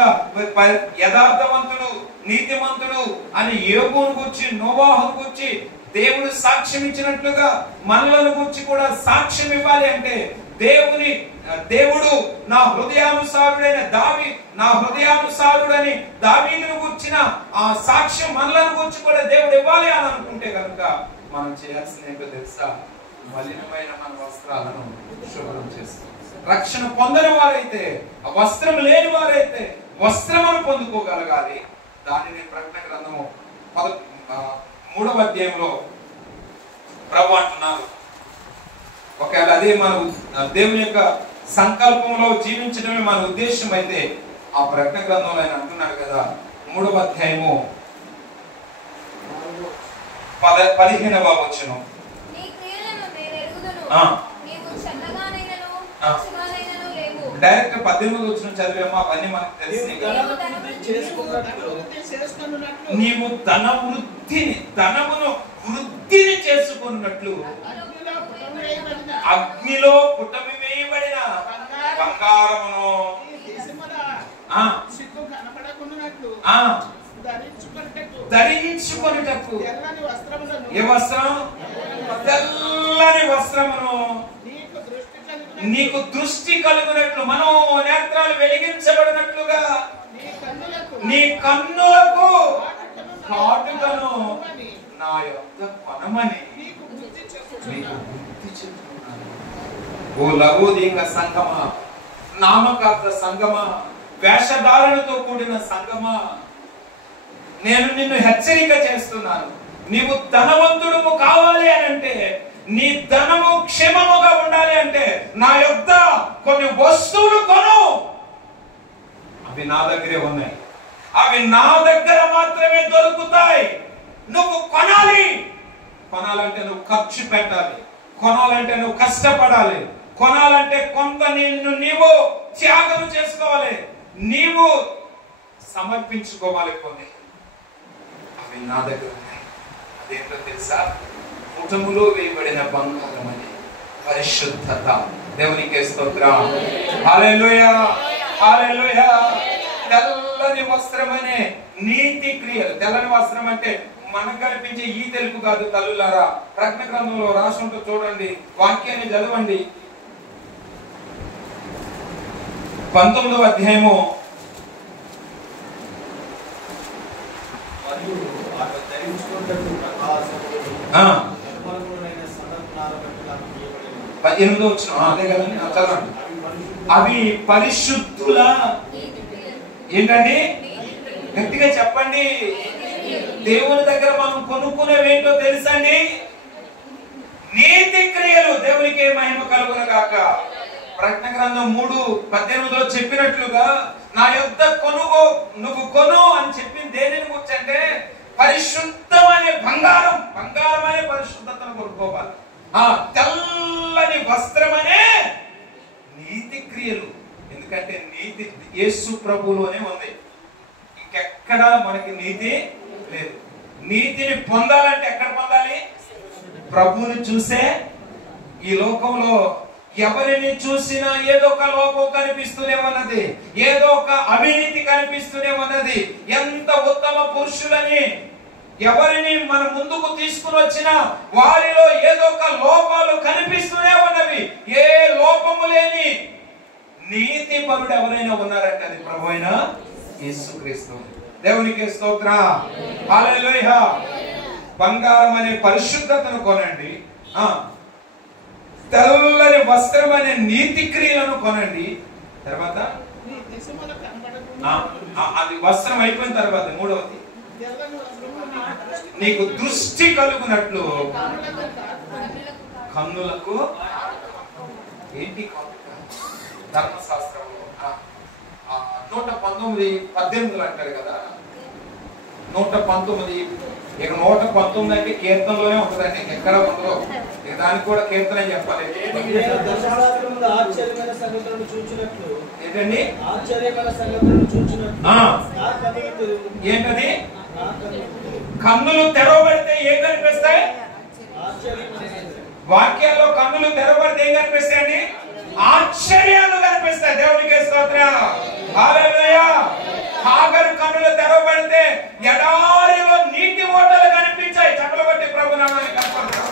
యథార్థవంతుడు నీతిమంతుడు అని యోబును గురించి, నోవాహును గురించి దేవుడు సాక్ష్యం ఇచ్చినట్లుగా మనలను గురించి కూడా సాక్ష్యం ఇవ్వాలి అంటే దేవుడు నా హృదయానుసారుడైన నా హృదయానుసారుడని దావీదును గురించిన ఆ సాక్ష్యం మనలను గురించి కూడా దేవుడు ఇవ్వాలి అని అనుకుంటే కనుక మనం చేయాల్సిన ఏంటో తెలుసా? మలినమైన మన వస్త్రాలను శుభ్రం చేసుకోవాలి. రక్షణ పొందని వారైతే, వస్త్రం లేని వారైతే వస్త్రమును పొందుకోగలగాలి. దానిని ప్రకటన గ్రంథము 3వ అధ్యాయంలో ప్రభు అంటున్నారు. ఒకవేళ అదే మన దేవుని యొక్క సంకల్పంలో జీవించడమే మన ఉద్దేశం అయితే, ఆ ప్రకటన గ్రంథంలో ఆయన అంటున్నాడు కదా, 3వ అధ్యాయము 15వ వచనం. డైరెక్ట్ 18వ వచనం చదివేమా? అవన్నీ మనకు తెలిసి నీవు ధనమును వృద్ధిని చేసుకున్నట్లు అగ్నిలో పుటమి వేయబడిన బంగారమును ధరించుకొనుటకు. ఏ వస్త్రం? తెల్లని వస్త్రమును నీకు దృష్టి కలుగునట్లు, మనోనేత్రాలు వెలిగించబడినట్లుగా నీ కన్నులకు కాటుకను నా యొద్ద కొనమని నీకు బుద్ధి చెప్తున్నాను. ఓ లవోదీక సంగమా, నామకార్థ సంగమా, వేషధారణతో కూడిన సంగమా, నేను నిన్ను హెచ్చరిక చేస్తున్నాను. నీవు ధనవంతుడు కావాలి అని అంటే, నీ ధనము క్షేమముగా ఉండాలి అంటే నా యొద్ద కొన్ని వస్తువులు కొను. అవి నా దగ్గరే ఉన్నాయి, అవి నా దగ్గర మాత్రమే దొరుకుతాయి. నువ్వు కొనాలి. కొనాలంటే నువ్వు ఖర్చు పెట్టాలి, కొనాలంటే నువ్వు కష్టపడాలి, కొనాలంటే కొంత నీవు త్యాగం చేసుకోవాలి, నీవు సమర్పించుకోవాలి. కొన్ని అవి నా దగ్గర ఉన్నాయి. అదేంటో తెలుసా? ముఠములో వేయబడిన బంగారం అని పరిశుద్ధత. దేవునికి స్తోత్రం. హల్లెలూయా, హల్లెలూయా. తెల్లని వస్త్రం అనే నీతి క్రియలు. తెల్లని వస్త్రం అంటే మనకు కనిపించే ఈ తెలుపు కాదు తల్లులారా. ప్రకటన గ్రంథంలో రాసి ఉంటూ చూడండి, వాక్యాన్ని చదవండి. 19వ అధ్యాయము అదే కదండి, చదవండి. అవి పరిశుద్ధుల ఏంటండి? గట్టిగా చెప్పండి. దేవుని దగ్గర మనం కొనుక్కునేవేంటో తెలుసండి, నీతి క్రియలు. దేవునికి మహిమ కలుగును గాక. ప్రకటన గ్రంథం 3:18 చెప్పినట్లుగా నా యొద్ద నువ్వు కొను అని చెప్పింది దేనిని గురించి అంటే పరిశుద్ధమనే బంగారం అనే పరిశుద్ధతను కొనుక్కోవాలి. తెల్లని వస్త్రమనే నీతి క్రియలు. ఎందుకంటే నీతి యేసు ప్రభువులోనే ఉంది, ఇంకెక్కడ మనకి నీతి లేదు. నీతిని పొందాలంటే ఎక్కడ పొందాలి? ప్రభువుని చూసే. ఈ లోకంలో ఎవరిని చూసినా ఏదో ఒక లోపం కనిపిస్తూనే ఉన్నది, ఏదో ఒక అవినీతి కనిపిస్తూనే ఉన్నది. ఎంత ఉత్తమ పురుషులని ఎవరిని మన ముందుకు తీసుకుని వచ్చినా వారిలో ఏదో ఒక లోపాలు కనిపిస్తూనే ఉన్నవి. ఏ లోపము లేని నీతి పరుడు ఎవరైనా ఉన్నారంటే అది ప్రభువైన యేసుక్రీస్తు. దేవునికి స్తోత్రం. హల్లెలూయా. బంగారం అనే పరిశుద్ధతను కొనండి, తెల్లని వస్త్రం అనే నీతి క్రియలను కొనండి. తర్వాత అది వస్త్రం అయిపోయిన తర్వాత మూడవది నీకు దృష్టి కలుగునట్లు కన్నులకు. ఏంటి ధర్మశాస్త్రంలో 119:18 అంటారు కదా. 119 ఇక 119 అంటే కీర్తనలోనే ఉంటుందండి, ఎక్కడ ఉండదు. దానికి కూడా కీర్తన చెప్పాలి. ఆశ్చర్యమైన సంగతులను చూచినట్లు ఏంటండి? ఆశ్చర్యమైన సంగతులను చూచినట్లు ఏంటది? కన్నులు తెరవబడితే ఏం కనిపిస్తాయి? వాక్యాల్లో కన్నులు తెరవబడితే ఏం కనిపిస్తాయండి? ఆశ్చర్యాలు కనిపిస్తాయి. దేవునికి స్తోత్రం. హల్లెలూయా. హాగరు కన్నులు తెరవబడితే ఎడారిలో నీటి ఓటలు కనిపించాయి. చప్పలు కొట్టి ప్రభు నామాన్ని కనపడతాం.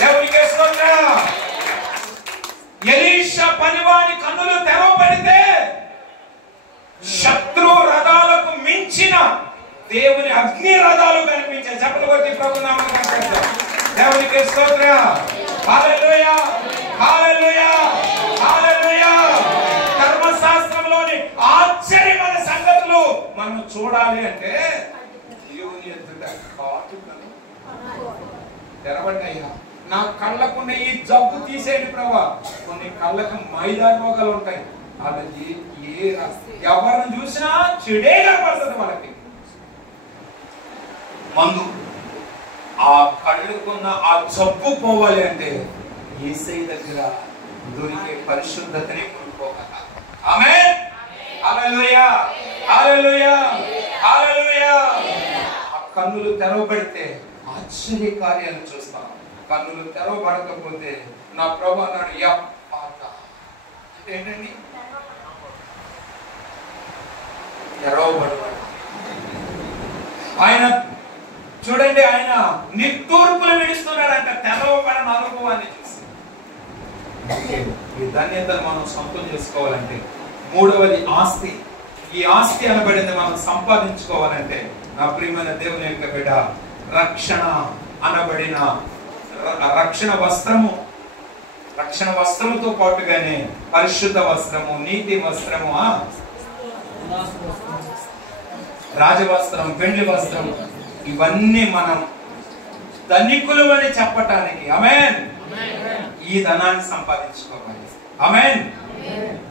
దేవునికి స్తోత్రం. ఎలీషా పనివాని కన్నులు తెరవబడితే శత్రు రథాలకు మించిన దేవుని అగ్ని రథాలు కనిపించాయి. చప్పలు కొట్టి ప్రభు నామాన్ని కనపడతాం. దేవునికి స్తోత్రం. హల్లెలూయా. హల్లెలూయా. హల్లెలూయా. ధర్మశాస్త్రంలోని ఆశ్చర్యమైన సంగతులు మనం చూడాలి అంటే దేవుని ఎదుట కాటుకను తెరవండియ్యా. నా కళ్ళకున్న ఈ జబ్బు తీసేయండి ప్రభా. కొన్ని కళ్ళకు మైదా రోగాలు ఉంటాయి, వాళ్ళకి ఎవరిని చూసినా చెడే కనపడుతుంది. వాళ్ళకి మందు ఆ కళ్ళకున్న ఆ జబ్బు పోవాలి అంటే యేసయ్య దగ్గర దొరికే పరిశుద్ధతని కొనుక్కోగల. ఆమేన్. హల్లెలూయా. హల్లెలూయా. హల్లెలూయా. ఆ కన్నులు తెరవబడితే ఆశ్చర్య కార్యాలు చూస్తాం. కన్నులు తెరవబడకపోతే నా ప్రభు అన్నాడు యప్పాత. ఏంటండి? తెరవబడబడ. ఆయన చూడండి, ఆయన నిట్టూర్పులు విడుస్తున్నాడంట తెరవబడిన అనుభవాన్ని చూసి. ఈ ధన్యతను మనం సొంతం చేసుకోవాలంటే మూడవది ఆస్తి. ఈ ఆస్తి అనబడింది మనం సంపాదించుకోవాలంటే నా ప్రియమైన దేవుని యొక్క బిడ్డ రక్షణ అనబడిన రక్షణ వస్త్రము, రక్షణ వస్త్రముతో పాటుగానే పరిశుద్ధ వస్త్రము, నీతి వస్త్రము, రాజవస్త్రం, వెండి వస్త్రం, ఇవన్నీ మనం ధనికులు అని చెప్పటానికి ఆమేన్ ఈ ధనాన్ని సంపాదించుకోవాలి. ఆమేన్.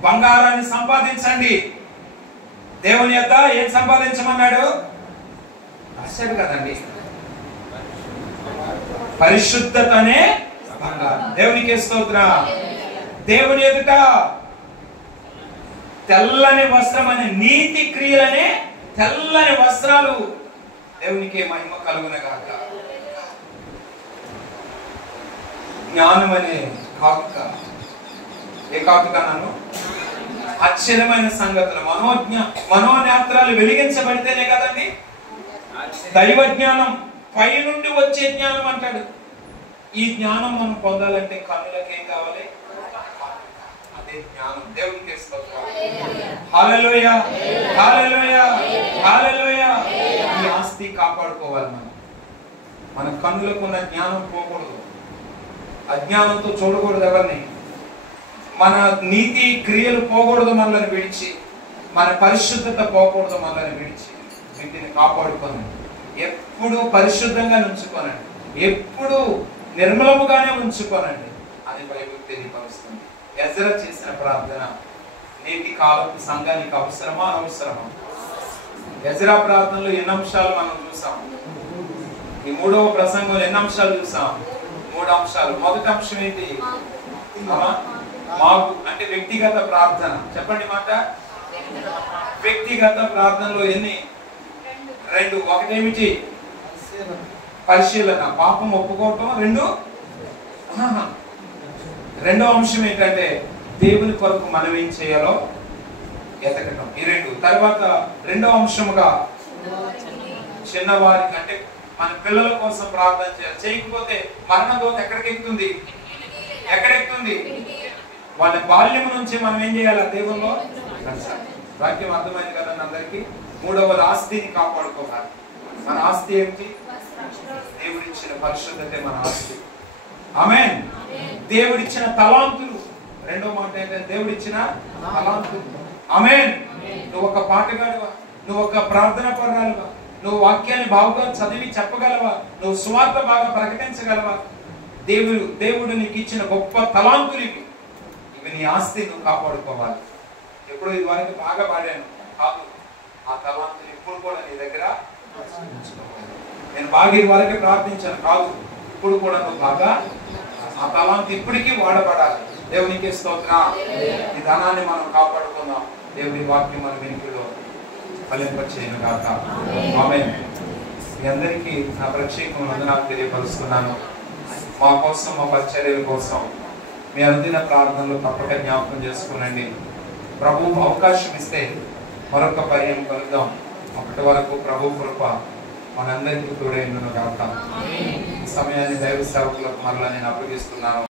బంగారాన్ని సంపాదించండి. దేవుని యొద్ద ఏం సంపాదించమన్నాడు? రాశాడు కదండి, పరిశుద్ధతనే బంగారం. దేవునికి స్తోత్రం. దేవుని ఎదుట తెల్లని వస్త్రం అనే నీతి క్రియలనే తెల్లని వస్త్రాలు. దేవునికి మహిమ కలుగునగాక. జ్ఞానం అనే కాటుక. ఏ కాటుక నన్ను? ఆశ్చర్యమైన సంగతులు, మనోనేత్రాలు వెలిగించబడితేనే కదండి దైవ జ్ఞానం, పై నుండి వచ్చే జ్ఞానం అంటాడు. ఈ జ్ఞానం మనం పొందాలంటే కన్నులకు ఏం కావాలి? అదే జ్ఞానం. దేవునికి స్తోత్రం. హల్లెలూయా. హల్లెలూయా. హల్లెలూయా. ఈ ఆస్తి కాపాడుకోవాలి మనం. మన కన్నులకు ఉన్న జ్ఞానం పోకూడదు, అజ్ఞానంతో చూడకూడదు ఎవరిని. మన నీతి క్రియలు పోకూడదు మనల్ని విడిచి, మన పరిశుద్ధత పోకూడదు మనల్ని విడిచి. వీటిని కాపాడుకొని ఎప్పుడు పరిశుద్ధంగా ఉంచుకోనండి, ఎప్పుడు నిర్మలముగానే ఉంచుకోనండి అని బైబిల్ తెలియపరుస్తుంది. ఎజ్రా చేసిన ప్రార్థన నేటి కాలపు సంఘానికి అవసరమా అనవసరమా? ఎజ్రా ప్రార్థనలో ఎన్ని అంశాలు మనం చూసాం? ఈ 3వ ప్రసంగంలో ఎన్ని అంశాలు చూసాం? 3 అంశాలు. మొదటి అంశం ఏంటి? మాకు అంటే వ్యక్తిగత ప్రార్థన. చెప్పండి మాట. వ్యక్తిగత ప్రార్థనలో ఎన్ని? 2. ఒకటేమిటి? పరిశీలన, పాపం ఒప్పుకోవటం. 2 రెండో అంశం ఏంటంటే దేవుని కొరకు మనం ఏం చేయాలో ఎతకటం. ఈ 2. తర్వాత రెండో అంశముగా చిన్నవారికి అంటే మన పిల్లల కోసం ప్రార్థన చేయాలి. చేయకపోతే మరణ దోత ఎక్కడికి ఎక్కుతుంది? వాళ్ళ బాల్యం నుంచి మనం ఏం చేయాలి? దేవుల్లో వాక్యం అర్థమైంది కదండి అందరికి. 3వది ఆస్తిని కాపాడుకోవాలి. మన ఆస్తి ఏమిటి? దేవుడిచ్చిన పరిశుద్ధతే మన ఆస్తి. ఆమేన్. దేవుడిచ్చిన తలాంతులు. రెండో మాట ఏంటంటే దేవుడిచ్చిన తలాంతులు. ఆమేన్. నువ్వు ఒక పాటగాడివా, నువ్వు ఒక ప్రార్థన పరురాలువా, నువ్వు వాక్యాన్ని బాగా చదివి చెప్పగలవా, నువ్వు సువార్త బాగా ప్రకటించగలవా? దేవుడు నీకు ఇచ్చిన గొప్ప తలాంతులు ఇవి. నీ ఆస్తి నువ్వు కాపాడుకోవాలి. ఎప్పుడు ఇది వరకు బాగా పాడాను కాదు, ఆ తలాంతులు ఇప్పుడు కూడా నీ దగ్గర ఉంచుకోవాలి. నేను బాగా ఇది వరకే ప్రార్థించాను కాదు, ఇప్పుడు కూడా నువ్వు బాగా ఆ తలాంతు ఇప్పటికీ వాడబడాలి. దేవునికి స్తోత్రం. ఈ ధనాన్ని మనం కాపాడుకుందాం. దేవుని వాక్యం మన వెనుకలో ఫలింపచేయను గాక. ఆమేన్. మీ అందరికీ నా ప్రత్యేకమైన వందనాలు తెలియపరుస్తున్నాను. మా కోసం, మా పరిచర్యల కోసం మీ అనుదిన ప్రార్థనలు తప్పక జ్ఞాపకం చేసుకోనండి. ప్రభు అవకాశం ఇస్తే మరొక పర్యం కలుద్దాం. అప్పటి వరకు ప్రభు కృప మనందరికీ తోడైండును గాక. ఈ సమయాన్ని దైవ సేవకులకు మరలా నేను అప్పగిస్తున్నాను.